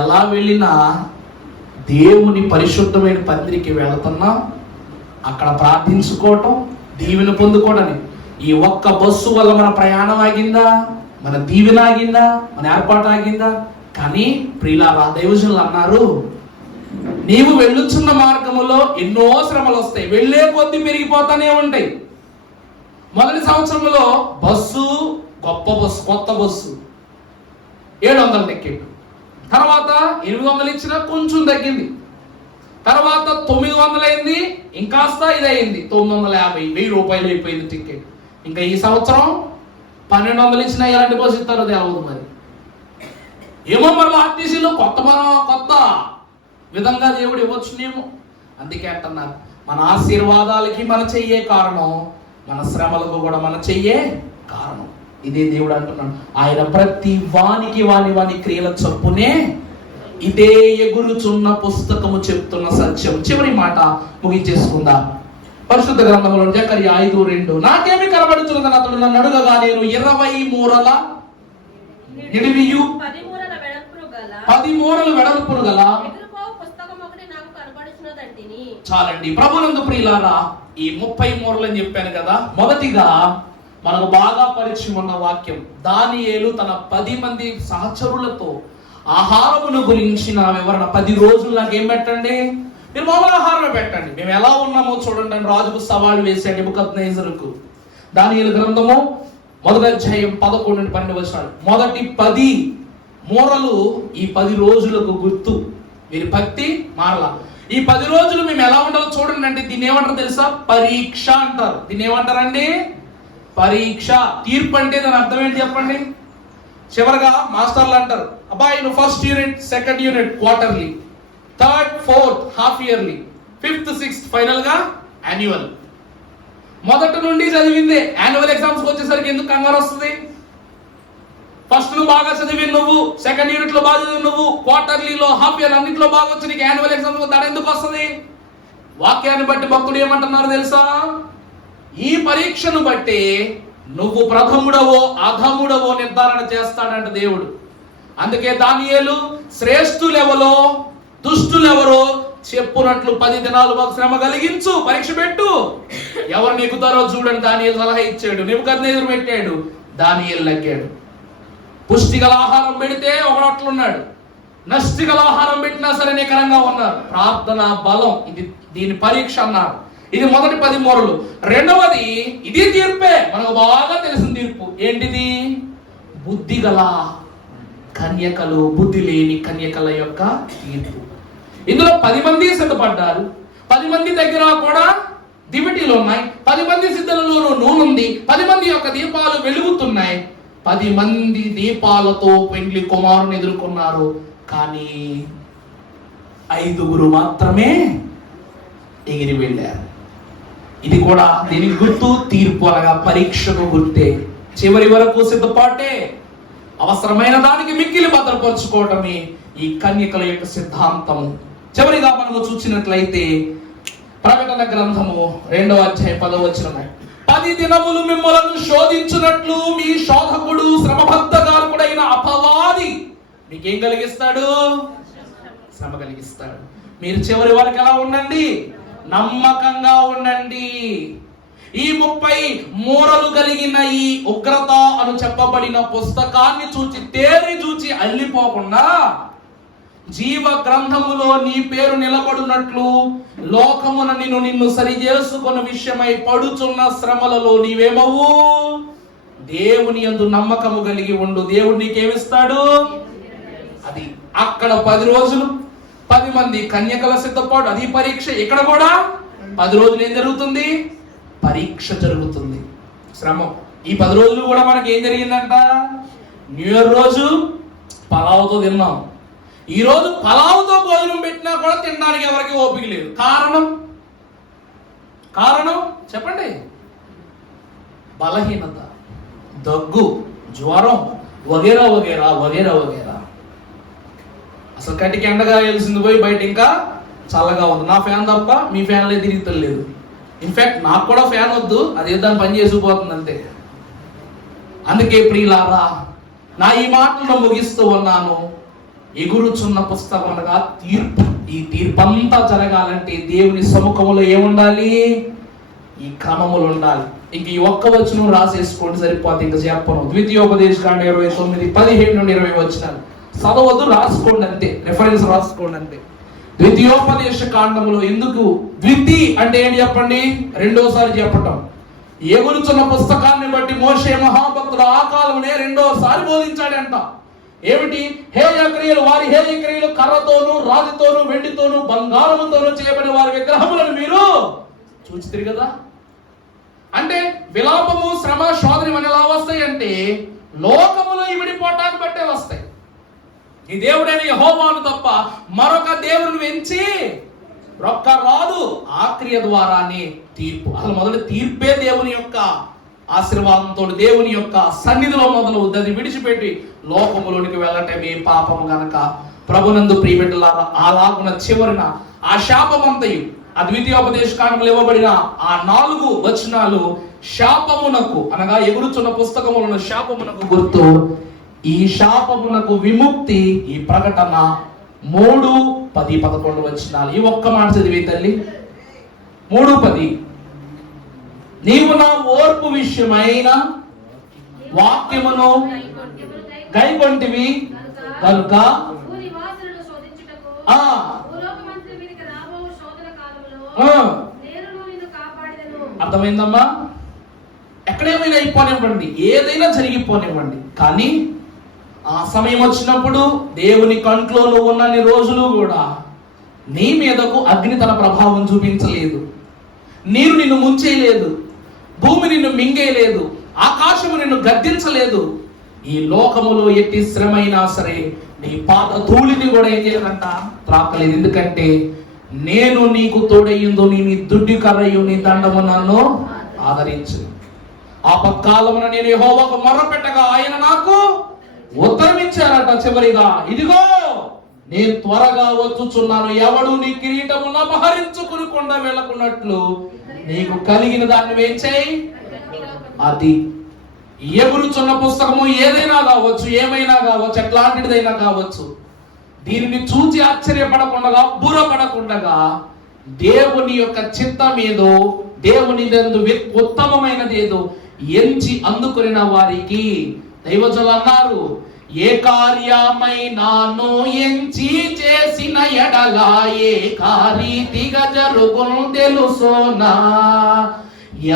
ఎలా వెళ్ళినా దేవుని పరిశుద్ధమైన పందిరికి వెళుతున్నాం, అక్కడ ప్రార్థించుకోవటం, దీవెన పొందుకోవడానికి. ఈ ఒక్క బస్సు వల్ల మన ప్రయాణం ఆగిందా, మన దీవెన ఆగిందా, మన ఏర్పాటు ఆగిందా? కానీ ప్రియులారా, దైవజనులు అన్నారు, నీవు వెళ్ళుచున్న మార్గములో ఎన్నో శ్రమలు వస్తాయి, వెళ్ళే కొద్ది పెరిగిపోతానే ఉంటాయి. మొదటి సంవత్సరంలో బస్సు, గొప్ప బస్సు, కొత్త బస్సు 700 టికెట్, తర్వాత 800 ఇచ్చినా కొంచెం తగ్గింది, తర్వాత 900 అయింది, ఇంకాస్త ఇదయింది 950, 1000 రూపాయలు అయిపోయింది టికెట్. ఇంకా ఈ సంవత్సరం 1200 ఇచ్చినా ఎలాంటి బస్సు ఇస్తారో తెలియదు. మరి ఏమో, మరి ఆర్టీసీలో కొత్త విధంగా దేవుడు ఇవ్వచ్చునేమో. అందుకే అంటున్నారు, మన ఆశీర్వాదాలకి మన చెయ్యే కారణం, మన శ్రమలకు కూడా మన చెయ్యే కారణం. ఇదే దేవుడు అంటున్నాడు, ఆయన ప్రతి వానికి వాని క్రియల చొప్పునే ఇదే ఎగురుచున్న పుస్తకము చెప్తున్న సత్యం. చివరి మాట ముగించేసుకుందాం. పరిశుద్ధ గ్రంథంలో జకర్యా 5:2, నాకేమి కనబడుతున్నదని అతడు నన్ను అడుగగా, నేను 20 మూరల నిడివియు 10 మూరలు వెడల్పును గల చాలండి. ప్రభునందు ప్రియులారా, ఈ 30 మూరలు అని చెప్పాను కదా. మొదటిగా మనకు బాగా పరిచయం ఉన్న వాక్యం, దానియేలు తన 10 మంది సహచరులతో ఆహారమును గురించిన వివరణ. 10 రోజులు నాకేం పెట్టండి, మీరు మామూలు ఆహారం పెట్టండి, మేము ఎలా ఉన్నామో చూడండి అని రాజుకు సవాల్ వేశాడు నెబుకద్నెజరుకు. దానియేలు గ్రంథము 1వ అధ్యాయం 11-12 మొదటి 10 మూరలు ఈ 10 రోజులకు గుర్తు. మీరు భక్తి మారలా. ఈ 10 రోజులు మేము ఎలా ఉండాలో చూడండి అంటే దీన్ని ఏమంటారు తెలుసా? పరీక్ష అంటారు. దీన్ని ఏమంటారండి? పరీక్ష. తీర్పు అంటే దాని అర్థం ఏంటి చెప్పండి? చివరగా మాస్టర్లు అంటారు, అబ్బాయి నువ్వు 1st unit, 2nd unit quarterly, 3rd, 4th half yearly, 5th, 6th final గా యాన్యువల్. మొదటి నుండి చదివిందే యాన్యువల్ ఎగ్జామ్స్ వచ్చేసరికి ఎందుకు కంగారు వస్తుంది? ఫస్ట్ నువ్వు బాగా చదివి నువ్వు, 2nd యూనిట్ లో బాగా చదివి నువ్వు, క్వార్టర్లీలో, హాఫ్ ఇయర్ అన్నింటిలో బాగా వచ్చి నీకు యాన్యువల్ ఎగ్జామ్స్ దాని ఎందుకు వస్తుంది? వాక్యాన్ని బట్టి భక్తుడు ఏమంటున్నారు తెలుసా? ఈ పరీక్షను బట్టి నువ్వు ప్రథముడవో అధముడవో నిర్ధారణ చేస్తాడంట దేవుడు. అందుకే దానియేలు శ్రేష్ఠులెవరో దుష్టులెవరో చెప్పునట్లు 10 దినాలు మాకు శ్రమ కలిగించు, పరీక్ష పెట్టు, ఎవరు నెగ్గుతారో చూడండి దానియేలు సలహా ఇచ్చాడు. నెబుకద్నెజరు పెట్టాడు, దానియేలు లెగ్గాడు. పుష్టిగల ఆహారం పెడితే ఒకడట్లున్నాడు, నష్టిగల ఆహారం పెట్టినా సరే నికరంగా ఉన్నారు. ప్రార్థన బలం, ఇది దీని పరీక్ష అన్నారు. ఇది మొదటి 10 మూరలు. రెండవది ఇది తీర్పే, మనకు బాగా తెలిసిన తీర్పు ఏంటిది? బుద్ధి గల కన్యకలు, బుద్ధి లేని కన్యకల యొక్క తీర్పు. ఇందులో 10 మంది సిద్ధపడ్డారు. 10 మంది దగ్గర కూడా దివిటీలు ఉన్నాయి, 10 మంది సిద్ధులలో నూనె ఉంది, 10 మంది యొక్క దీపాలు వెలుగుతున్నాయి. 10 మంది దీపాలతో పెండ్లి కుమారుని ఎదుర్కొన్నారు. కానీ 5 మాత్రమే ఎగిరి వెళ్ళారు. ఇది కూడా దీనికి గుర్తు, తీర్పు అనగా పరీక్షకు గుర్తే. చివరి వరకు సిద్ధపాటే, అవసరమైన దానికి మిక్కిలి భద్రపరుచుకోవటమే ఈ కన్యకల యొక్క సిద్ధాంతము. చివరిగా మనము చూసినట్లయితే ప్రకటన గ్రంథము 2వ అధ్యాయం 10వ వచనం, 10 దినములు మిమ్మలను శోధించున్నట్లు మీ శోధకుడు శ్రమబద్ధగారకుడైన అపవాది మీకేం కలిగిస్తాడు? శ్రమ కలిగిస్తాడు. మీరు చివరి వరకు ఎలా ఉండండి? నమ్మకంగా ఉండండి. ఈ 30 మూరలు కలిగిన ఈ ఉగ్రత అని చెప్పబడిన పుస్తకాన్ని చూచి తేరి చూచి అల్లిపోకుండా జీవ గ్రంథములో నీ పేరు నిలబడినట్లు లోకమున నిన్ను సరి చేసుకున్న విషయమై పడుచున్న శ్రమలలో నీవేమవు? దేవుని యందు నమ్మకము కలిగి ఉండు. దేవుడు నీకేమిస్తాడు? అది అక్కడ 10 రోజులు 10 మంది కన్యకల సిద్ధపాటు, అది పరీక్ష. ఇక్కడ కూడా 10 రోజులు ఏం జరుగుతుంది? పరీక్ష జరుగుతుంది, శ్రమ. ఈ 10 రోజులు కూడా మనకి ఏం జరిగిందంట? న్యూ ఇయర్ రోజు పలావుతో తిన్నాం. ఈ రోజు పలావుతో భోజనం పెట్టినా కూడా తినడానికి ఎవరికి ఓపిక లేదు. కారణం చెప్పండి? బలహీనత, దగ్గు, జ్వరం, వగేరా వగేరా వగేరా వగేరా. అసలు కటికి ఎండగా వెలిసింది పోయి బయట ఇంకా చల్లగా ఉంది. నా ఫ్యాన్ తప్ప మీ ఫ్యాన్లే తిరుగుతలేదు. ఇన్ఫాక్ట్ నాకు కూడా ఫ్యాన్ వద్దు, అది దాన్ని పని చేసుకుపోతుంది అంతే. అందుకే ప్రియులారా, నా ఈ మాటలను ముగిస్తూ ఉన్నాను. ఎగురుచున్న పుస్తకం అనగా తీర్పు. ఈ తీర్పంతా జరగాలంటే దేవుని సముఖంలో ఏముండాలి? ఈ క్రమములు ఉండాలి. ఇంక ఈ ఒక్క వచనం రాసేసుకోండి సరిపోతే, ఇంకా చెప్పను. ద్వితీయోపదేశకాండ 29, 17 నుండి 20 వచనాలు చదవద్దు, రాసుకోండి అంతే, రెఫరెన్స్ రాసుకోండి అంతే. ద్వితీయోపదేశ కాండములో ఎందుకు ద్వితి అంటే ఏంటి చెప్పండి? రెండోసారి చెప్పటం. ఎగురుచున్న పుస్తకాన్ని బట్టి మోషే మహాభక్తుడు ఆ కాలంలో రెండోసారి బోధించాడంట. ఏమిటి? హేయ క్రియలు, వారి హేయ క్రియలు కర్రతోను, రాతితోను, వెండితోను, బంగారముతోను చేయబడిన వారి విగ్రహములను మీరు చూచితిరి కదా. అంటే విలాపము, శ్రమ, శోధన అని ఎలా వస్తాయి అంటే లోకములో ఇమిడిపోవటాన్ని బట్టే వస్తాయి. ఈ దేవుడైన యెహోవాను తప్ప మరొక దేవుని వెంచి రొక్క రాదు. ఆ క్రియ ద్వారానే తీర్పు. అసలు మొదటి తీర్పే దేవుని యొక్క ఆశీర్వాదంతో, దేవుని యొక్క సన్నిధిలో మొదలవుద్ది. అది విడిచిపెట్టి లోకములోనికి వెళ్ళటమే పాపము గనక ప్రభునందు ప్రియబిడ్డలారా, అలాగున చివరిన ఆ శాపమంతయు ఆ ద్వితీయోపదేశ కాండములో ఇవ్వబడిన ఆ 4 వచనాలు శాపమునకు అనగా ఎగురుచున్న పుస్తకములను శాపమునకు గుర్తు. ఈ శాపమునకు విముక్తి ఈ ప్రకటన 3, 10, 11 వచనాలు. ఈ ఒక్క మాట చదివే తల్లి. 3, 10. నీవు నా ఓర్పు విషయమైన వాక్యమును గైకొంటివి కనుక అర్థమైందమ్మా? ఎక్కడేమైనా అయిపోనివ్వండి, ఏదైనా జరిగిపోనివ్వండి, కానీ ఆ సమయం వచ్చినప్పుడు దేవుని కంట్లో నువ్వు ఉన్నన్ని రోజులు కూడా నీ మీదకు అగ్ని తన ప్రభావం చూపించలేదు, నీరు నిన్ను ముంచేయలేదు, భూమి నిన్ను మింగేయలేదు, ఆకాశము నిన్ను గద్దించలేదు. ఈ లోకములో ఎట్టి శ్రమైనా సరే నీ పాద ధూళిని కూడా ఏం చేయదంట, త్రాకలేదు. ఎందుకంటే నేను నీకు తోడయ్యిందో, నీ దుడ్డి కర్రయు నీ దండము నన్ను ఆదరించు. ఆపత్కాలమున నేను యెహోవాకు మొర్రపెట్టగా ఆయన నాకు ఉత్తరమిచ్చారట. చివరిగా ఇదిగో నేను త్వరగా వచ్చుచున్నాను, ఎవడు నీ కిరీటమును అపహరించుకుని కొండ వెళ్ళకున్నట్లు నీకు కలిగిన దాన్ని వేచేయి. అది ఎగురుచున్న పుస్తకము ఏదైనా కావచ్చు, ఏమైనా కావచ్చు, ఎట్లాంటిదైనా కావచ్చు, దీనిని చూసి ఆశ్చర్యపడకుండా, బుర్రపడకుండా దేవుని యొక్క చిత్తం ఏదో, దేవుని ఉత్తమమైనది ఏదో ఎంచి అందుకున్న వారికి దైవజనులు అన్నారు, ఏ కార్యమైనాను ఎంచి చేసిన ఎడల ఏ కారీతిగా జరుగును తెలుసోనా,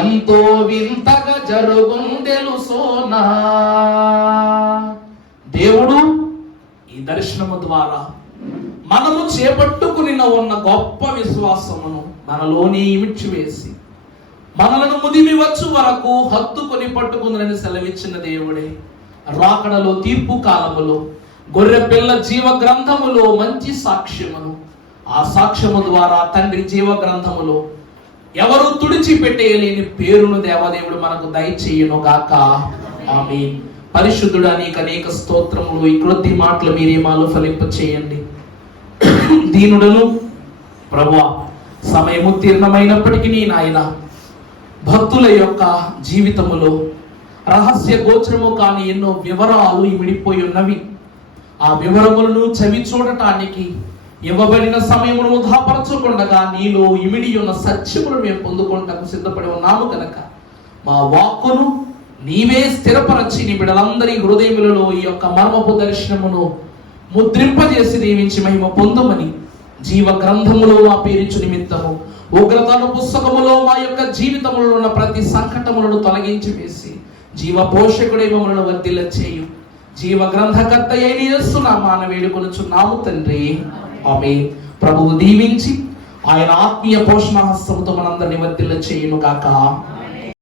ఎంతో వింతగా జరుగును తెలుసోనా. దేవుడు ఈ దర్శనము ద్వారా మనము చేపట్టుకుని ఉన్న గొప్ప విశ్వాసమును మనలోనే ఇమిడ్చివేసి మనలను ముదిమి వచ్చు వరకు హత్తుకొని పట్టుకుందని సెలవిచ్చిన దేవుడే రాకడలో, తీర్పు కాలములో, గొర్రె పిల్ల జీవ గ్రంథములో మంచి సాక్ష్యమును, ఆ సాక్ష్యము ద్వారా తండ్రి జీవ గ్రంథములో ఎవరు తుడిచిపెట్టేయలేని పేరును దేవదేవుడు మనకు దయచేయును గాక. ఆమేన్. పరిశుద్ధుడా నీకు అనేక స్తోత్రములు. ఈ క్రొత్త మాటలు మీరేమాలు ఫలింప చేయండి. దీనుడను ప్రభువా, సమయము తీర్ణమైనప్పటికీ నాయన భక్తుల యొక్క జీవితములో రహస్య గోచరము కాని ఎన్నో వివరాలు ఇమిడిపోయి ఉన్నవి. ఆ వివరములను చవి చూడటానికి ఇవ్వబడిన సమయమును వృధాపరచకుండగా నీలో ఇమిడి ఉన్న సత్యమును మేము పొందుకుంటకు సిద్ధపడి ఉన్నాము కనుక మా వాక్కును నీవే స్థిరపరచి నీ బిడ్డలందరి హృదయములలో ఈ యొక్క మర్మపు దర్శనమును ముద్రింపజేసి దీవించి మహిమ పొందుమని జీవ గ్రంథములో మా పేరించు నిమిత్తము ఉగ్రతను పుస్తకములో మా యొక్క జీవితములో ఉన్న ప్రతి సంకటములను తొలగించి వేసి జీవ పోషకుడే మమ్మలను వర్ధిల్ల చేయు. జీవ గ్రంథకర్త అయిన యేసు నామమున వేడుకొనుచున్నాము తండ్రి. ఆమేన్. ప్రభువు దీవించి ఆయన ఆత్మీయ పోషణ హస్తముతో మనందరిని వర్ధిల్ల చేయును గాక.